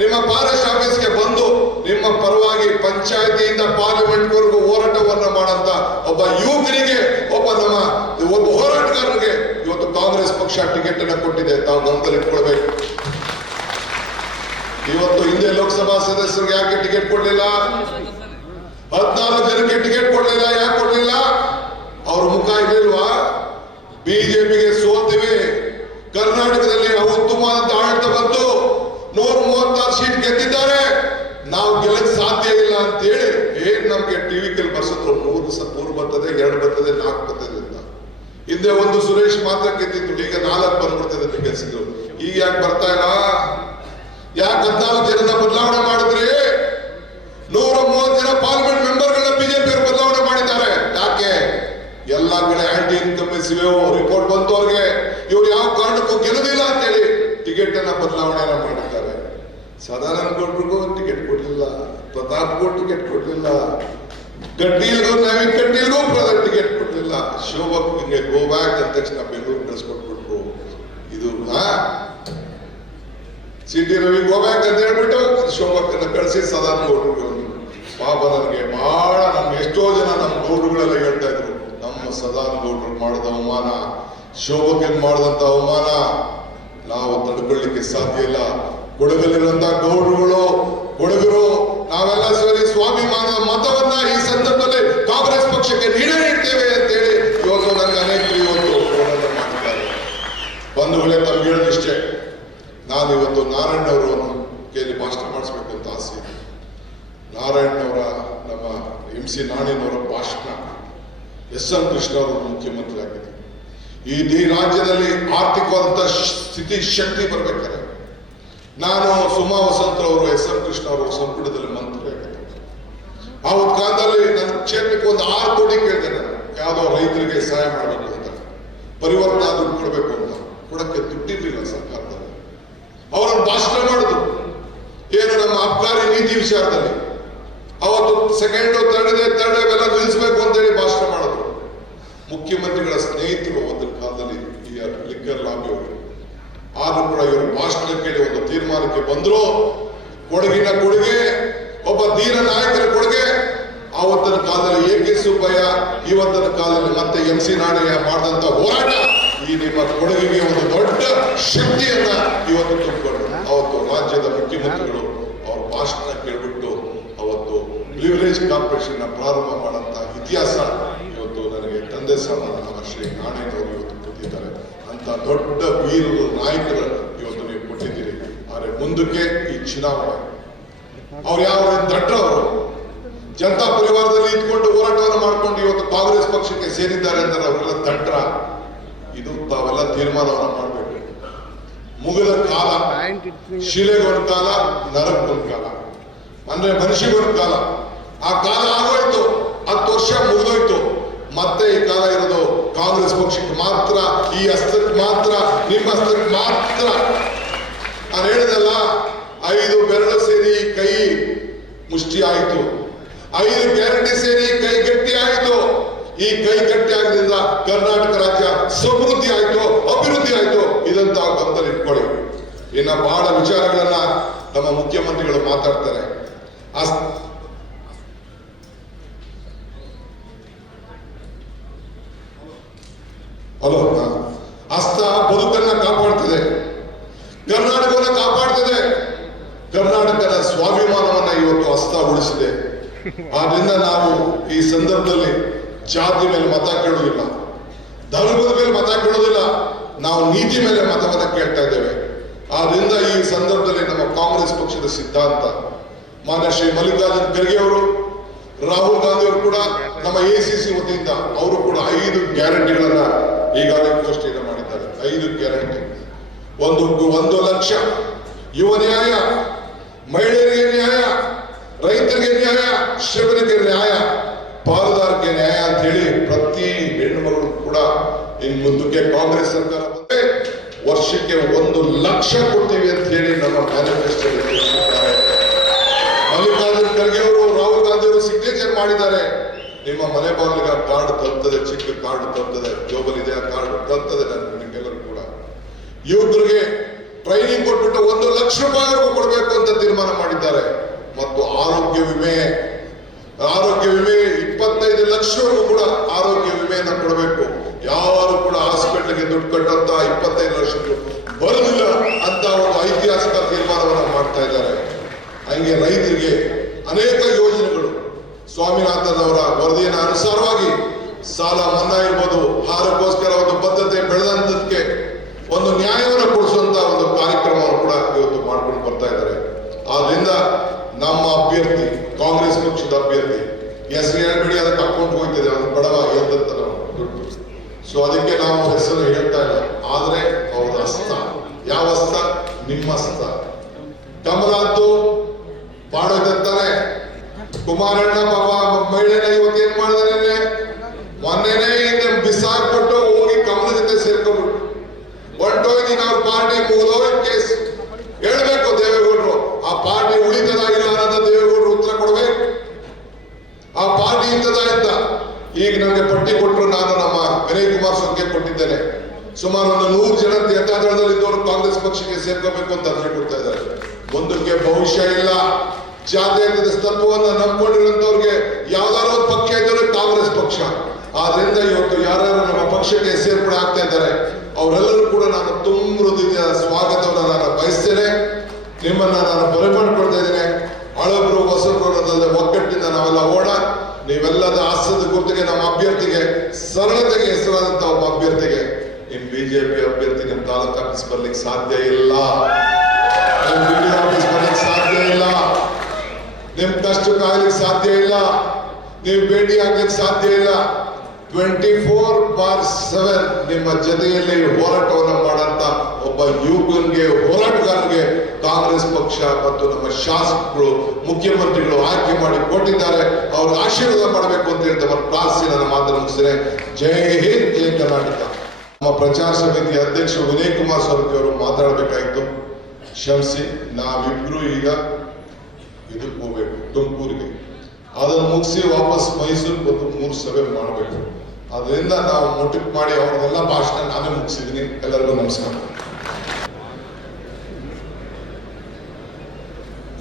ನಿಮ್ಮ ಫಾರೆಸ್ಟ್ ಆಫೀಸ್ಗೆ ಬಂದು ನಿಮ್ಮ ಪರವಾಗಿ ಪಂಚಾಯತಿಯಿಂದ ಪಾರ್ಲಿಮೆಂಟ್ ವರೆಗೂ ಹೋರಾಟವನ್ನ ಮಾಡಂತ ಒಬ್ಬ ಯುವಕರಿಗೆ, ಒಬ್ಬ ಹೋರಾಟಗಾರರಿಗೆ ಇವತ್ತು ಕಾಂಗ್ರೆಸ್ ಪಕ್ಷ ಟಿಕೆಟ್ ಅನ್ನು ಕೊಟ್ಟಿದೆ. ತಾವು ಗಮನದಲ್ಲಿಟ್ಕೊಳ್ಬೇಕು. ಇವತ್ತು ಹಿಂದೆ ಲೋಕಸಭಾ ಸದಸ್ಯರಿಗೆ ಯಾಕೆ ಟಿಕೆಟ್ ಕೊಡ್ಲಿಲ್ಲ? 14 ಜನಕ್ಕೆ ಟಿಕೆಟ್ ಕೊಡ್ಲಿಲ್ಲ. ಯಾಕೆ ಕೊಡ್ಲಿಲ್ಲ? ಅವ್ರ ಮುಖ ಇರ್ಲಿಲ್ವಾ? ಬಿಜೆಪಿಗೆ ಸೋಲ್ತೀವಿ, ಕರ್ನಾಟಕದಲ್ಲಿ ಉತ್ತಮವಾದಂತ ಆಡಳಿತ ಬಂತು, 136 ಸೀಟ್ ಗೆದ್ದಿದ್ದಾರೆ, ನಾವು ಗೆಲ್ಲಕ್ಕೆ ಸಾಧ್ಯ ಇಲ್ಲ ಅಂತ ಹೇಳಿ ನಮ್ಗೆ ಟಿವಿ ಕಲ್ಲಿ ಬರ್ಸಿದ್ರು. 3 ಬರ್ತದೆ, 2 ಬರ್ತದೆ, 4 ಬರ್ತದೆ ಅಂತ. ಹಿಂದೆ ಒಂದು ಸುರೇಶ್ ಮಾತ್ರ ಗೆದ್ದಿತ್ತು, ಈಗ 4 ಬಂದ್ಬಿಡ್ತದೆ ಅಂತ ಗೆಲ್ಸಿದ್ರು. ಈಗ ಯಾಕೆ ಬರ್ತಾ ಇಲ್ಲ? ಯಾಕೆ 14 ಜನನ ಬದಲಾವಣೆ ಮಾಡಿದ್ರಿ? 130 ಜನ ಪಾರ್ಲಿಮೆಂಟ್ ಮೆಂಬರ್ಗಳನ್ನ ಬಿಜೆಪಿ ಅವರು ಬದಲಾವಣೆ ಮಾಡಿದ್ದಾರೆ. ಯಾಕೆ? ಎಲ್ಲಾ ಕಡೆ ಆಂಟಿ ಇನ್ಕಮೆನ್ಸ್ ರಿಪೋರ್ಟ್ ಬಂತು ಅವ್ರಿಗೆ. ಇವ್ರು ಯಾವ ಕಾರಣಕ್ಕೂ ಗೆಲ್ಲುದಿಲ್ಲ ಅಂತ ಹೇಳಿ ಟಿಕೆಟ್ ಅನ್ನ ಬದಲಾವಣೆ ಮಾಡಿದ್ದಾರೆ. ಸದಾನಂದ ಗೌಡ್ರಿಗೂ ಟಿಕೆಟ್ ಕೊಡ್ಲಿಲ್ಲ, ಪ್ರತಾಪ್ ಗೌಡ್ ಟಿಕೆಟ್ ಕೊಡ್ಲಿಲ್ಲ, ಕಟೀಲ್ಗೂ ನವೀನ್ ಕಟೀಲ್ಗೂ ಟಿಕೆಟ್ ಕೊಡ್ಲಿಲ್ಲ. ಶೋಭಕ್ ಹಿಂಗೆ ಗೋ ಬ್ಯಾಕ್ ಅಂದ ತಕ್ಷಣ ಬೆಂಗಳೂರು ಕಳಿಸ್ಕೊಟ್ಬಿಟ್ರು. ಇದು ಸಿಟಿ ರವಿ ಗೋ ಬ್ಯಾಕ್ ಅಂತ ಹೇಳ್ಬಿಟ್ಟು ಶೋಭಕ್ಕನ್ನ ಕಳಿಸಿ ಸದಾನಂದ ಗೌಡ್ರಿಗೆ ಪಾಪ ನನಗೆ ಬಹಳ ನಮ್ಮ ಎಷ್ಟೋ ಜನ ನಮ್ಮ ಗೌಡ್ರುಗಳೆಲ್ಲ ಹೇಳ್ತಾ ಇದ್ರು, ನಮ್ಮ ಸದಾನಂದ ಗೌಡ್ರು ಮಾಡಿದ ಅವಮಾನ, ಶೋಭಕ್ಕನ್ ಮಾಡಿದಂತ ಅವಮಾನ ನಾವು ತಡ್ಕೊಳ್ಳಿಕ್ಕೆ ಸಾಧ್ಯ ಇಲ್ಲ. ಕೊಡಗಲ್ಲಿರುವಂತ ಗೌಡ್ರುಗಳು, ಕೊಡಗರು ನಾವೆಲ್ಲ ಸೇರಿ ಸ್ವಾಭಿಮಾನದ ಮತವನ್ನ ಈ ಸಂದರ್ಭದಲ್ಲಿ ಕಾಂಗ್ರೆಸ್ ಪಕ್ಷಕ್ಕೆ ನೀಡ್ತೇವೆ ಅಂತ ಹೇಳಿ ಇವತ್ತು ನನಗೆ ಅನೇಕರು ಇವತ್ತು ಮಾಡಿದ್ದಾರೆ. ಬಂಧುಗಳೇ, ತಮ್ಗೆ ಹೇಳೋದಿಷ್ಟೇ, ನಾನು ಇವತ್ತು ನಾರಾಯಣನವರು ಕೇಳಿ ಭಾಷಣ ಮಾಡಿಸ್ಬೇಕು ಅಂತ ಆಸೆ ಇದೆ. ನಾರಾಯಣನವರ, ನಮ್ಮ MC ನಾಣಿನವರ ಭಾಷಣ, SM ಕೃಷ್ಣ ಅವರು ಮುಖ್ಯಮಂತ್ರಿ ಆಗಿದೆ. ಈ ರಾಜ್ಯದಲ್ಲಿ ಆರ್ಥಿಕವಾದಂತ ಸ್ಥಿತಿ ಶಕ್ತಿ ಬರ್ಬೇಕಾದ್ರೆ ನಾನು ಸುಮಾ ವಸಂತರವರು, SM ಕೃಷ್ಣ ಅವರು ಸಂಪುಟದಲ್ಲಿ ಮಂತ್ರಿ ಆಗಿದ್ದರು. ಆ ಕಾಲದಲ್ಲಿ ನನ್ನ ಕ್ಷೇತ್ರಕ್ಕೆ ಒಂದು 6 ಕೋಟಿ ಕೇಳಿದೆ. ನಾನು ಯಾವುದೋ ರೈತರಿಗೆ ಸಹಾಯ ಮಾಡಬೇಕು ಅಂತ, ಪರಿವರ್ತನಾ ದುಡ್ಡು ಕೊಡಬೇಕು ಅಂತ. ಕೊಡಕ್ಕೆ ದುಡ್ಡಿರ್ಲಿಲ್ಲ ಸರ್ಕಾರದಲ್ಲಿ. ಭಾಷಣ ಮಾಡಿದ್ರು ಏನು ನಮ್ಮ ಅಬ್ಕಾರಿ ನೀತಿ ವಿಚಾರದಲ್ಲಿ. ಅವತ್ತು ಸೆಕೆಂಡ್ ಥರ್ಡ್ ಎಲ್ಲ ನಿಲ್ಲಿಸಬೇಕು ಅಂತೇಳಿ ಭಾಷಣ ಮಾಡಿದ್ರು. ಮುಖ್ಯಮಂತ್ರಿಗಳ ಸ್ನೇಹಿತರು ಒಂದು ಕಾಲದಲ್ಲಿ ಈ ಲಿಕ್ಕರ್ ಲಾಬಿ ಅವರು. ಆದ್ರೂ ಕೂಡ ಇವರು ಭಾಷಣ ಕೇಳಿ ಒಂದು ತೀರ್ಮಾನಕ್ಕೆ ಬಂದ್ರು. ಕೊಡಗಿನ ಕೊಡುಗೆ, ಒಬ್ಬ ಧೀರ ನಾಯಕರ ಕೊಡುಗೆ. ಆವತ್ತಿನ ಕಾಲದಲ್ಲಿ ಎ.ಕೆ. ಸುಬ್ಬಯ್ಯ, ಇವತ್ತಿನ ಕಾಲದಲ್ಲಿ ಮತ್ತೆ ಎಂ.ಸಿ. ನಾಣಯ್ಯ ಮಾಡಿದಂತ ಹೋರಾಟ ಈ ನಿಮ್ಮ ಕೊಡಗಿಗೆ ಒಂದು ದೊಡ್ಡ ಶಕ್ತಿಯನ್ನ ಇವತ್ತು ತುಂಬಿಕೊಂಡ್ರು. ಅವತ್ತು ರಾಜ್ಯದ ಮುಖ್ಯಮಂತ್ರಿಗಳು ಅವ್ರ ಭಾಷಣ ಕೇಳ್ಬಿಟ್ಟು ಅವತ್ತು ಲಿವರೇಜ್ ಕಾರ್ಪೊರೇಷನ್ ಪ್ರಾರಂಭ ಮಾಡಂತ ಇತಿಹಾಸ ಇವತ್ತು ನನಗೆ ತಂದೆ ಸಮಾನ ನಮ್ಮ ಶ್ರೀ ನಾಣಯ್ಯನವರು ಇವತ್ತು ಕೊಟ್ಟಿದ್ದಾರೆ. ಅಂತ ದೊಡ್ಡ ವೀರರು ನಾಯಕರು ಇವತ್ತು ನೀವು ಕೊಟ್ಟಿದ್ದೀರಿ. ಆದ್ರೆ ಮುಂದಕ್ಕೆ ಈ ಚುನಾವಣೆ ಅವ್ರು ಯಾವ ದಡ್ಡವರು ಜನತಾ ಪರಿವಾರದಲ್ಲಿ ಇಟ್ಕೊಂಡು ಹೋರಾಟವನ್ನು ಮಾಡ್ಕೊಂಡು ಇವತ್ತು ಕಾಂಗ್ರೆಸ್ ಪಕ್ಷಕ್ಕೆ ಸೇರಿದ್ದಾರೆ ಅಂದ್ರೆ ಅವರೆಲ್ಲ ದಡ್ರ. ಇದು ತಾವೆಲ್ಲ ತೀರ್ಮಾನವನ್ನು ಮಾಡಬೇಕು. ಮುಗಿದ ಕಾಲ, ಶಿಲೆಗೊಂದು ಕಾಲ, ನರಕ್ಕೊಂದು ಕಾಲ, ಅಂದ್ರೆ ಮನುಷ್ಯಗೊಂದು ಕಾಲ. ಆ ಕಾಲ ಆಗೋಯ್ತು, 10 ವರ್ಷ ಮುಗಿದೋಯ್ತು. ಮತ್ತೆ ಈ ಕಾಲ ಇರೋದು ಕಾಂಗ್ರೆಸ್ ಪಕ್ಷಕ್ಕೆ ಮಾತ್ರ, ಈ ಹಸ್ತಕ್ಕೆ ಮಾತ್ರ, ನಿಮ್ಮ ಹಸ್ತಕ್ಕೆ ಮಾತ್ರ. ನಾನು ಹೇಳಿದಲ್ಲ, 5 ಬೆರಳು ಸೇರಿ ಕೈ ಮುಷ್ಟಿ ಆಯಿತು, 5 ಗ್ಯಾರಂಟಿ ಸೇರಿ ಕೈ ಗಟ್ಟಿ ಆಯಿತು. ಈ ಕೈ ಗಟ್ಟಿ ಆಗೋದ್ರಿಂದ ಕರ್ನಾಟಕ ರಾಜ್ಯ ಸಮೃದ್ಧಿ ಆಯ್ತು, ಅಭಿವೃದ್ಧಿ ಆಯ್ತು. ಇದಂತ ಗಮನದಲ್ಲಿ ಇಟ್ಕೊಳ್ಳಿ. ಇನ್ನ ಬಹಳ ವಿಚಾರಗಳನ್ನ ನಮ್ಮ ಮುಖ್ಯಮಂತ್ರಿಗಳು ಮಾತಾಡ್ತಾರೆ. ಹಲೋ, ಹಸ್ತ ಬದುಕನ್ನ ಕಾಪಾಡ್ತದೆ, ಕರ್ನಾಟಕವನ್ನ ಕಾಪಾಡ್ತದೆ, ಕರ್ನಾಟಕದ ಸ್ವಾಭಿಮಾನವನ್ನ ಇವತ್ತು ಹಸ್ತ ಉಳಿಸಿದೆ. ಆದ್ರಿಂದ ನಾವು ಈ ಸಂದರ್ಭದಲ್ಲಿ ಜಾತಿ ಮೇಲೆ ಮತ ಕೇಳುವುದಿಲ್ಲ, ಧರ್ಮದ ಮೇಲೆ ಮತ ಕೇಳುವುದಿಲ್ಲ, ನಾವು ನೀತಿ ಮೇಲೆ ಮತವನ್ನ ಕೇಳ್ತಾ ಇದ್ದೇವೆ. ಆದ್ರಿಂದ ಈ ಸಂದರ್ಭದಲ್ಲಿ ನಮ್ಮ ಕಾಂಗ್ರೆಸ್ ಪಕ್ಷದ ಸಿದ್ಧಾಂತ, ಮಾನ್ಯ ಶ್ರೀ ಮಲ್ಲಿಕಾರ್ಜುನ್ ಖರ್ಗೆ ಅವರು, ರಾಹುಲ್ ಗಾಂಧಿ ಅವರು ಕೂಡ ನಮ್ಮ ACC ವತಿಯಿಂದ ಅವರು ಕೂಡ 5 ಗ್ಯಾರಂಟಿಗಳನ್ನ ಈಗಾಗಲೇ ಘೋಷಣೆ ಮಾಡಿದ್ದಾರೆ. 5 ಗ್ಯಾರಂಟಿ. 1 ಲಕ್ಷ, ಯುವ ನ್ಯಾಯ, ಮಹಿಳೆಯರಿಗೆ ನ್ಯಾಯ, ರೈತರಿಗೆ ನ್ಯಾಯ, ಶ್ರಮಿಕರಿಗೆ ನ್ಯಾಯ, ಪಾಲುದಾರರಿಗೆ ನ್ಯಾಯ ಅಂತ ಹೇಳಿ ಪ್ರತಿ ಹೆಣ್ಣು ಮಗಳು ಕೂಡ ಇನ್ ಮುಂದಕ್ಕೆ ಕಾಂಗ್ರೆಸ್ ಸರ್ಕಾರ ಬಂದ್ರೆ ವರ್ಷಕ್ಕೆ 1 ಲಕ್ಷ ಕೊಡ್ತೀವಿ ಅಂತ ಹೇಳಿ ನಮ್ಮ ಮ್ಯಾನಿಫೆಸ್ಟೋ ತಿಳಿಸಿದ್ದಾರೆ. ಮಲ್ಲಿಕಾರ್ಜುನ್ ಖರ್ಗೆ ಅವರು, ರಾಹುಲ್ ಗಾಂಧಿ ಅವರು ಸಿಗ್ನೇಚರ್ ಮಾಡಿದ್ದಾರೆ. ನಿಮ್ಮ ಮನೆ ಬಾಗಿಲಿಗೆ ಕಾರ್ಡ್ ತರ್ತದೆ, ಚಿಕ್ಕ ಕಾರ್ಡ್ ತರ್ತದೆ, ಜೋಬಲ್ ಇದೆ ಆ ಕಾರ್ಡ್ ತರ್ತದೆ. ನಿಮ್ಗೆಲ್ಲರೂ ಕೂಡ ಯುವಕರಿಗೆ ಟ್ರೈನಿಂಗ್ ಕೊಟ್ಬಿಟ್ಟು 1 ಲಕ್ಷ ರೂಪಾಯಿವರೆಗೂ ಕೊಡಬೇಕು ಅಂತ ತೀರ್ಮಾನ ಮಾಡಿದ್ದಾರೆ. ಮತ್ತು ಆರೋಗ್ಯ ವಿಮೆ 25 ಲಕ್ಷವರೆಗೂ ಕೂಡ ಆರೋಗ್ಯ ವಿಮೆಯನ್ನು ಕೊಡಬೇಕು. ಯಾರು ಕೂಡ ಹಾಸ್ಪಿಟಲ್ಗೆ ದುಡ್ಡು ಕಟ್ಟಂತ 25 ಲಕ್ಷ ಬರುವುದಿಲ್ಲ ಅಂತ ಒಂದು ಐತಿಹಾಸಿಕ ತೀರ್ಮಾನವನ್ನು ಮಾಡ್ತಾ ಇದ್ದಾರೆ. ಹಂಗೆ ರೈತರಿಗೆ ಅನೇಕ ಯೋಜನೆಗಳು, ಸ್ವಾಮಿನಾಥನ್ ಅವರ ವರದಿಯ ಅನುಸಾರವಾಗಿ ಸಾಲ ಮನ್ನಾ ಇರ್ಬೋದು, ಆಹಾರಕ್ಕೋಸ್ಕರ ಒಂದು ಬದ್ಧತೆ ಬೆಳೆದಂತದಕ್ಕೆ ಒಂದು ನ್ಯಾಯವನ್ನು ಕೊಡಿಸುವಂತ ಒಂದು ಕಾರ್ಯಕ್ರಮವನ್ನು ಕೂಡ ಇವತ್ತು ಮಾಡ್ಕೊಂಡು ಬರ್ತಾ ಇದ್ದಾರೆ. ಆದ್ರಿಂದ ನಮ್ಮ ಅಭ್ಯರ್ಥಿ, ಕಾಂಗ್ರೆಸ್ ಪಕ್ಷದ ಅಭ್ಯರ್ಥಿ, ಹೆಸರು ಹೇಳ್ಬೇಡಿ, ಅದಕ್ಕೆ ಅಕೌಂಟ್ ಹೋಗ್ತಿದೆ, ಅದು ಬಡವ ಎದ್ದಂತ ನಾವು ದುಡ್ಡು. ಸೊ ಅದಕ್ಕೆ ನಾವು ಹೆಸರು ಹೇಳ್ತಾ ಇಲ್ಲ. ಆದ್ರೆ ಅವ್ರ ಹಸ್ತ, ಯಾವ ಹಸ್ತ? ನಿಮ್ಮ ಹಸ್ತ. ಕಮಲ ಅಂತೂ ಮಾಡೋದಂತಾನೆ. ಕುಮಾರಣ್ಣ ಬಾಬಾ ಮಹಿಳೆನ ಇವತ್ತು ಏನ್ ಮಾಡಿದಾನೆ? ಮೊನ್ನೆನೇ ಬಿಸಾಕ್ಬಿಟ್ಟು ಹೋಗಿ ಕಮಲ ಜೊತೆ ಸೇರ್ಕೊಂಡ್ಬಿಟ್ಟು ಹೊಂಟೋಯ್ತೀನಿ. ಅವ್ರ ಪಾರ್ಟಿ ಮುಗಿದೋಯ್ ಕೇಸ್. ಹೇಳ್ಬೇಕು ದೇವೇಗೌಡರು, ಆ ಪಾರ್ಟಿ ಉಳಿತದಾಗಿಲ್ಲ ಅನ್ನೋದ ದೇವೇಗೌಡರು ಉತ್ತರ ಕೊಡ್ಬೇಕು. ಆ ಪಾರ್ಟಿ ಇಂಥದಾಯ್ತ. ಈಗ ನನಗೆ ಪಟ್ಟಿ ಕೊಟ್ಟರು, ನಾನು ನಮ್ಮ ವಿನಯ್ ಕುಮಾರ್ ಸಂಖ್ಯೆ ಕೊಟ್ಟಿದ್ದೇನೆ. ಸುಮಾರು ಒಂದು 100 ಜನ ಯಥಾದಳದಲ್ಲಿ ಇದ್ದವರು ಕಾಂಗ್ರೆಸ್ ಪಕ್ಷಕ್ಕೆ ಸೇರ್ಕೋಬೇಕು ಅಂತ ಅರ್ಜಿ ಕೊಡ್ತಾ ಇದ್ದಾರೆ. ಮುಂದಕ್ಕೆ ಭವಿಷ್ಯ ಇಲ್ಲ. ಜಾತ್ಯತೀತ ತತ್ವವನ್ನು ನಂಬಿಕೊಂಡಿರುವಂತವ್ರಿಗೆ ಯಾವ್ದಾದ್ರು ಒಂದು ಪಕ್ಷ ಇದ್ದರೆ ಕಾಂಗ್ರೆಸ್ ಪಕ್ಷ. ಆದ್ರಿಂದ ಇವತ್ತು ಯಾರ್ಯಾರು ನಮ್ಮ ಪಕ್ಷಕ್ಕೆ ಸೇರ್ಪಡೆ ಆಗ್ತಾ ಇದ್ದಾರೆ ಅವರೆಲ್ಲರೂ ಕೂಡ ನಾನು ತುಂಬ ಹೃದಯದ ಸ್ವಾಗತವನ್ನು ನಾನು ಬಯಸ್ತೇನೆ. ನಿಮ್ಮನ್ನ ನಾನು ಬರಮಾಡ್ಕೊಳ್ತಾ ಇದ್ದೇನೆ. ಹಳಬರು ಹೊಸಬರು ಅನ್ನೋದಲ್ಲದೆ ಒಗ್ಗಟ್ಟಿನಿಂದ ನಾವೆಲ್ಲ ಓಡ. ನೀವೆಲ್ಲದ ಹಾಸ್ಯದ ಗುರುತಿಗೆ ನಮ್ಮ ಅಭ್ಯರ್ಥಿಗೆ, ಸರಳತೆಗೆ ಹೆಸರಾದಂತ ಒಬ್ಬ ಅಭ್ಯರ್ಥಿಗೆ, ನಿಮ್ ಬಿಜೆಪಿ ಅಭ್ಯರ್ಥಿ ನಿಮ್ ತಾಲೂಕು ಆಫೀಸ್ ಬರ್ಲಿಕ್ಕೆ ಸಾಧ್ಯ ಇಲ್ಲ, ನಿಮ್ ಬಿಡಿ ಆಫೀಸ್ ಬರ್ಲಿಕ್ಕೆ ಸಾಧ್ಯ ಇಲ್ಲ, ನಿಮ್ ಕಷ್ಟ ಕಾಯ್ಲಿಕ್ಕೆ ಸಾಧ್ಯ ಇಲ್ಲ, ನೀವು ಭೇಟಿ ಆಗ್ಲಿಕ್ಕೆ ಸಾಧ್ಯ ಇಲ್ಲ. 24/7 ನಿಮ್ಮ ಜೊತೆಯಲ್ಲಿ ಹೋರಾಟವನ್ನು ಮಾಡಂತ ಒಬ್ಬ ಯುವಕನಿಗೆ, ಹೋರಾಟಗಾರನಿಗೆ ಕಾಂಗ್ರೆಸ್ ಪಕ್ಷ ಮತ್ತು ನಮ್ಮ ಶಾಸಕರು, ಮುಖ್ಯಮಂತ್ರಿಗಳು ಆಯ್ಕೆ ಮಾಡಿ ಕೊಟ್ಟಿದ್ದಾರೆ. ಅವ್ರ ಆಶೀರ್ವಾದ ಮಾಡಬೇಕು ಅಂತ ಹೇಳಿ ನಮ್ಮ ಪ್ರಾರ್ಥನೆ ನನ್ನ ಮಾತನ್ನು ಮುಗಿಸಿದೆ. ಜೈ ಹಿಂದ್, ಜೈ ಕರ್ನಾಟಕ. ನಮ್ಮ ಪ್ರಚಾರ ಸಮಿತಿಯ ಅಧ್ಯಕ್ಷರು ವಿನಯ್ ಕುಮಾರ್ ಸ್ವಾಮಿ ಅವರು ಮಾತಾಡಬೇಕಾಗಿತ್ತು. ಕ್ಷಮಿಸಿ, ನಾವಿಬ್ರು ಈಗ ಇದಕ್ಕೆ ಹೋಗ್ಬೇಕು ತುಮಕೂರಿಗೆ. ಅದನ್ನು ಮುಗಿಸಿ ವಾಪಸ್ ಮೈಸೂರಿಗೆ ಬಂದು 3 ಸಭೆ ಮಾಡಬೇಕು. ಅದರಿಂದ ನಾವು ಮೋಟಿವೇಟ್ ಮಾಡಿ ಅವ್ರನ್ನೆಲ್ಲ ಭಾಷಣ ನಾನೇ ಮುಗಿಸಿದ್ದೀನಿ. ಎಲ್ಲರಿಗೂ ನಮಸ್ಕಾರ.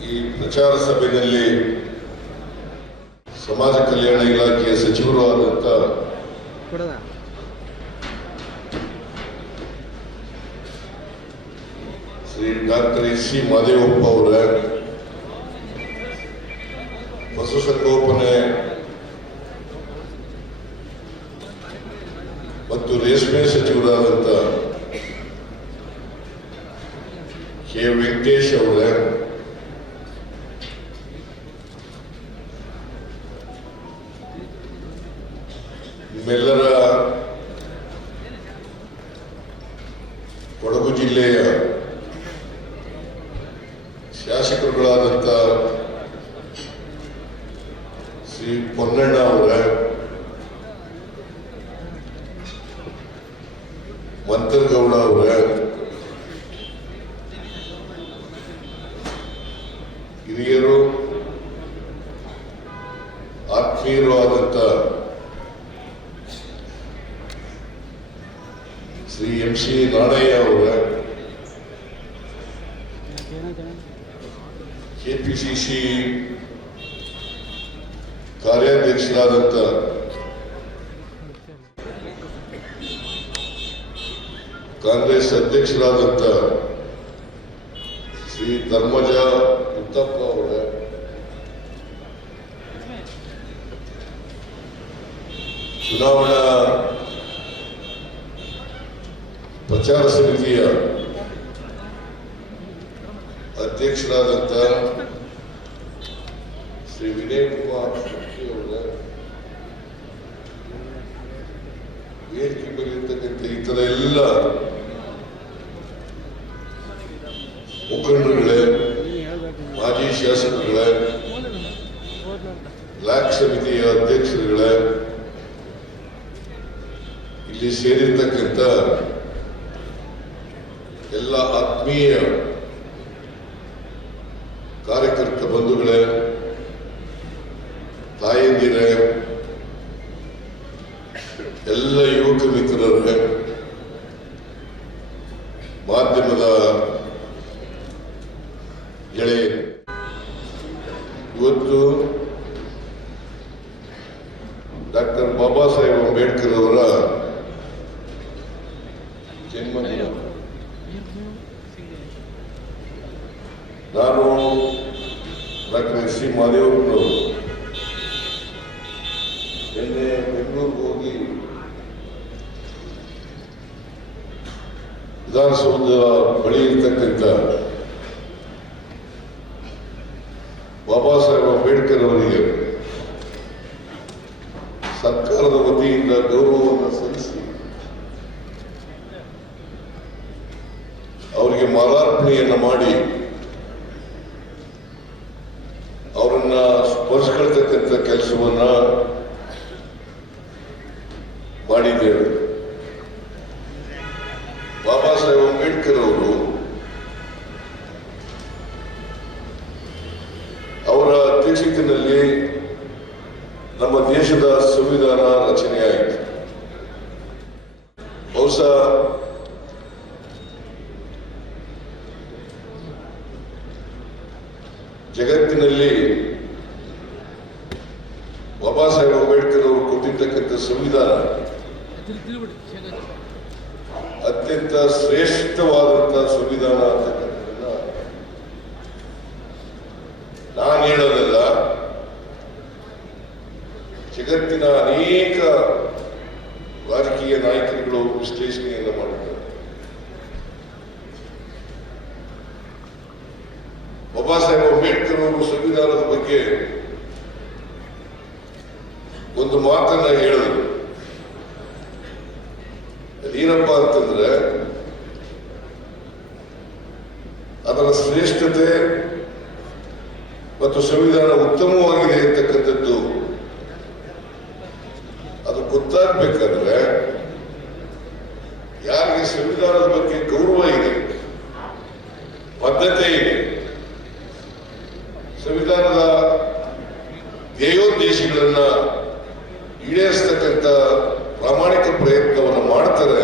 ಈ ಪ್ರಚಾರ ಸಭೆಯಲ್ಲಿ ಸಮಾಜ ಕಲ್ಯಾಣ ಇಲಾಖೆಯ ಸಚಿವರು ಆದಂತ Shri doctor S C Madevappa ಅವರ, ಪಶುಸಂಗೋಪನೆ ಮತ್ತು ರೇಷ್ಮೆ ಸಚಿವರಾದಂಥ ಕೆ ವೆಂಕಟೇಶ್ ಅವರ, ನಿಮ್ಮೆಲ್ಲರ ಕೊಡಗು ಜಿಲ್ಲೆಯ ಶಾಸಕರುಗಳಾದಂಥ ಶ್ರೀ ಪೊನ್ನಣ್ಣ ಅವರ, ಮಂತರಗೌಡ ಅವರ, ಹಿರಿಯರು ಆತ್ಮೀಯರು ಆದಂಥ ಶ್ರೀ MC ನಾಣಯ್ಯ ಅವರ, KPCC ಕಾರ್ಯಾಧ್ಯಕ್ಷರಾದಂಥ ಕಾಂಗ್ರೆಸ್ ಅಧ್ಯಕ್ಷರಾದಂಥ ಶ್ರೀ ಧರ್ಮಜ ಉತ್ತಪ್ಪ ಅವರ, ಚುನಾವಣಾ ಪ್ರಚಾರ ಸಮಿತಿಯ ಅಧ್ಯಕ್ಷರಾದಂಥ ಶ್ರೀ ವಿನಯ್ ಕುಮಾರ್ ಶೆಟ್ಟಿ ಅವರ, ವೇದಿಕೆ ಮೇಲೆ ಇರ್ತಕ್ಕಂಥ ಇತರ ಎಲ್ಲ ಮುಖಂಡರುಗಳೇ, ಮಾಜಿ ಶಾಸಕರುಗಳೇ, ಬ್ಲಾಕ್ ಸಮಿತಿಯ ಅಧ್ಯಕ್ಷರುಗಳೇ, ಇಲ್ಲಿ ಸೇರಿರ್ತಕ್ಕಂಥ ಎಲ್ಲ ಆತ್ಮೀಯ ಕಾರ್ಯಕರ್ತ ಬಂಧುಗಳೇ, ತಾಯಂದಿರೇ, ಎಲ್ಲ ಯುವಕ ಮಿತ್ರರೇ, ಮಾಧ್ಯಮದ ಗೆಳೆಯರು, ಇವತ್ತು ಡಾಕ್ಟರ್ ಬಾಬಾ ಸಾಹೇಬ್ ಅಂಬೇಡ್ಕರ್ ಅವರ ಜನ್ಮದಿನ. ನಾನು ಡಾಕ್ಟರ್ ಎಸ್ ಸಿ ಮಾದೇವಪ್ಪನವರು ನಿನ್ನೆ ಬೆಂಗಳೂರಿಗೆ ಹೋಗಿ ವಿಧಾನಸೌಧ ಬಳಿ ಇರ್ತಕ್ಕಂಥ ಬಾಬಾ ಸಾಹೇಬ್ ಅಂಬೇಡ್ಕರ್ ಅವರಿಗೆ ಸರ್ಕಾರದ ವತಿಯಿಂದ ಗೌರವವನ್ನು ಸಲ್ಲಿಸಿ ಅವರಿಗೆ ಮಾಲಾರ್ಪಣೆಯನ್ನು ಮಾಡಿ ಅವರನ್ನ ಸ್ಪರ್ಶಿಸ್ತಕ್ಕಂಥ ಕೆಲಸವನ್ನ ಮಾಡಿದ್ದೇವೆ. ಬಾಬಾ ಸಾಹೇಬ್ ಅಂಬೇಡ್ಕರ್ ಅವರು ಅವರ ಅಧ್ಯಕ್ಷತೆಯಲ್ಲಿ ನಮ್ಮ ದೇಶದ ಸಂವಿಧಾನ ರಚನೆಯಾಯಿತು. ಬಹುಶಃ ಜಗತ್ತಿನಲ್ಲಿ ಬಾಬಾ ಸಾಹೇಬ್ ಅಂಬೇಡ್ಕರ್ ಅವರು ಕೊಟ್ಟಿರ್ತಕ್ಕಂಥ ಸಂವಿಧಾನ ಅತ್ಯಂತ ಶ್ರೇಷ್ಠವಾದಂತಹ ಸಂವಿಧಾನ ಅಂತಕ್ಕಂಥದ್ದನ್ನ ನಾನು ಹೇಳೋದಲ್ಲ, ಜಗತ್ತಿನ ಅನೇಕ ರಾಜಕೀಯ ನಾಯಕರುಗಳು ವಿಶ್ಲೇಷಣೆಯನ್ನು ಮಾಡಿದ್ದಾರೆ. ಬಾಬಾ ಸಾಹೇಬ್ ಅಂಬೇಡ್ಕರ್ ಅವರು ಸಂವಿಧಾನದ ಬಗ್ಗೆ ಒಂದು ಮಾತನ್ನ ಹೇಳಿದರು. ಅದೇನಪ್ಪ ಅಂತಂದ್ರೆ, ಅದರ ಶ್ರೇಷ್ಠತೆ ಮತ್ತು ಸಂವಿಧಾನ ಉತ್ತಮವಾಗಿದೆ ಅಂತಕ್ಕಂಥದ್ದು ಅದು ಗೊತ್ತಾಗಬೇಕಾದ್ರೆ ಯಾರಿಗೆ ಸಂವಿಧಾನದ ಬಗ್ಗೆ ಗೌರವ ಇದೆ, ಬದ್ಧತೆ ಇದೆ. ಸಂವಿಧಾನದ ಧ್ಯೇಯೋದ್ದೇಶಗಳನ್ನ ಈಡೇರಿಸ್ತಕ್ಕಂಥ ಪ್ರಾಮಾಣಿಕ ಪ್ರಯತ್ನವನ್ನು ಮಾಡ್ತಾರೆ.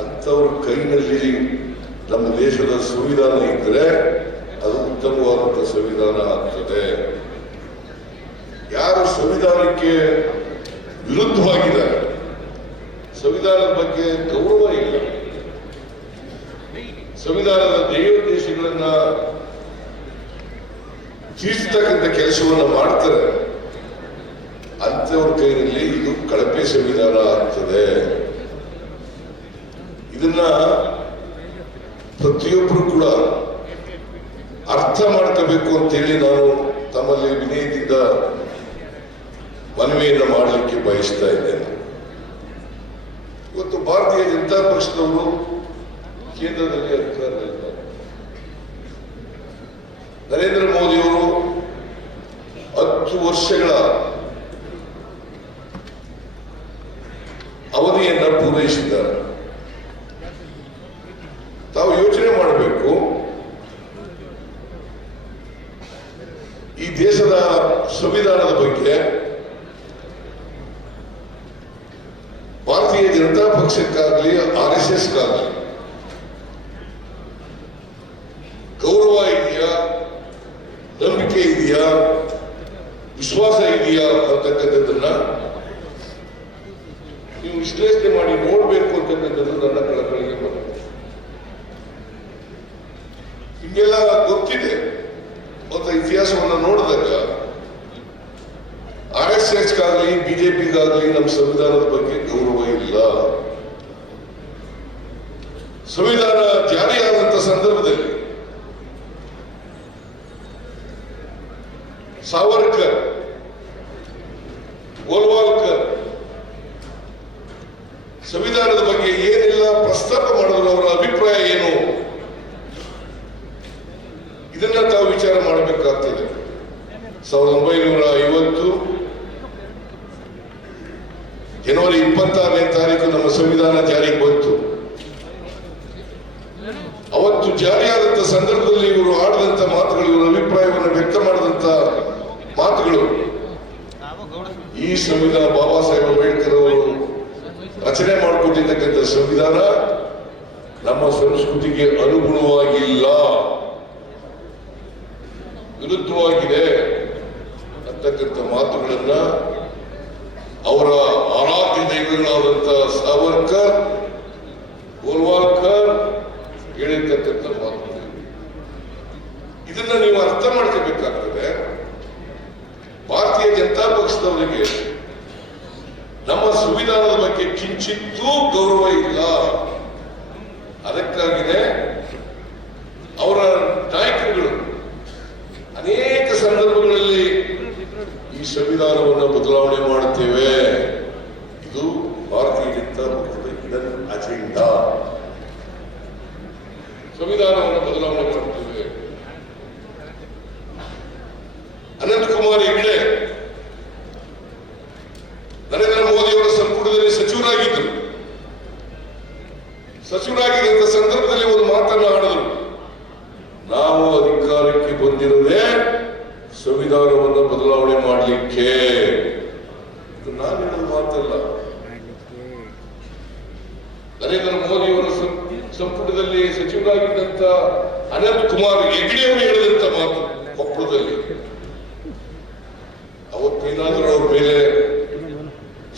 ಅಂಥವ್ರ ಕೈನಲ್ಲಿ ನಮ್ಮ ದೇಶದ ಸಂವಿಧಾನ ಇದ್ದರೆ ಅದು ಉತ್ತಮವಾದಂಥ ಸಂವಿಧಾನ ಆಗ್ತದೆ. ಯಾರು ಸಂವಿಧಾನಕ್ಕೆ ವಿರುದ್ಧವಾಗಿದ್ದಾರೆ, ಸಂವಿಧಾನದ ಬಗ್ಗೆ ಗೌರವ ಇಲ್ಲ, ಸಂವಿಧಾನದ ಧ್ಯೇಯೋದ್ದೇಶಗಳನ್ನ ತೀರಿಸತಕ್ಕಂಥ ಕೆಲಸವನ್ನು ಮಾಡ್ತಾರೆ, ಅಂಥವ್ರ ಕೈಯಲ್ಲಿ ಇದು ಕಳಪೆ ಸಂವಿಧಾನ ಆಗ್ತದೆ. ಇದನ್ನ ಪ್ರತಿಯೊಬ್ಬರು ಕೂಡ ಅರ್ಥ ಮಾಡ್ಕೋಬೇಕು ಅಂತೇಳಿ ನಾನು ತಮ್ಮಲ್ಲಿ ವಿನಯದಿಂದ ಮನವಿಯನ್ನು ಮಾಡಲಿಕ್ಕೆ ಬಯಸ್ತಾ ಇದ್ದೇನೆ. ಇವತ್ತು ಭಾರತೀಯ ಜನತಾ ಪಕ್ಷದವರು ಕೇಂದ್ರದಲ್ಲಿ ಅಧಿಕಾರದಲ್ಲಿದ್ದಾರೆ. ನರೇಂದ್ರ ಮೋದಿಯವರು 10 ವರ್ಷಗಳ ಅವಧಿಯನ್ನ ಪೂರೈಸಿದ್ದಾರೆ. ತಾವು ಯೋಚನೆ ಮಾಡಬೇಕು, ಈ ದೇಶದ ಸಂವಿಧಾನದ ಬಗ್ಗೆ ಭಾರತೀಯ ಜನತಾ ಪಕ್ಷಕ್ಕಾಗಲಿ RSSಗಾಗಲಿ ಗೌರವ ಇದೆಯಾ, ನಂಬಿಕೆ ಇದೆಯಾ, ವಿಶ್ವಾಸ ಇದೆಯಾ ಅಂತಕ್ಕಂಥದ್ದನ್ನ ನೀವು ವಿಶ್ಲೇಷಣೆ ಮಾಡಿ ನೋಡ್ಬೇಕು ಅಂತಕ್ಕಂಥದ್ದು ನನ್ನ ಕಳಕಳಿಗೆ ಬರುತ್ತೆ. ಹಿಂಗೆಲ್ಲ ಗೊತ್ತಿದೆ ಮತ್ತು ಇತಿಹಾಸವನ್ನು ನೋಡಿದಾಗ RSSಗಾಗಲಿ BJPಗಾಗಲಿ ನಮ್ಮ ಸಂವಿಧಾನದ ಬಗ್ಗೆ ಗೌರವ ಇಲ್ಲ. ಸಂವಿಧಾನ ಜಾರಿಯಾದಂಥ ಸಂದರ್ಭದಲ್ಲಿ ಸಾವರ್ಕರ್, ಗೋಲ್ವಾಲ್ಕರ್ ಸಂವಿಧಾನದ ಬಗ್ಗೆ ಏನೆಲ್ಲ ಪ್ರಸ್ತಾಪ ಮಾಡಿದ್ರು, ಅವರ ಅಭಿಪ್ರಾಯ ಏನು, ಇದನ್ನ ತಾವು ವಿಚಾರ ಮಾಡಬೇಕಾಗ್ತದೆ. 1950 ಜನವರಿ 26ನೇ ತಾರೀಕು ನಮ್ಮ ಸಂವಿಧಾನ ಜಾರಿಗೆ ಬಂತು. ಅವತ್ತು ಜಾರಿಯಾದಂಥ ಸಂದರ್ಭದಲ್ಲಿ ಇವರು ಆಡಿದಂಥ ಮಾತುಗಳು, ಇವರ ಅಭಿಪ್ರಾಯವನ್ನು ವ್ಯಕ್ತ ಮಾಡಿದಂಥ ಮಾತುಗಳು, ಈ ಸಂವಿಧಾನ ಬಾಬಾ ಸಾಹೇಬ್ ಅಂಬೇಡ್ಕರ್ ಅವರು ರಚನೆ ಮಾಡಿಕೊಟ್ಟಿರ್ತಕ್ಕಂಥ ಸಂವಿಧಾನ ನಮ್ಮ ಸಂಸ್ಕೃತಿಗೆ ಅನುಗುಣವಾಗಿಲ್ಲ, ವಿರುದ್ಧವಾಗಿದೆ ಅಂತಕ್ಕಂಥ ಮಾತುಗಳನ್ನ ಅವರ ಆರಾಧ್ಯ ದೈವಗಳಾದಂಥ ಸಾವರ್ಕರ್, ಗೋಲ್ವಾಲ್ಕರ್ ಹೇಳಿರ್ತಕ್ಕಂಥ ಮಾತುಗಳು. ಇದನ್ನ ನೀವು ಅರ್ಥ ಮಾಡ್ಕೋಬೇಕಾಗ್ತದೆ. ಭಾರತೀಯ ಜನತಾ ಪಕ್ಷದವರಿಗೆ ನಮ್ಮ ಸಂವಿಧಾನದ ಬಗ್ಗೆ ಕಿಂಚಿತ್ತೂ ಗೌರವ ಇಲ್ಲ. ಅದಕ್ಕಾಗಿಯೇ ಅವರ ನಾಯಕರುಗಳು ಅನೇಕ ಸಂದರ್ಭಗಳಲ್ಲಿ ಈ ಸಂವಿಧಾನವನ್ನು ಬದಲಾವಣೆ ಮಾಡುತ್ತೇವೆ, ಇದು ಭಾರತೀಯ ಜನತಾ ಪಕ್ಷದ ಹಿಡನ್ ಅಜೆಂಡಾ, ಸಂವಿಧಾನವನ್ನು ಬದಲಾವಣೆ ಮಾಡುತ್ತೇವೆ. ಅನಂತಕುಮಾರ್ ಹೆಗಡೆ ನರೇಂದ್ರ ಮೋದಿಯವರ ಸಂಪುಟದಲ್ಲಿ ಸಚಿವರಾಗಿದ್ದರು. ಸಚಿವರಾಗಿದ್ದಂಥ ಸಂದರ್ಭದಲ್ಲಿ ಒಂದು ಮಾತನ್ನು ಆಡಿದರು, ನಾವು ಅಧಿಕಾರಕ್ಕೆ ಬಂದಿರೋದೇ ಸಂವಿಧಾನವನ್ನು ಬದಲಾವಣೆ ಮಾಡಲಿಕ್ಕೆ. ಇದು ನಾನು ಹೇಳೋದು ಮಾತಲ್ಲ, ನರೇಂದ್ರ ಮೋದಿಯವರ ಸಂಪುಟದಲ್ಲಿ ಸಚಿವರಾಗಿದ್ದಂಥ ಅನಂತಕುಮಾರ್ ಹೆಗಡೆಯವರು ಹೇಳಿದಂಥ ಮಾತು ಕೊಪ್ಪಳದಲ್ಲಿ. ಅವತ್ತೇನಾದರೂ ಅವ್ರ ಮೇಲೆ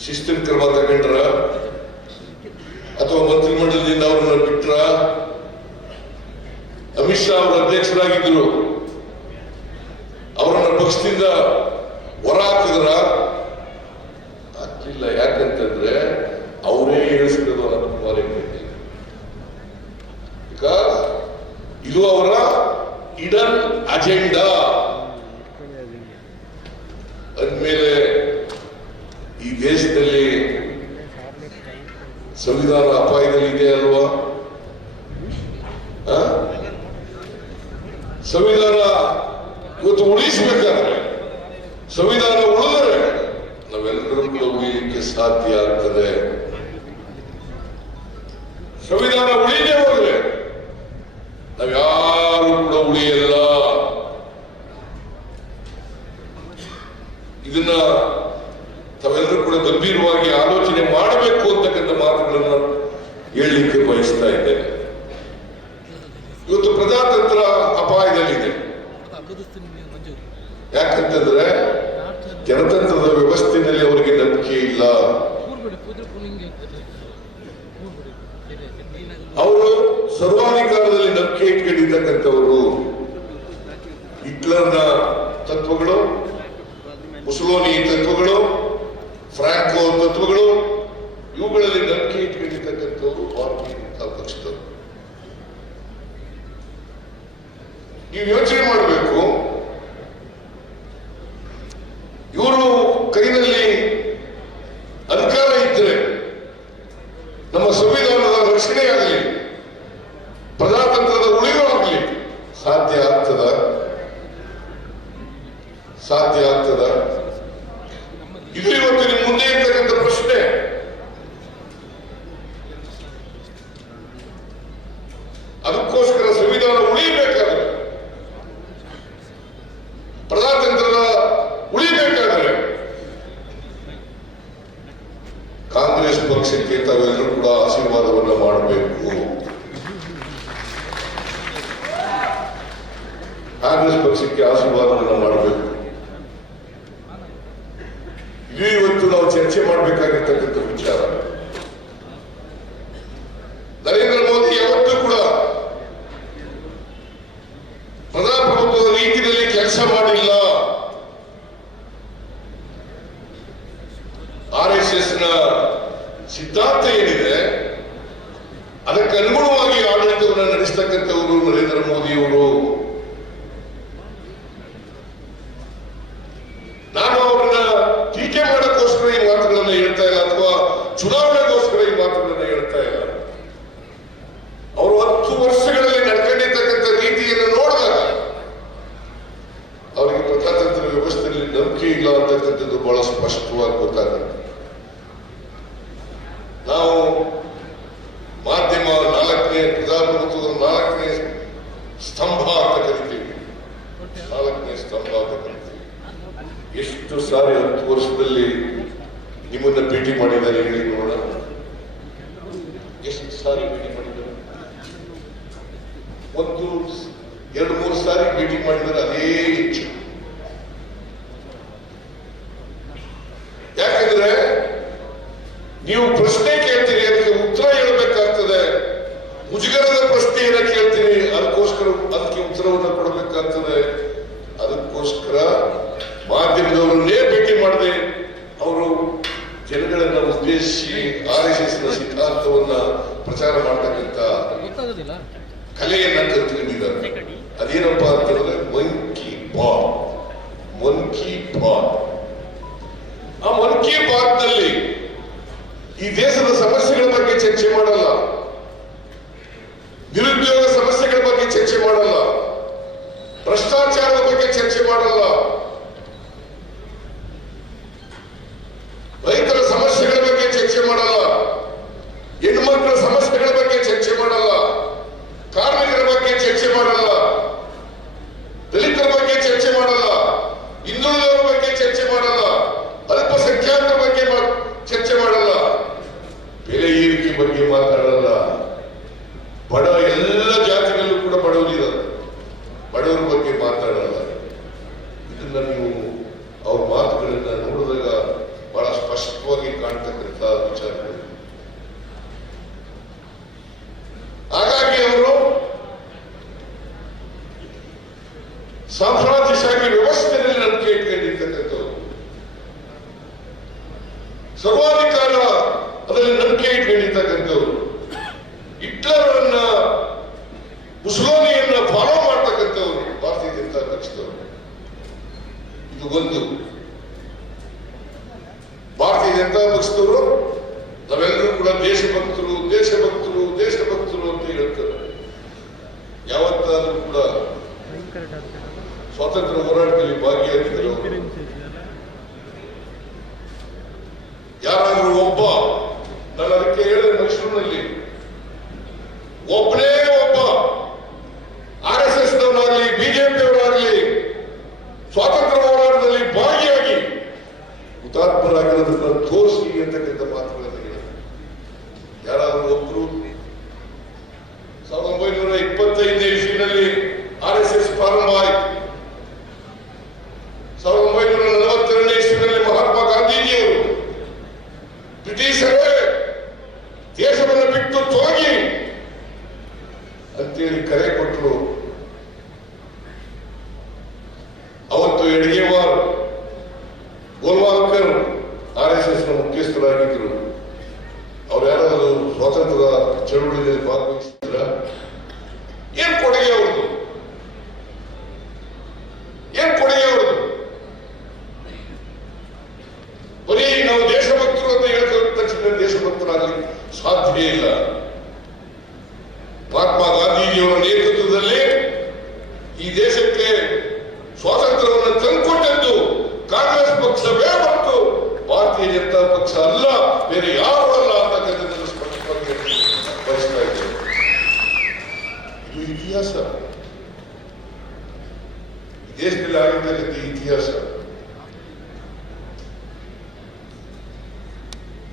ಶಿಸ್ತಿನ ಕ್ರಮ ತಗೊಂಡ್ರ ಅಥವಾ ಮಂತ್ರಿಮಂಡಲದಿಂದ ಅವರನ್ನ ಬಿಟ್ರ? ಅಮಿತ್ ಶಾ ಅವರ ಅಧ್ಯಕ್ಷರಾಗಿದ್ದರು, ಅವರನ್ನ ಪಕ್ಷದಿಂದ ಹೊರ ಹಾಕಿದ್ರ? ಆಗ್ಲಿಲ್ಲ. ಯಾಕಂತಂದ್ರೆ ಅವರೇ ಹೇಳಿಸಿರೋದು ಅನಂತಕುಮಾರ್ ಹೆಗಡೆ. ಬಿಕಾಸ್ ಇದು ಅವರ ಹಿಡನ್ ಅಜೆಂಡಾ. ಅಂದ್ಮೇಲೆ ಈ ದೇಶದಲ್ಲಿ ಸಂವಿಧಾನ ಅಪಾಯದಲ್ಲಿ ಇದೆ ಅಲ್ವಾ? ಸಂವಿಧಾನ ಇವತ್ತು ಉಳಿಸಬೇಕಾದ್ರೆ, ಸಂವಿಧಾನ ಉಳಿದರೆ ನಾವೆಲ್ಲರೂ ಕೂಡ ಉಳಿಯಲಿಕ್ಕೆ ಸಾಧ್ಯ ಆಗ್ತದೆ. ಸಂವಿಧಾನ ಉಳಿದೇ ಹೋದ್ರೆ ನಾವ್ಯಾರು ಕಾಲು ಕೂಡ ಉಳಿಯಲ್ಲ. ಇದನ್ನ ತಾವೆಲ್ಲರೂ ಕೂಡ ಗಂಭೀರವಾಗಿ ಆಲೋಚನೆ ಮಾಡಬೇಕು ಅಂತಕ್ಕಂಥ ಮಾತುಗಳನ್ನ ಹೇಳಲಿಕ್ಕೆ ಬಯಸ್ತಾ ಇದ್ದೇನೆ. ಇವತ್ತು ಪ್ರಜಾತಂತ್ರ ಅಪಾಯದಲ್ಲಿದೆ. ಯಾಕಂತಂದ್ರೆ ಜನತಂತ್ರದ ವ್ಯವಸ್ಥೆಯಲ್ಲಿ ಅವರಿಗೆ ನಂಬಿಕೆ ಇಲ್ಲ. ಅವರು ಸರ್ವಾಧಿಕಾರದಲ್ಲಿ ನಂಬಿಕೆ ಇಟ್ಕೊಂಡಿರ್ತಕ್ಕಂಥವರು. ಹಿಟ್ಲರ್ನ ತತ್ವಗಳು, ಮುಸೋಲಿನಿ ತತ್ವಗಳು, ಫ್ರಾಂಕೋ ತತ್ವಗಳು, ಇವುಗಳಲ್ಲಿ ನಂಬಿಕೆ ಇಟ್ಕೊಂಡಿರ್ತಕ್ಕಂಥವ್ರು ಭಾರತೀಯ ಜನತಾ ಪಕ್ಷದವರು. ನೀವು ಯೋಚನೆ ಮಾಡಬೇಕು, ಇವರು ಕೈನಲ್ಲಿ ಅಧಿಕಾರ ಇದ್ದರೆ ನಮ್ಮ ಸಂವಿಧಾನದ ರಕ್ಷಣೆ ಆಗಲಿ, ಪ್ರಜಾತಂತ್ರದ ಉಳಿವು ಆಗಲಿ ಸಾಧ್ಯ ಆಗ್ತದ? ಸಾಧ್ಯ ಆಗ್ತದ? ಇದು ಇವತ್ತು ನಿಮ್ಮ ಮುಂದೆ ಇರ್ತಕ್ಕಂಥ ಪ್ರಶ್ನೆ. ಅದಕ್ಕೋಸ್ಕರ ಸಂವಿಧಾನ ಉಳಿಬೇಕಾದ್ರೆ, ಪ್ರಜಾತಂತ್ರದ ಉಳಿಬೇಕಾದ್ರೆ ಕಾಂಗ್ರೆಸ್ ಪಕ್ಷಕ್ಕೆ ತಾವೆಲ್ಲರೂ ಕೂಡ ಆಶೀರ್ವಾದವನ್ನ ಮಾಡಬೇಕು. ಕಾಂಗ್ರೆಸ್ ಪಕ್ಷಕ್ಕೆ ಆಶೀರ್ವಾದವನ್ನ ಮಾಡಬೇಕು. ಇದು ಇವತ್ತು ನಾವು ಚರ್ಚೆ ಮಾಡಬೇಕಾಗಿರ್ತಕ್ಕಂಥ ವಿಚಾರ. ನರೇಂದ್ರ ಮೋದಿ ಯಾವತ್ತೂ ಕೂಡ ಪ್ರಜಾಪ್ರಭುತ್ವದ ರೀತಿಯಲ್ಲಿ ಕೆಲಸ ಮಾಡಿಲ್ಲ. RSS ನ ಸಿದ್ಧಾಂತ ಏನಿದೆ ಅದಕ್ಕೆ ಅನುಗುಣವಾಗಿ ಆಡಳಿತವನ್ನು ನಡೆಸತಕ್ಕಂಥವರು ನರೇಂದ್ರ ಮೋದಿಯವರು. ನಾನು ಅವರನ್ನ ಟೀಕೆ ಮಾಡೋಕ್ಕೋಸ್ಕರ ಈ ಮಾತುಗಳನ್ನ ಹೇಳ್ತಾ ಇಲ್ಲ, ಅಥವಾ ಚುನಾವಣೆಗೋಸ್ಕರ ಈ ಮಾತುಗಳನ್ನ ಹೇಳ್ತಾ ಇಲ್ಲ. ಅವರು 10 ವರ್ಷಗಳಲ್ಲಿ ನಡ್ಕೊಂಡಿರ್ತಕ್ಕಂಥ ರೀತಿಯನ್ನು ನೋಡಿದಾಗ ಅವರಿಗೆ ಪ್ರಜಾತಂತ್ರ ವ್ಯವಸ್ಥೆಯಲ್ಲಿ ನಂಬಿಕೆ ಇಲ್ಲ ಅಂತಕ್ಕಂಥದ್ದು ಬಹಳ ಸ್ಪಷ್ಟವಾಗಿ ಗೊತ್ತಾಗುತ್ತೆ. ನಾವು ಮಾಧ್ಯಮ 4ನೇ ಪ್ರಜಾಪ್ರಭುತ್ವದ 4ನೇ ಸ್ತಂಭ ಅಂತ ಕರಿತೀವಿ. 4ನೇ ಸ್ತಂಭ ಅಂತ ಕರಿತೀವಿ. ಎಷ್ಟು ಸಾರಿ 10 ವರ್ಷದಲ್ಲಿ ನಿಮ್ಮನ್ನ ಭೇಟಿ ಮಾಡಿದ್ದಾರೆ ಹೇಳಿ ನೋಡೋಣ. ಎಷ್ಟು ಸಾರಿ ಭೇಟಿ ಮಾಡಿದ್ದಾರೆ? 1, 2, 3 ಸಾರಿ ಭೇಟಿ ಮಾಡಿದರೆ ಅದೇ ಹೆಚ್ಚು. ಯಾಕಂದ್ರೆ ನೀವು ಪ್ರಶ್ನೆ ಕೇಳ್ತೀರಿ, ಅದಕ್ಕೆ ಉತ್ತರ ಹೇಳಬೇಕಾಗ್ತದೆ. ಮುಜುಗರದ ಪ್ರಶ್ನೆಯನ್ನ ಕೇಳ್ತೀರಿ, ಅದಕ್ಕೆ ಉತ್ತರವನ್ನು ಕೊಡಬೇಕಾಗ್ತದೆ. ಅದಕ್ಕೋಸ್ಕರ ಮಾಧ್ಯಮದವರನ್ನೇ ಭೇಟಿ ಮಾಡದೆ ಅವರು ಜನಗಳನ್ನ ಉದ್ದೇಶಿಸಿ RSS ನ ಸಿದ್ಧಾಂತವನ್ನ ಪ್ರಚಾರ ಮಾಡತಕ್ಕಂಥ ಕಲೆಯನ್ನ ಕಲ್ತ್ಕೊಂಡಿದ್ದಾರೆ. ಅದೇನಪ್ಪಾ ಅಂತಂದ್ರೆ ಮನ್ ಕಿ ಬಾತ್. ಆ ಮನ್ ಕಿ ಬಾತ್ ನಲ್ಲಿ ಈ ದೇಶದ ಸಮಸ್ಯೆಗಳ ಬಗ್ಗೆ ಚರ್ಚೆ ಮಾಡಲ್ಲ, ನಿರುದ್ಯೋಗ ಸಮಸ್ಯೆಗಳ ಬಗ್ಗೆ ಚರ್ಚೆ ಮಾಡಲ್ಲ, ಭ್ರಷ್ಟಾಚಾರದ ಬಗ್ಗೆ ಚರ್ಚೆ ಮಾಡಲ್ಲ, ರೈತರ ಸಮಸ್ಯೆಗಳ ಬಗ್ಗೆ ಚರ್ಚೆ ಮಾಡಲ್ಲ, ಹೆಣ್ಮಕ್ಳ ಸಮಸ್ಯೆಗಳ ಬಗ್ಗೆ ಚರ್ಚೆ ಮಾಡಲ್ಲ, ಕಾರ್ಮಿಕರ ಬಗ್ಗೆ ಚರ್ಚೆ ಮಾಡಲ್ಲ, ದಲಿತರ ಬಗ್ಗೆ ಚರ್ಚೆ ಮಾಡಲ್ಲ, ಹಿಂದುಳಿದವರ ಬಗ್ಗೆ ಚರ್ಚೆ ಮಾಡಲ್ಲ, ಅಲ್ಪಸಂಖ್ಯಾತರ ಬಗ್ಗೆ ಚರ್ಚೆ ಮಾಡಲ್ಲ, ಬೆಲೆ ಏರಿಕೆ ಬಗ್ಗೆ ಮಾತಾಡಲ್ಲ. ಬಡ ಎಲ್ಲ ಜಾತಿಗಳಲ್ಲೂ ಕೂಡ ಬಡವರಿದ್ದಾರೆ, ಬಡವರ ಬಗ್ಗೆ ಮಾತಾಡಲ್ಲ. ಇದನ್ನ ನೀವು ಅವ್ರ ಮಾತುಗಳನ್ನ ನೋಡಿದಾಗ ಬಹಳ ಸ್ಪಷ್ಟವಾಗಿ ಕಾಣ್ತಕ್ಕಂಥ ವಿಚಾರಗಳು. ಹಾಗಾಗಿ ಅವರು ಸಾಮ್ರಾಜ್ಯಶಾಹಿ ವ್ಯವಸ್ಥೆಯಲ್ಲಿ ನಂಬಿಕೆ ಇಟ್ಕೊಂಡಿರ್ತಕ್ಕಂಥವ್ರು, ಸರ್ವಾಧಿಕಾರ ಅದರಲ್ಲಿ ನಂಬಿಕೆ ಇಟ್ಕೊಂಡಿರ್ತಕ್ಕಂಥವ್ರು, ಹಿಟ್ಲರನ್ನ ಮುಸೋಲಿನಿಯನ್ನ ಫಾಲೋ ಮಾಡ್ತಕ್ಕಂಥವ್ರು ಭಾರತೀಯ ಜನತಾ ಪಕ್ಷದವರು. ಇದು ಒಂದು. ಭಾರತೀಯ ಜನತಾ ಪಕ್ಷದವರು ನಾವೆಲ್ಲರೂ ಕೂಡ ದೇಶಭಕ್ತರು ಅಂತ ಹೇಳ್ತಾರೆ. ಯಾವತ್ತಾದ್ರೂ ಕೂಡ ಸ್ವಾತಂತ್ರ್ಯ ಹೋರಾಟದಲ್ಲಿ ಭಾಗಿಯಾಗಿದ್ದರು ಯಾರಾದ್ರೂ ಒಬ್ಬ? ನಾನು ಅದಕ್ಕೆ ಹೇಳಿದೆ, ಮೈಸೂರಿನಲ್ಲಿ ಒಬ್ಬನೇ ಒಬ್ಬ RSS ನ ಈ ದೇಶಕ್ಕೆ ಸ್ವಾತಂತ್ರ್ಯವನ್ನು ತಂದುಕೊಟ್ಟದ್ದು ಕಾಂಗ್ರೆಸ್ ಪಕ್ಷವೇ ಮತ್ತು ಭಾರತೀಯ ಜನತಾ ಪಕ್ಷ ಅಲ್ಲ, ಬೇರೆ ಯಾರು ಅಲ್ಲ ಅಂತಕ್ಕಂಥದ್ದನ್ನು ಸ್ಪಷ್ಟವಾಗಿ ಬಯಸ್ತಾ ಇದ್ದೇವೆ. ಇದು ಇತಿಹಾಸ, ದೇಶದಲ್ಲಿ ಆಗಿರ್ತಕ್ಕಂಥ ಇತಿಹಾಸ.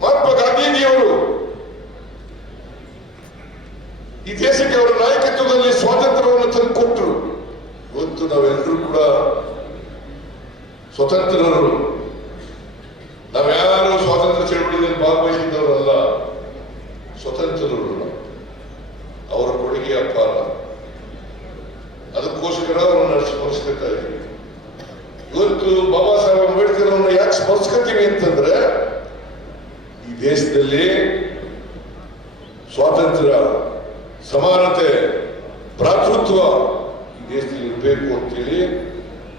ಮಹಾತ್ಮ ಗಾಂಧೀಜಿಯವರು ಈ ದೇಶಕ್ಕೆ ಅವರ ನಾಯಕತ್ವದಲ್ಲಿ ಸ್ವಾತಂತ್ರ್ಯವನ್ನು ತಂದುಕೊಟ್ಟರು. ಇವತ್ತು ನಾವೆಲ್ಲರೂ ಕೂಡ ಸ್ವತಂತ್ರರು. ನಾವ್ಯಾರು ಸ್ವಾತಂತ್ರ್ಯ ಚಳವಳಿಯಲ್ಲಿ ಭಾಗವಹಿಸಿದವರಲ್ಲ, ಸ್ವತಂತ್ರರು. ಅವರ ಕೊಡುಗೆ ಅಪಾರ. ಅದಕ್ಕೋಸ್ಕರ ಅವರನ್ನು ಸ್ಮರಿಸ್ಕೊತಾ ಇದ್ದೀವಿ. ಇವತ್ತು ಬಾಬಾ ಸಾಹೇಬ್ ಅಂಬೇಡ್ಕರ್ ಅವರನ್ನು ಯಾಕೆ ಸ್ಮರಿಸ್ಕೊತೀವಿ ಅಂತಂದ್ರೆ, ಈ ದೇಶದಲ್ಲಿ ಸ್ವಾತಂತ್ರ್ಯ, ಸಮಾನತೆ, ಭ್ರಾತೃತ್ವ ಈ ದೇಶದಲ್ಲಿ ಇರಬೇಕು ಅಂತೇಳಿ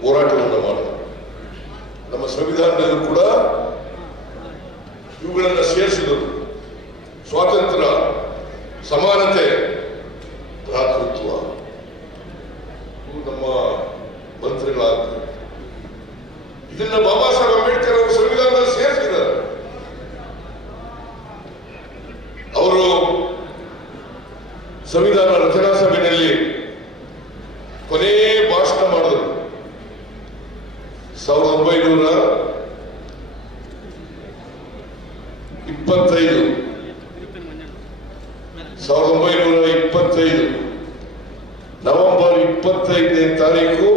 ಹೋರಾಟವನ್ನು ಮಾಡಿದ್ರು. ನಮ್ಮ ಸಂವಿಧಾನದಲ್ಲೂ ಕೂಡ ಇವುಗಳನ್ನು ಸೇರಿಸಿದರು. ಸ್ವಾತಂತ್ರ್ಯ, ಸಮಾನತೆ, ಭ್ರಾತೃತ್ವ ಇವು ನಮ್ಮ ಮಂತ್ರಗಳಾಗ್ತವೆ. ಇದನ್ನ ಬಾಬಾ ಸಾಹೇಬ್ ಅಂಬೇಡ್ಕರ್ ಅವರು ಸಂವಿಧಾನದಲ್ಲಿ ಸೇರಿಸಿದ್ದಾರೆ. ಅವರು ಸಂವಿಧಾನ ರಚನಾ ಸಭೆಯಲ್ಲಿ ಕೊನೆ ಭಾಷಣ ಮಾಡಿದರು. 1925 ನವೆಂಬರ್ 25ನೇ ತಾರೀಕು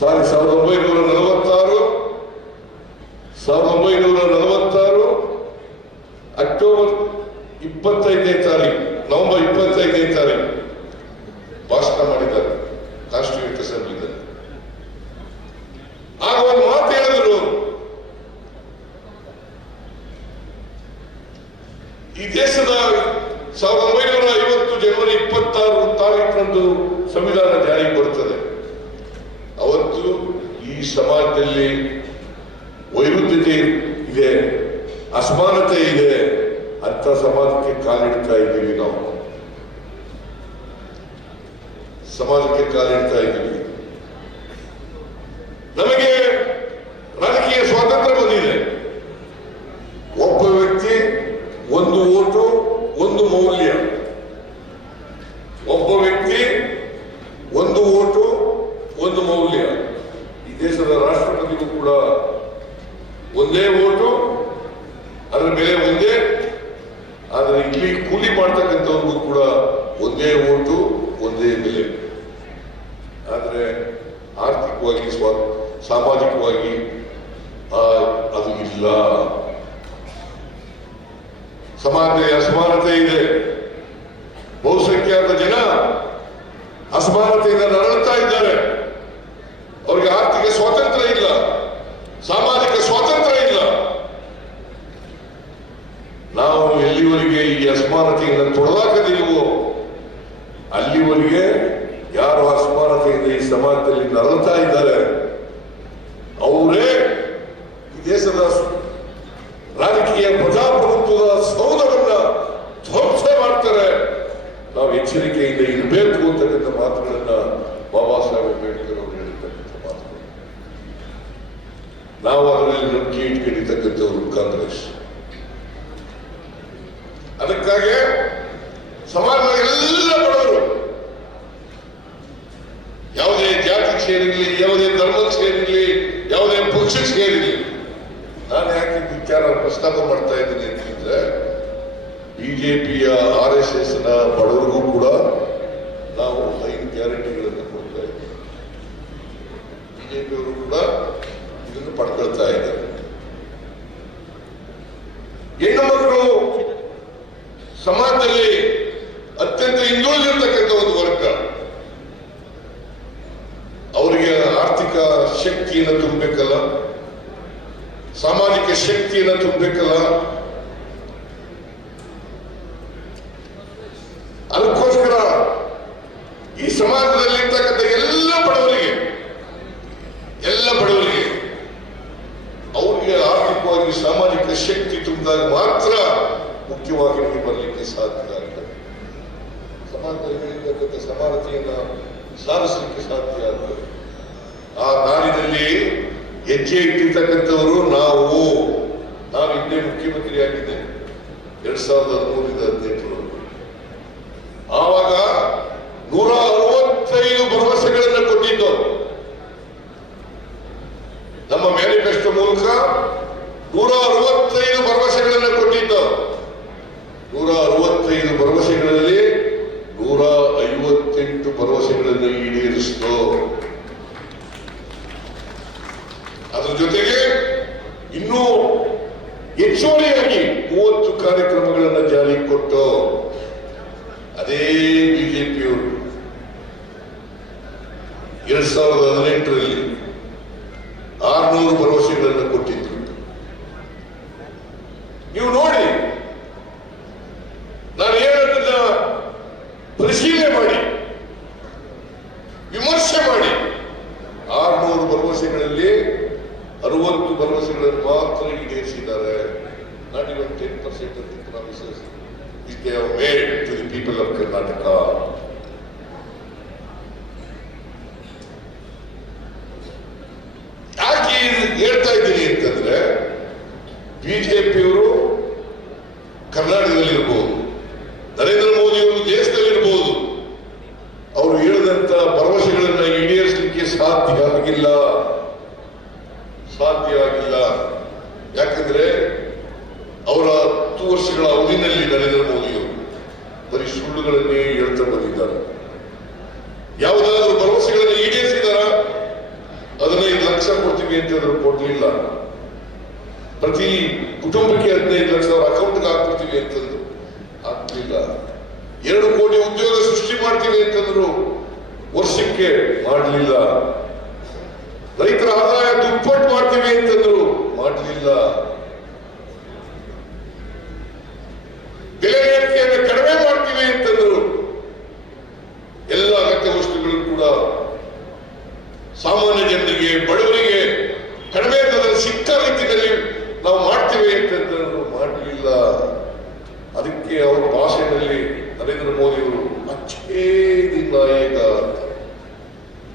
1946 ಅಕ್ಟೋಬರ್ 25ನೇ ತಾರೀಕು, ನವೆಂಬರ್ 25ನೇ ತಾರೀಕು ಭಾಷಣ ಮಾಡಿದ್ದಾರೆ ಕಾನ್ಸ್ಟಿಟ್ಯೂಂಟ್ ಅಸೆಂಬ್ಲಿದಲ್ಲಿ. ಆಗ ಒಂದು ಮಾತು ಹೇಳಿದರು, ಈ ದೇಶದ 1950 ಜನವರಿ 26 ತಾರೀಕಿನಂದು ಸಂವಿಧಾನ ಜಾರಿಗೆ ಬರುತ್ತದೆ. ಅವತ್ತು ಈ ಸಮಾಜದಲ್ಲಿ ವೈರುಧ್ಯತೆ ಇದೆ, ಅಸಮಾನತೆ ಇದೆ ಅಂತ ಸಮಾಜಕ್ಕೆ ಕಾಲಿಡ್ತಾ ಇದ್ದೀವಿ. ನಾವು ಸಮಾಜಕ್ಕೆ ಕಾಲಿಡ್ತಾ ಇದ್ದೀವಿ. ನಮಗೆ ರಾಜಕೀಯ ಸ್ವಾತಂತ್ರ್ಯ ಬಂದಿದೆ. ಒಬ್ಬ ವ್ಯಕ್ತಿ ಒಂದು ಓಟು, ಒಂದು ಮೌಲ್ಯ. ಒಬ್ಬ ವ್ಯಕ್ತಿ ಒಂದು ಓಟು, ಒಂದು ಮೌಲ್ಯ. ಈ ದೇಶದ ರಾಷ್ಟ್ರಪತಿಗೂ ಕೂಡ ಒಂದೇ ಓಟು, ಅದರ ಬೆಲೆ ಒಂದೇ. ಆದರೆ ಇಲ್ಲಿ ಕೂಲಿ ಮಾಡ್ತಕ್ಕಂಥವ್ರಿಗೂ ಕೂಡ ಒಂದೇ ಓಟು, ಒಂದೇ ಬೆಲೆ. ಆದರೆ ಆರ್ಥಿಕವಾಗಿ ಸಾಮಾಜಿಕವಾಗಿ ಅದು ಇಲ್ಲ. ಸಮಾಜದಲ್ಲಿ ಅಸಮಾನತೆ ಇದೆ. ಬಹುಸಂಖ್ಯಾತ ಜನ ಅಸಮಾನತೆಯಿಂದ ನರಳುತ್ತಾ ಇದ್ದಾರೆ. ಅವರಿಗೆ ಆರ್ಥಿಕ ಸ್ವಾತಂತ್ರ್ಯ ಇಲ್ಲ, ಸಾಮಾಜಿಕ ಸ್ವಾತಂತ್ರ್ಯ ಇಲ್ಲ. ನಾವು ಎಲ್ಲಿವರೆಗೆ ಈ ಅಸಮಾನತೆಯನ್ನು ತೊಡೆದಾಕದಿಲ್ವೋ ಅಲ್ಲಿವರೆಗೆ ಯಾರು ಅಸಮಾನತೆಯಿಂದ ಈ ಸಮಾಜದಲ್ಲಿ ನರಳುತ್ತಾ ಇದ್ದಾರೆ ಅವರೇ ಈ ದೇಶದ ರಾಜಕೀಯ ಪ್ರಜಾಪ್ರಭುತ್ವದ ಸೌಧವನ್ನ ಧ್ವಂಸ ಮಾಡ್ತಾರೆ. ನಾವು ಎಚ್ಚರಿಕೆಯಿಂದ ಇರಬೇಕು ಅಂತಕ್ಕಂಥ ಮಾತುಗಳನ್ನ ಬಾಬಾ ಸಾಹೇಬ್ ಅಂಬೇಡ್ಕರ್ ಅವರು ಹೇಳಿರ್ತಕ್ಕಂಥ ಮಾತುಗಳು. ನಾವು ಅದರಲ್ಲಿ ನಂಬಿಕೆ ಇಟ್ಕೊಂಡಿರ್ತಕ್ಕಂಥವ್ರು ಕಾಂಗ್ರೆಸ್. ಅದಕ್ಕಾಗಿ ಸಮಾಜದ ಎಲ್ಲ ಬಡವರು, ಯಾವುದೇ ಜಾತಿಗೆ ಸೇರಿರಲಿ, ಯಾವುದೇ ಧರ್ಮಕ್ಕೆ ಸೇರಿರಲಿ, ಯಾವುದೇ ಪಕ್ಷಕ್ಕೆ ಸೇರಿರಲಿ, ನಾನು ಯಾಕೆ ವಿಚಾರ ಪ್ರಸ್ತಾಪ ಮಾಡ್ತಾ ಇದ್ದೀನಿ ಅಂತಂದ್ರೆ, ಬಿಜೆಪಿಯ RSS ನ ಬಡವರಿಗೂ ಕೂಡ ನಾವು 5 ಗ್ಯಾರಂಟಿಗಳನ್ನು ಕೊಡ್ತಾ ಇದ್ದೀವಿ. ಬಿಜೆಪಿಯವರು ಕೂಡ ಇದನ್ನು ಪಡ್ಕೊಳ್ತಾ ಇದ್ದಾರೆ. ಹೆಣ್ಣು ಮಕ್ಕಳು ಸಮಾಜದಲ್ಲಿ ಅತ್ಯಂತ ಹಿಂದುಳಿದಿರ್ತಕ್ಕಂಥ ಒಂದು ವರ್ಗ. ಅವರಿಗೆ ಆರ್ಥಿಕ ಶಕ್ತಿಯನ್ನು ತುಂಬಬೇಕಲ್ಲ, ಸಾಮಾಜಿಕ ಶಕ್ತಿಯನ್ನು ತುಂಬಬೇಕಲ್ಲ. ಅದಕ್ಕೋಸ್ಕರ ಈ ಸಮಾಜದಲ್ಲಿರ್ತಕ್ಕಂಥ ಎಲ್ಲ ಬಡವರಿಗೆ ಅವರಿಗೆ ಆರ್ಥಿಕವಾಗಿ ಸಾಮಾಜಿಕ ಶಕ್ತಿ ತುಂಬಿದಾಗ ಮಾತ್ರ ಮುಖ್ಯವಾಗಿ ಬರಲಿಕ್ಕೆ ಸಾಧ್ಯ ಆಗ್ತದೆ. ಸಮಾಜದಲ್ಲಿ ಬೆಳೀತಕ್ಕಂಥ ಸಮಾನತೆಯನ್ನ ಸಾಧಿಸಲಿಕ್ಕೆ ಸಾಧ್ಯ ಆಗ್ತದೆ. ಆ ದಾರಿನಲ್ಲಿ ಹೆಜ್ಜೆ ಇಟ್ಟಿರ್ತಕ್ಕಂಥವರು ನಾವು ಹಿಂದೆ ಮುಖ್ಯಮಂತ್ರಿ ಆಗಿದ್ದೆ 2013-18 ಆವಾಗ 165 ಭರವಸೆಗಳನ್ನು ಕೊಟ್ಟಿದ್ದು ನಮ್ಮ ಮ್ಯಾನಿಫೆಸ್ಟೋ ಮೂಲಕ 165 ಭರವಸೆಗಳನ್ನು ಕೊಟ್ಟಿದ್ದು. 165 ಭರವಸೆಗಳಲ್ಲಿ 158 ಭರವಸೆಗಳನ್ನು ಈಡೇರಿಸಿತು. ಅದರ ಜೊತೆಗೆ ಇನ್ನೂ ಹೆಚ್ಚುವರಿಯಾಗಿ 30 ಕಾರ್ಯಕ್ರಮಗಳನ್ನು ಜಾರಿಗೆ ಕೊಟ್ಟು ಅದೇ ಬಿಜೆಪಿಯವರು 2018ರಲ್ಲಿ 600 ಭರವಸೆಗಳನ್ನು ಕೊಟ್ಟಿದ್ರು. ನೀವು ನೋಡಿ, ನಾನು ಹೇಳೋದನ್ನ ಪರಿಶೀಲನೆ ಮಾಡಿ ವಿಮರ್ಶೆ ಮಾಡಿ 600 ಭರವಸೆಗಳಲ್ಲಿ 60 ಭರವಸೆಗಳನ್ನು ಮಾತ್ರ ಈಡೇರಿಸಿದ್ದಾರೆ. Not even 10% of the promises which they have made to the people of Karnataka. ಯಾಕೆ ಹೇಳ್ತಾ ಇದ್ದೀನಿ ಅಂತಂದ್ರೆ, ಬಿಜೆಪಿಯವರು ಕರ್ನಾಟಕದಲ್ಲಿರ್ಬೋದು, ನರೇಂದ್ರ ಮೋದಿ ಅವರು ದೇಶದಲ್ಲಿರ್ಬೋದು, ಅವರು ಹೇಳಿದಂತ ಭರವಸೆಗಳನ್ನ ಈಡೇರಿಸಲಿಕ್ಕೆ ಸಾಧ್ಯ ಆಗಿಲ್ಲ. ಯಾಕಂದ್ರೆ ಅವರ 10 ವರ್ಷಗಳ ಅವಧಿನಲ್ಲಿ ನರೇಂದ್ರ ಮೋದಿಯವರು ಬರೀ ಸುಳ್ಳುಗಳನ್ನೇ ಹೇಳ್ತಾ ಬಂದಿದ್ದಾರೆ. ಯಾವುದಾದ್ರೂ ಭರವಸೆಗಳನ್ನು ಈಡೇರಿಸಿದಾರ? 15 ಲಕ್ಷ ಕೊಡ್ತೀವಿ ಅಂತಂದ್ರು ಕೊಡ್ಲಿಲ್ಲ. ಪ್ರತಿ ಕುಟುಂಬಕ್ಕೆ 15 ಲಕ್ಷ ಅವರ ಅಕೌಂಟ್ಗೆ ಹಾಕ್ಬಿಡ್ತೀವಿ ಅಂತಂದ್ರು ಆಗ್ಲಿಲ್ಲ. 2 ಕೋಟಿ ಉದ್ಯೋಗ ಸೃಷ್ಟಿ ಮಾಡ್ತೀವಿ ಅಂತಂದ್ರು ವರ್ಷಕ್ಕೆ ಮಾಡಲಿಲ್ಲ. ರೈತರ ಆದಾಯ ದುಪ್ಪಟ್ಟು ಮಾಡ್ತೀವಿ ಅಂತಂದ್ರು ಮಾಡಲಿಲ್ಲ. ಬೆಲೆ ಏರಿಕೆಯನ್ನು ಕಡಿಮೆ ಮಾಡ್ತೀವಿ ಅಂತಂದ್ರು ಎಲ್ಲ ಅಗತ್ಯ ವಸ್ತುಗಳು ಕೂಡ ಸಾಮಾನ್ಯ ಜನರಿಗೆ, ಬಡವರಿಗೆ ಕಡಿಮೆ ದರದಲ್ಲಿ ಸಿಕ್ಕ ರೀತಿಯಲ್ಲಿ ನಾವು ಮಾಡ್ತೀವಿ ಅಂತಂದ್ರು ಮಾಡಲಿಲ್ಲ. ಅದಕ್ಕೆ ಅವರ ಭಾಷೆಯಲ್ಲಿ ನರೇಂದ್ರ ಮೋದಿ ಅವರು ಅಚ್ಚೇ ದಿನ ಈಗ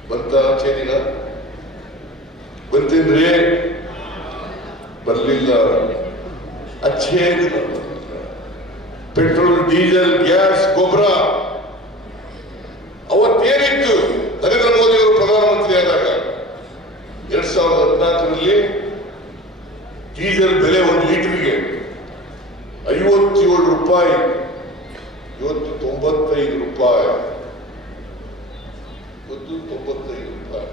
ಬಂತ, ಅಚ್ಚೇ ದಿನ ಬಂತಂದ್ರೆ ಬರಲಿಲ್ಲ. ಅಚ್ಚೇ ದಿನ ಪೆಟ್ರೋಲ್, ಡೀಸೆಲ್, ಗ್ಯಾಸ್, ಗೊಬ್ಬರ ಅವತ್ತೇನಿತ್ತು ನರೇಂದ್ರ ಮೋದಿ ಅವರು ಪ್ರಧಾನಮಂತ್ರಿ ಆದಾಗ 2014ರಲ್ಲಿ ಡೀಸೆಲ್ ಬೆಲೆ 1 ಲೀಟರ್ಗೆ 57 ರೂಪಾಯಿ, ಇವತ್ತು 95 ರೂಪಾಯಿ. ಇವತ್ತು 95 ರೂಪಾಯಿ.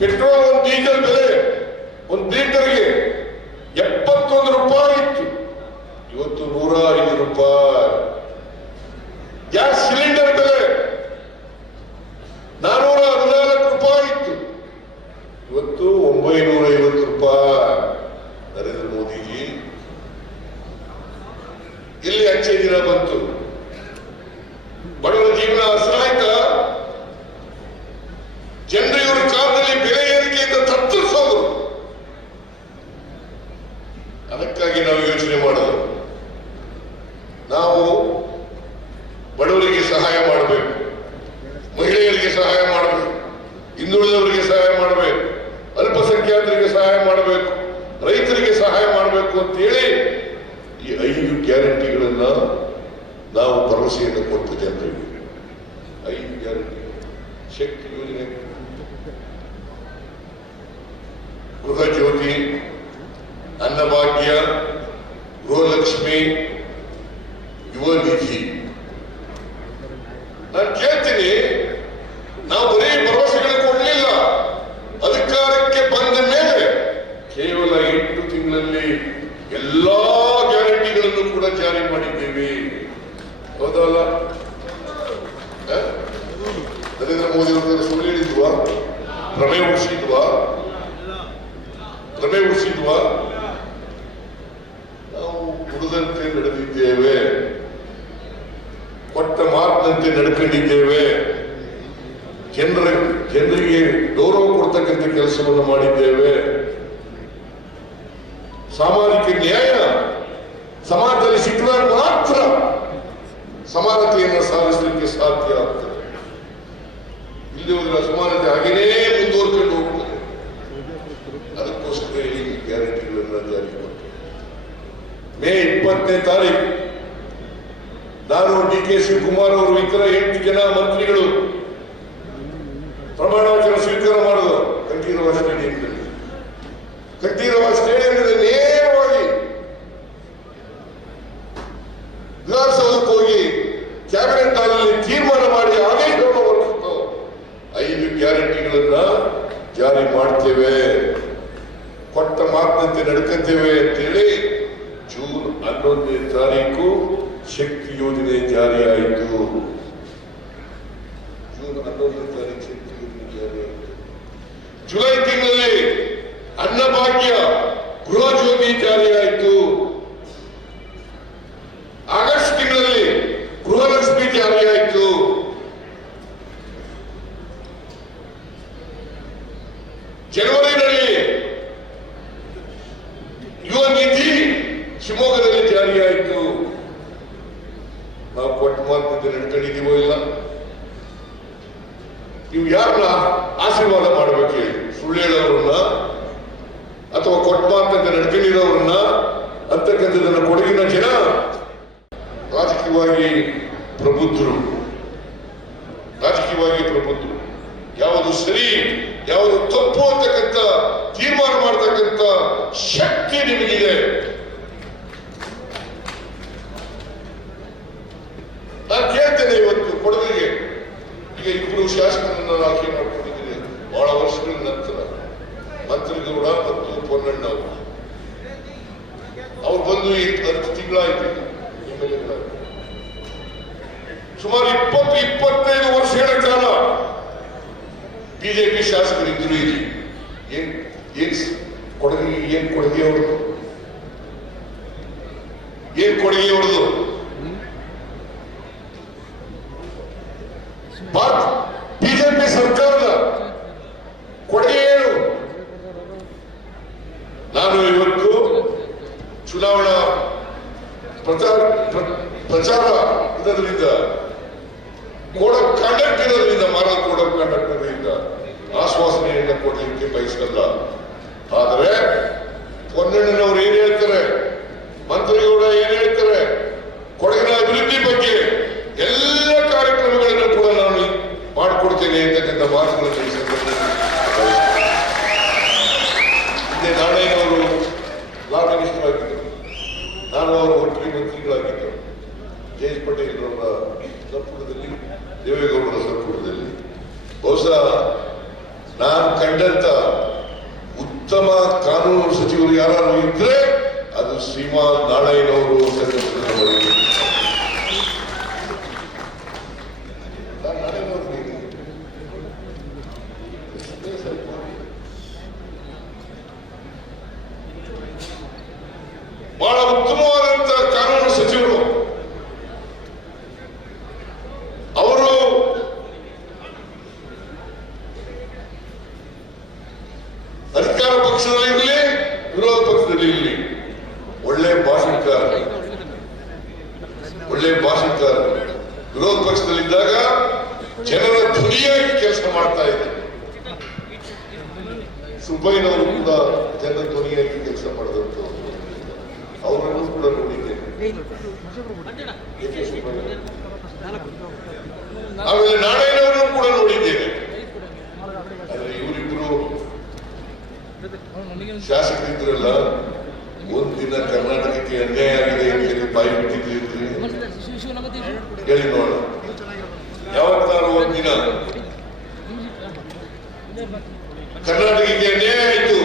ಪೆಟ್ರೋಲ್, ಡೀಸೆಲ್ ಬೆಲೆ 1 ಲೀಟರ್ಗೆ 71 ರೂಪಾಯಿ ಇತ್ತು, ಇವತ್ತು 105 ರೂಪಾಯಿ. ಗ್ಯಾಸ್ ಸಿಲಿಂಡರ್ ಬೆಲೆ 414 ರೂಪಾಯಿ ಇತ್ತು, ಇವತ್ತು 950 ರೂಪಾಯಿ. ನರೇಂದ್ರ ಮೋದಿಜಿ ಇಲ್ಲಿ ಅಚ್ಚೇ ದಿನ ಬಂತು. ಬಡವರ ಜೀವನ ಅಸಹಾಯಕ. ಜನರು ಇವರ ಕಾಲದಲ್ಲಿ ಬೆಲೆ ಏರಿಕೆಯಿಂದ ತತ್ತರಿಸೋದು. ಅದಕ್ಕಾಗಿ ನಾವು ಯೋಚನೆ ಮಾಡೋದು, ನಾವು ಬಡವರಿಗೆ ಸಹಾಯ ಮಾಡಬೇಕು, ಮಹಿಳೆಯರಿಗೆ ಸಹಾಯ ಮಾಡಬೇಕು, ಹಿಂದುಳಿದವರಿಗೆ ಸಹಾಯ ಮಾಡಬೇಕು, ಅಲ್ಪಸಂಖ್ಯಾತರಿಗೆ ಸಹಾಯ ಮಾಡಬೇಕು, ರೈತರಿಗೆ ಸಹಾಯ ಮಾಡಬೇಕು ಅಂತೇಳಿ ಈ 5 ಗ್ಯಾರಂಟಿಗಳನ್ನ ನಾವು ಭರವಸೆಯನ್ನು ಕೊಟ್ಟು ಜನರಿಗೆ 5 ಗ್ಯಾರಂಟಿ. ಶಕ್ತಿ ಯೋಜನೆ, ಗೃಹ ಜ್ಯೋತಿ, ಅನ್ನಭಾಗ್ಯ, ಗೃಹಲಕ್ಷ್ಮಿ, ಯುವ ನಿಧಿ. ನಾನು ಕೇಳ್ತೀನಿ, ನಾವು ಬರೀ ಭರವಸೆಗಳು ಕೊಡಲಿಲ್ಲ. ಅಧಿಕಾರಕ್ಕೆ ಬಂದ ಮೇಲೆ ಕೇವಲ 8 ತಿಂಗಳಲ್ಲಿ ಎಲ್ಲಾ ಗ್ಯಾರಂಟಿಗಳನ್ನು ಕೂಡ ಜಾರಿ ಮಾಡಿದ್ದೇವೆ. ಹೌದಲ್ಲ? ನರೇಂದ್ರ ಮೋದಿ ಅವರು ಸುಳ್ಳು ಹೇಳಿದ್ವಾ? ಭ್ರಮೆ ಉಳಿಸಿದ್ವಾ? ನಾವು ನುಡಿದಂತೆ ನಡೆದಿದ್ದೇವೆ, ಕೊಟ್ಟ ಮಾತಿನಂತೆ ನಡ್ಕೊಂಡಿದ್ದೇವೆ, ಜನರಿಗೆ ಗೌರವ ಕೊಡ್ತಕ್ಕಂಥ ಕೆಲಸವನ್ನು ಮಾಡಿದ್ದೇವೆ. ಸಾಮಾಜಿಕ ನ್ಯಾಯ ಸಮಾಜದಲ್ಲಿ ಸಿಕ್ಕಿದಾಗ ಮಾತ್ರ ಅಸಮಾನತೆಯನ್ನು ಸಾಧಿಸಲಿಕ್ಕೆ ಸಾಧ್ಯ ಆಗ್ತದೆ. ಇಲ್ಲಿ ಹೋದ್ರೆ ಅಸಮಾನತೆ ಹಾಗೇನೇ ಮುಂದುವರ್ಕೊಂಡು ಹೋಗ್ತದೆ. ಅದಕ್ಕೋಸ್ಕರ ಈ ಗ್ಯಾರಂಟಿಗಳನ್ನು ಜಾರಿಗೆ ಕೊಟ್ಟೆ. ಮೇ 20ನೇ ತಾರೀಕು ನಾನು DK ಶಿವಕುಮಾರ್ ಅವರು ಇತರ 8 ಜನ ಮಂತ್ರಿಗಳು ಪ್ರಮಾಣ ವಚನ ಸ್ವೀಕಾರ ಮಾಡಿದ್ರು ಕಂಠೀರವ ಸ್ಟೇಡಿಯಂನಲ್ಲಿ. ಕಂಠೀರವ ಸ್ಟೇಡಿಯಂನಲ್ಲಿ ನೇರವಾಗಿ ವಿಧಾನಸೌಧಕ್ಕೆ ಹೋಗಿ ಕ್ಯಾಬಿನೆಟ್ ಹಾಲ್ನಲ್ಲಿ ತೀರ್ಮಾನ ಮಾಡಿ ಆದೇಶವನ್ನು ಹೊರಡಿಸಿತು. 5 ಗ್ಯಾರಂಟಿಗಳನ್ನ ಜಾರಿ ಮಾಡ್ತೇವೆ, ಕೊಟ್ಟ ಮಾತಿನಂತೆ ನಡ್ಕಂತೇವೆ ಅಂತೇಳಿ ಜೂನ್ 11ನೇ ತಾರೀಕು ಶಕ್ತಿ ಯೋಜನೆ ಜಾರಿಯಾಯಿತು. ಜೂನ್ 11ನೇ ತಾರೀಕು ಶಕ್ತಿ ಯೋಜನೆ ಜಾರಿಯಾಯಿತು. ಜುಲೈ ತಿಂಗಳಲ್ಲಿ ಅನ್ನಭಾಗ್ಯ ಗೃಹ ಜ್ಯೋತಿ ಜಾರಿಯಾಯಿತು. ಆಗಸ್ಟ್ ತಿಂಗಳಲ್ಲಿ ಗೃಹಲಕ್ಷ್ಮಿ ಜಾರಿಯಾಯಿತು. ಜನವರಿನಲ್ಲಿ ಯುವ ನಿಧಿ ಶಿವಮೊಗ್ಗದಲ್ಲಿ ಜಾರಿಯಾಯಿತು. ನಾವು ಕೊಟ್ಟ ಮಾತಿನಿಂದ ನಡ್ಕೊಂಡಿದ್ದೀವೋ ಇಲ್ಲ? ನೀವು ಯಾರನ್ನ ಆಶೀರ್ವಾದ ಮಾಡಬೇಕು ಹೇಳಿ? ಸುಳ್ಳು ಹೇಳೋರನ್ನ ಅಥವಾ ಕೊಟ್ಟ ಮಾತಿನಿಂದ ನಡ್ಕೊಂಡಿರೋರನ್ನ ಅಂತಕ್ಕಂಥದ್ದನ್ನ ಕೊಡಗಿನ ಜನ ರಾಜಕೀಯವಾಗಿ ಪ್ರಬುದ್ಧರು, ಯಾವುದು ಸರಿ ಯಾವುದು ತಪ್ಪು ಅಂತಕ್ಕಂಥ ತೀರ್ಮಾನ ಮಾಡ್ತಕ್ಕಂಥ ಶಕ್ತಿ ನಿಮಗಿದೆ. ನಾನು ಕೇಳ್ತೇನೆ ಇವತ್ತು ಕೊಡಗಿಗೆ ಈಗ 2 ಶಾಸಕರನ್ನ ಆಯ್ಕೆ ಮಾಡ್ಕೊಂಡಿದ್ದೀನಿ ಬಹಳ ವರ್ಷಗಳ ನಂತರ. ಮಂತ್ರಿಗೌಡ ಮತ್ತು ಪೊನ್ನಣ್ಣ ಅವ್ರು ಬಂದು 10 ತಿಂಗಳಾಯ್ತು. ಸುಮಾರು 20-25 ವರ್ಷಗಳ ಕಾಲ ಬಿಜೆಪಿ ಶಾಸಕರಿದ್ರು ಇಲ್ಲಿ. ಏನ್ ಕೊಡುಗೆ ಅವ್ರದ್ದು? ಏನ್ ಕೊಡುಗೆ ಅವ್ರದ್ದು? ಬಿಜೆಪಿ ಸರ್ಕಾರದ ಕೊಡುಗೆ ಏನು? ನಾನು ಇವತ್ತು ಚುನಾವಣಾ ಪ್ರಚಾರ ಇರೋದ್ರಿಂದ ಕೋಡ್ ಆಫ್ ಕಂಡಕ್ಟ್ ಇರೋದ್ರಿಂದ ಮಾರಲ್ ಕೋಡ್ ಆಫ್ ಕಂಡಕ್ಟ್ ಇರೋದ್ರಿಂದ ಆಶ್ವಾಸನೆಯನ್ನು ಕೊಡಲಿಕ್ಕೆ ಬಯಸಲ್ಲ. ಆದರೆ ಪೊನ್ನಣ್ಣನವರು ಏನ್ ಹೇಳ್ತಾರೆ, ಮಂತ್ರಿಗೌಡ ಏನ್ ಹೇಳ್ತಾರೆ, ಕೊಡಗಿನ ಅಭಿವೃದ್ಧಿ ಬಗ್ಗೆ ಎಲ್ಲ ಕಾರ್ಯಕ್ರಮಗಳನ್ನು ಕೂಡ ನಾನು ಮಾಡಿಕೊಡ್ತೇನೆ ಅಂತಕ್ಕಂಥ ಮಾತುಗಳನ್ನು ಹಿಂದೆ ನಾರಾಯಣವರು ಲಾ ಮಿನಿಸ್ಟರ್ ಆಗಿದ್ದರು, ನಾನು ಅವರ ಒಟ್ಟಿಗೆ ಮಂತ್ರಿಗಳಾಗಿದ್ದರು. ಜಯೇಶ್ ಪಟೇಲ್ ಅವರ ಸಂಪುಟದಲ್ಲಿ, ದೇವೇಗೌಡರ ಸಂಪುಟದಲ್ಲಿ ಬಹುಶಃ ನಾನು ಕಂಡಂತ ಉತ್ತಮ ಕಾನೂನು ಸಚಿವರು ಯಾರು ಇದ್ರೆ ಅದು ಶ್ರೀಮಾನ್ ನಾರಾಯಣವರು. ಬಹಳ ಉತ್ತಮವಾದಂತ ಕಾನೂನು ಸಚಿವರು ಅವರು. ಅಧಿಕಾರ ಪಕ್ಷದಲ್ಲಿ ಇರಲಿ, ವಿರೋಧ ಪಕ್ಷದಲ್ಲಿ ಇರಲಿ, ಒಳ್ಳೆ ಭಾಷಣಕಾರ. ವಿರೋಧ ಪಕ್ಷದಲ್ಲಿದ್ದಾಗ ಜನರ ಧ್ವನಿಯಾಗಿ ಕೆಲಸ ಮಾಡ್ತಾ ಇದ್ದಾರೆ. ಸುಬ್ಬಯ್ಯನವರು ಕೂಡ ಜನರ ಧ್ವನಿಯಾಗಿ ಕೆಲಸ ಮಾಡಿದಂಥವ್ರು, ಅವರನ್ನು ಕೂಡ ನೋಡಿದ್ದೇನೆ. ಆಮೇಲೆ ನಾರಾಯಣವರನ್ನು ಕೂಡ ನೋಡಿದ್ದೇನೆ. ಆದ್ರೆ ಇವರಿಬ್ರು ಶಾಸಕರಿದ್ರಲ್ಲ, ಒಂದಿನ ಕರ್ನಾಟಕಕ್ಕೆ ಅನ್ಯಾಯ ಆಗಿದೆ ಅಂತ ಬಾಯಿ ಬಿಟ್ಟಿದ್ರಿ ಹೇಳಿ ನೋಡ. ಯಾವತ್ತಾರು ಒಂದಿನ ಕರ್ನಾಟಕಕ್ಕೆ ಅನ್ಯಾಯ ಆಯಿತು,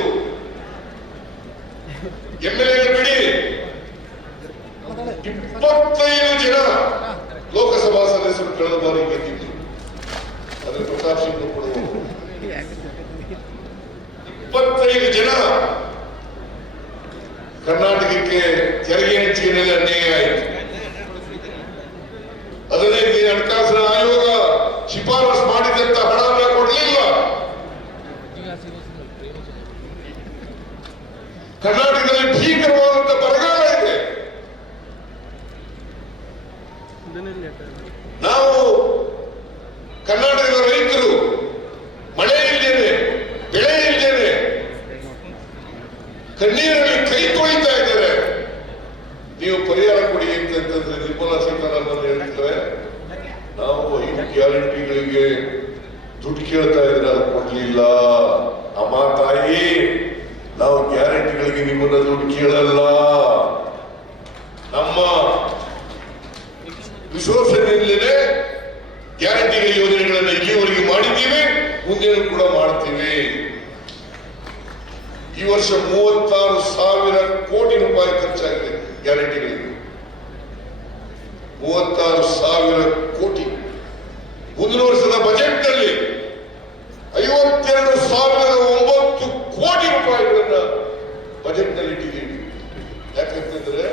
MLA ಬಿಡಿ 25 ಜನ ಲೋಕಸಭಾ ಸದಸ್ಯರು ಕಳೆದ ಬಾರಿ ಗೆದ್ದಿದ್ರು. ಅದ್ರ ಪ್ರತಾಪ್ ಸಿಂಗ್ ಕೂಡ 25 ಜನ ಕರ್ನಾಟಕಕ್ಕೆ ತೆರಿಗೆ ಹಂಚಿಕೆಯಲ್ಲಿ ಅನ್ಯಾಯ ಆಯಿತು. 15ನೇ ಹಣಕಾಸಿನ ಆಯೋಗ ಶಿಫಾರಸು ಮಾಡಿದಂತ ಹಣವನ್ನು ಕೊಡಲಿಲ್ಲ. ಕರ್ನಾಟಕದಲ್ಲಿ ಭೀಕರವಾದಂತ ಬರಗಾಲ ಇದೆ. ನಾವು ಕರ್ನಾಟಕದ ರೈತರು ಮಳೆ ಇಲ್ಲದೇನೆ ಬೆಳೆ ಇಲ್ಲದೇನೆ ಕಣ್ಣೀರಲ್ಲಿ ಕೈ ತೊಳಿತಾ ಇದ್ದಾರೆ. ನೀವು ಪರಿಹಾರ ಕೊಡಿ ಅಂತಂದ್ರೆ ನಿರ್ಮಲಾ ಸೀತಾರಾಮನ್ ಹೇಳ್ತಾರೆ, ನಾವು 5 ಗ್ಯಾರಂಟಿಗಳಿಗೆ ದುಡ್ಡು ಕೇಳ್ತಾ ಇದ್ರೆ ಅದು ಕೊಡ್ಲಿಲ್ಲ. ಅಮ್ಮ ತಾಯಿ, ನಾವು ಗ್ಯಾರಂಟಿಗಳಿಗೆ ನಿಮ್ಮನ್ನ ದುಡ್ಡು ಕೇಳಲ್ಲ. ನಮ್ಮ ವಿಶ್ವಾಸದಿಂದಲೇ ಗ್ಯಾರಂಟಿಗಳ ಯೋಜನೆಗಳನ್ನು ಇಲ್ಲಿವರೆಗೆ ಮಾಡಿದ್ದೀವಿ, ಮುಂದೇನು ಕೂಡ ಮಾಡ್ತೀವಿ. ಈ ವರ್ಷ 36,000 ಕೋಟಿ ರೂಪಾಯಿ ಖರ್ಚಾಗಿದೆ ಗ್ಯಾರಂಟಿಗಳಿಗೆ. 36,000 ಕೋಟಿ. ಮುಂದಿನ ವರ್ಷದ ಬಜೆಟ್ ನಲ್ಲಿ 52,009 ಕೋಟಿ ರೂಪಾಯಿಗಳನ್ನ ಬಜೆಟ್ ನಲ್ಲಿ ಇಟ್ಟಿದ್ದೀವಿ. ಯಾಕಂತಂದ್ರೆ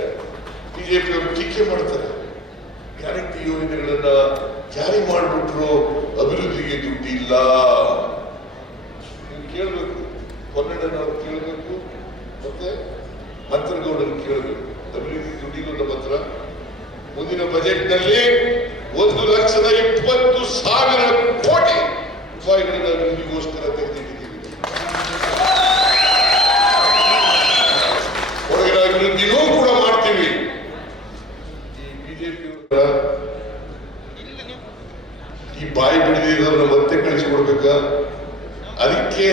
ಬಿಜೆಪಿ ಅವರು ಟೀಕೆ ಮಾಡ್ತಾರೆ, ಗ್ಯಾರಂಟಿ ಯೋಜನೆಗಳನ್ನ ಜಾರಿ ಮಾಡಿಬಿಟ್ರು, ಅಭಿವೃದ್ಧಿಗೆ ದುಡ್ಡಿಲ್ಲ. ನೀವು ಕೇಳಬೇಕು, ಪೊನ್ನಣ್ಣನವರು ಕೇಳಬೇಕು, ಮತ್ತೆ ಮಂತ್ರಗೌಡರು ಕೇಳಬೇಕು, ಅಭಿವೃದ್ಧಿ ದುಡ್ಡಿಲ್ಲ ನಮ್ಮ ಹತ್ರ. ಮುಂದಿನ ಬಜೆಟ್ ನಲ್ಲಿ 1,20,000 ಕೋಟಿ ರೂಪಾಯಿಗಳನ್ನ ಅಭಿವೃದ್ಧಿಗೋಸ್ಕರ ತೆಗೆದಿಟ್ಟಿದ್ದೀವಿ. ಹೊರಗಿನ ಅಭಿವೃದ್ಧಿನೂ ಕೂಡ ಮಾಡ್ತೀವಿ. ಈ ಬಿಜೆಪಿ ಈ ಬಾಯಿ ಬಿಡದಿರೋದನ್ನ ಮತ್ತೆ ಕಳಿಸಿಕೊಡ್ಬೇಕ. ಅದಕ್ಕೆ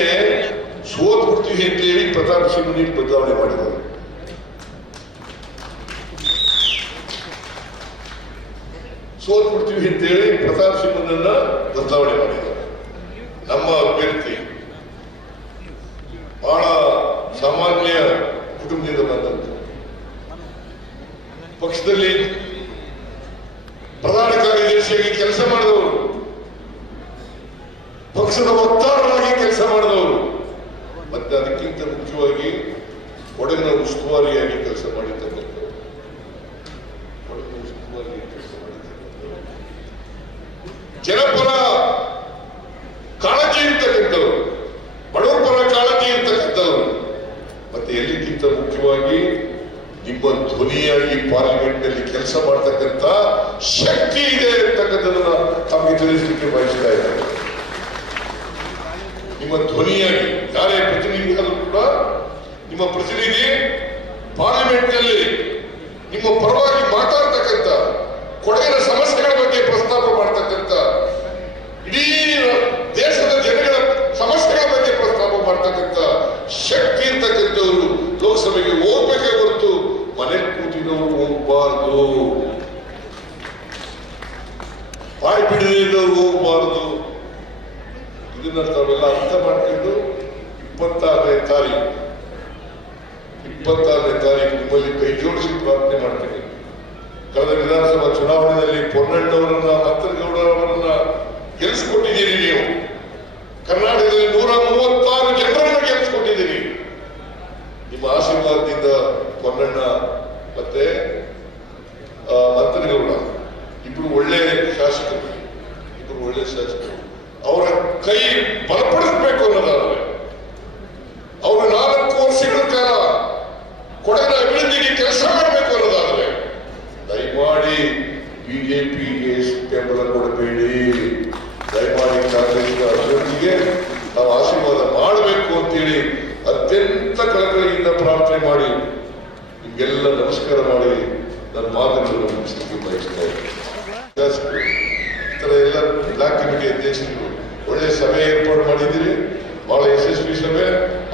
ಸೋತ್ ಬಿಡ್ತೀವಿ ಅಂತ ಹೇಳಿ ಪ್ರತಾಪ್ ಸಿಂಹ ಬದಲಾವಣೆ ಮಾಡಿದ್ದಾರೆ. ಸೋತ್ ಬಿಡ್ತೀವಿ ಅಂತೇಳಿ ಪ್ರತಾಪ್ ಸಿಂಹನನ್ನ ಬದಲಾವಣೆ ಮಾಡಿದ್ದಾರೆ. ನಮ್ಮ ಅಭ್ಯರ್ಥಿ ಬಹಳ ಸಾಮಾನ್ಯ ಕುಟುಂಬದಿಂದ ಬಂದಂತ, ಪಕ್ಷದಲ್ಲಿ ಪ್ರಧಾನ ಕಾರ್ಯದರ್ಶಿಯಾಗಿ ಕೆಲಸ ಮಾಡಿದವರು, ಪಕ್ಷದ ವಕ್ತಾರರಾಗಿ ಕೆಲಸ ಮಾಡಿದವರು, ಮತ್ತೆ ಅದಕ್ಕಿಂತ ಮುಖ್ಯವಾಗಿ ಕೊಡಗಿನ ಉಸ್ತುವಾರಿಯಾಗಿ ಕೆಲಸ ಮಾಡಿರ್ತಕ್ಕಂಥವ್ರು, ಕೊಡಗಿನ ಉಸ್ತುವಾರಿಯಾಗಿ ಕೆಲಸ ಮಾಡಿರ್ತಕ್ಕಂಥವ್ರು, ಜನಪರ ಕಾಳಜಿ ಇರ್ತಕ್ಕಂಥವ್ರು, ಬಡವರ ಪರ ಕಾಳಜಿ ಇರ್ತಕ್ಕಂಥವ್ರು, ಮತ್ತೆ ಎಲ್ಲಿಗಿಂತ ಮುಖ್ಯವಾಗಿ ನಿಮ್ಮ ಧ್ವನಿಯಾಗಿ ಪಾರ್ಲಿಮೆಂಟ್ ನಲ್ಲಿ ಕೆಲಸ ಮಾಡ್ತಕ್ಕಂಥ ಶಕ್ತಿ ಇದೆ ಅಂತಕ್ಕಂಥದನ್ನ ತಮಗೆ ತಿಳಿಸಲಿಕ್ಕೆ ಬಯಸ್ತಾ ಇದ್ದಾರೆ. ನಿಮ್ಮ ಧ್ವನಿಯಾಗಿ ಯಾರೇ ಪ್ರತಿನಿಧಿ ಆದರೂ ಕೂಡ ನಿಮ್ಮ ಪ್ರತಿನಿಧಿ ಪಾರ್ಲಿಮೆಂಟ್ ನಲ್ಲಿ ನಿಮ್ಮ ಪರವಾಗಿ ಮಾತಾಡ್ತಕ್ಕಂಥ, ಕೊಡಗಿನ ಸಮಸ್ಯೆಗಳ ಬಗ್ಗೆ ಪ್ರಸ್ತಾಪ ಮಾಡ್ತಕ್ಕಂಥ, ಇಡೀ ದೇಶದ ಜನಗಳ ಸಮಸ್ಯೆಗಳ ಬಗ್ಗೆ ಪ್ರಸ್ತಾಪ ಮಾಡ್ತಕ್ಕಂಥ ಶಕ್ತಿ ಇರ್ತಕ್ಕಂಥವ್ರು ಲೋಕಸಭೆಗೆ ಹೋಗ್ಬೇಕೇ ಹೊರತು ಮನೆ ಕೂತಿನವರು ಹೋಗಬಾರ್ದು, ಬಾಯಿ ಬಿಡದಿದ್ದವರು ಹೋಗಬಾರ್ದು. ಇದನ್ನ ತಾವೆಲ್ಲ ಅರ್ಥ ಮಾಡ್ಕೊಂಡು 26ನೇ ತಾರೀಕು ನಿಮ್ಮಲ್ಲಿ ಕೈ ಜೋಡಿಸಿ ಪ್ರಾರ್ಥನೆ ಮಾಡ್ತೀನಿ. ಕಳೆದ ವಿಧಾನಸಭಾ ಚುನಾವಣೆಯಲ್ಲಿ ಪೊನ್ನಣ್ಣವರನ್ನ, ಮಂತ್ರಗೌಡರವರನ್ನ ಗೆಲ್ಲಿಸಿಕೊಟ್ಟಿದ್ದೀರಿ. ನೀವು ಕರ್ನಾಟಕದಲ್ಲಿ 136 ಜನರನ್ನ ಗೆಲ್ಲಿಸಿಕೊಟ್ಟಿದ್ದೀರಿ. ನಿಮ್ಮ ಆಶೀರ್ವಾದದಿಂದ ಪೊನ್ನಣ್ಣ ಮತ್ತೆ ಮಂತ್ರಗೌಡ ಇಬ್ರು ಒಳ್ಳೆ ಶಾಸಕರು, ಅವರ ಕೈ ಬಲಪಡಿಸಬೇಕು ಅನ್ನೋದಾದ್ರೆ, ಅವರು 4 ವರ್ಷಗಳ ಕಾಲ ಕೊಡಗಿನ ಅಭಿವೃದ್ಧಿಗೆ ಕೆಲಸ ಮಾಡಬೇಕು ಅನ್ನೋದಾದ್ರೆ ದಯಮಾಡಿ ಬಿಜೆಪಿಗೆ ಬೆಂಬಲ ಕೊಡಬೇಡಿ. ದಯಮಾಡಿ ಕಾಂಗ್ರೆಸ್ ಅಭಿವೃದ್ಧಿಗೆ ನಾವು ಆಶೀರ್ವಾದ ಮಾಡಬೇಕು ಅಂತೇಳಿ ಅತ್ಯಂತ ಕಳಕಳಿಯಿಂದ ಪ್ರಾರ್ಥನೆ ಮಾಡಿ ನಿಮ್ಗೆಲ್ಲ ನಮಸ್ಕಾರ ಮಾಡಿ ನನ್ನ ಮಾತುಗಳನ್ನು ಮುಗಿಸಲಿಕ್ಕೆ ಬಯಸ್ತಾ ಇದ್ದೀನಿ. ಈ ತರ ಎಲ್ಲ ಬ್ಲಾಕ್ ಕಮಿಟಿ ಅಧ್ಯಕ್ಷರು ಒಳ್ಳೆ ಸಭೆ ಏರ್ಪಾಡು ಮಾಡಿದ್ದೀರಿ, ಬಹಳ ಯಶಸ್ವಿ ಸಭೆ.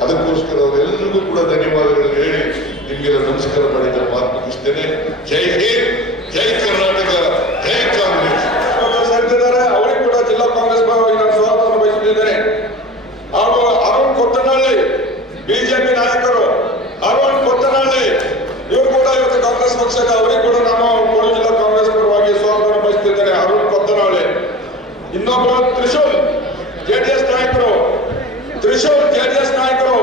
ಅದಕ್ಕೋಸ್ಕರ ಅವರೆಲ್ಲರಿಗೂ ಕೂಡ ಧನ್ಯವಾದಗಳನ್ನು ಹೇಳಿ ನಿಮ್ಗೆಲ್ಲ ನಮಸ್ಕಾರ ಮಾಡಿ ನನ್ನ ಮಾತು ಮುಗಿಸ್ತೇನೆ. ಜೈ ಹಿಂದ್, ಜೈ ಕರ್ನಾಟಕ, ಜೈ ಕಾಂಗ್ರೆಸ್. ಅವರಿಗೆ ಕೂಡ ಜಿಲ್ಲಾ ಕಾಂಗ್ರೆಸ್ ಪರವಾಗಿ ನಾನು ಸ್ವಾಗತವನ್ನು ಬಯಸುತ್ತಿದ್ದೇನೆ. ಅರುಣ್ ಕೊತ್ತನಹಳ್ಳಿ ಬಿಜೆಪಿ ನಾಯಕರು, ಅರುಣ್ ಕೊತ್ತನಹಳ್ಳಿ ಇವರು ಕೂಡ ಇವತ್ತು ಕಾಂಗ್ರೆಸ್ ಪಕ್ಷದ, ಅವರಿಗೆ ಕೂಡ ನಾನು ಕೊಡಗು ಜಿಲ್ಲಾ ಕಾಂಗ್ರೆಸ್ ಪರವಾಗಿ ಸ್ವಾಗತವನ್ನು ಬಯಸುತ್ತಿದ್ದೇನೆ. ಅರುಣ್ ಕೊತ್ತನಹಳ್ಳಿ. ಇನ್ನೊಬ್ಬರು ತ್ರಿಶೂಲ್ ಜೆಡಿಎಸ್ ನಾಯಕರು,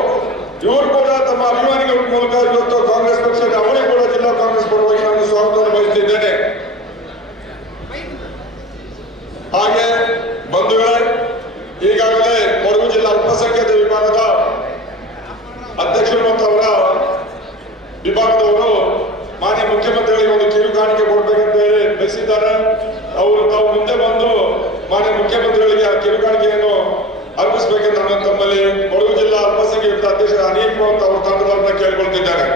ಇವರು ಕೂಡ ತಮ್ಮ ಅಭಿಮಾನಿಗಳ ಮೂಲಕ ಇವತ್ತು ಕಾಂಗ್ರೆಸ್ ಪಕ್ಷದ, ಅವರಿಗೆ ಕೂಡ ಜಿಲ್ಲಾ ಕಾಂಗ್ರೆಸ್ ಪರವಾಗಿ ನಾನು ಸ್ವಾಗತವನ್ನು ಬಯಸುತ್ತಿದ್ದೇನೆ. ಹಾಗೆ ಬಂಧುಗಳೇ, ಈಗಾಗಲೇ ಕೊಡಗು ಜಿಲ್ಲಾ ಅಲ್ಪಸಂಖ್ಯಾತ ವಿಭಾಗದ ಅಧ್ಯಕ್ಷರು ಮತ್ತು ಅವರ ವಿಭಾಗದವರು ಮಾನ್ಯ ಮುಖ್ಯಮಂತ್ರಿಗಳಿಗೆ ಒಂದು ಕಿರುಕಾಣಿಕೆ ಕೊಡಬೇಕಂತ ಹೇಳಿ ಬಯಸಿದ್ದಾರೆ. ಅವರು ತಾವು ಮುಂದೆ ಬಂದು ಮಾನ್ಯ ಮುಖ್ಯಮಂತ್ರಿಗಳಿಗೆ ಆ ಕಿರುಕಾಣಿಕೆಯನ್ನು ಅರ್ಪಿಸಬೇಕೆಂದು ನಾನು ತಮ್ಮಲ್ಲಿ ಕೊಡಗು ಜಿಲ್ಲಾ ಅಲ್ಪಸಂಖ್ಯಾತ ಅಧ್ಯಕ್ಷ ಅನೀಫ್ ಅಂತ ಅವರ ತಂಡದವರನ್ನ ಕೇಳಿಕೊಳ್ತಿದ್ದೇನೆ.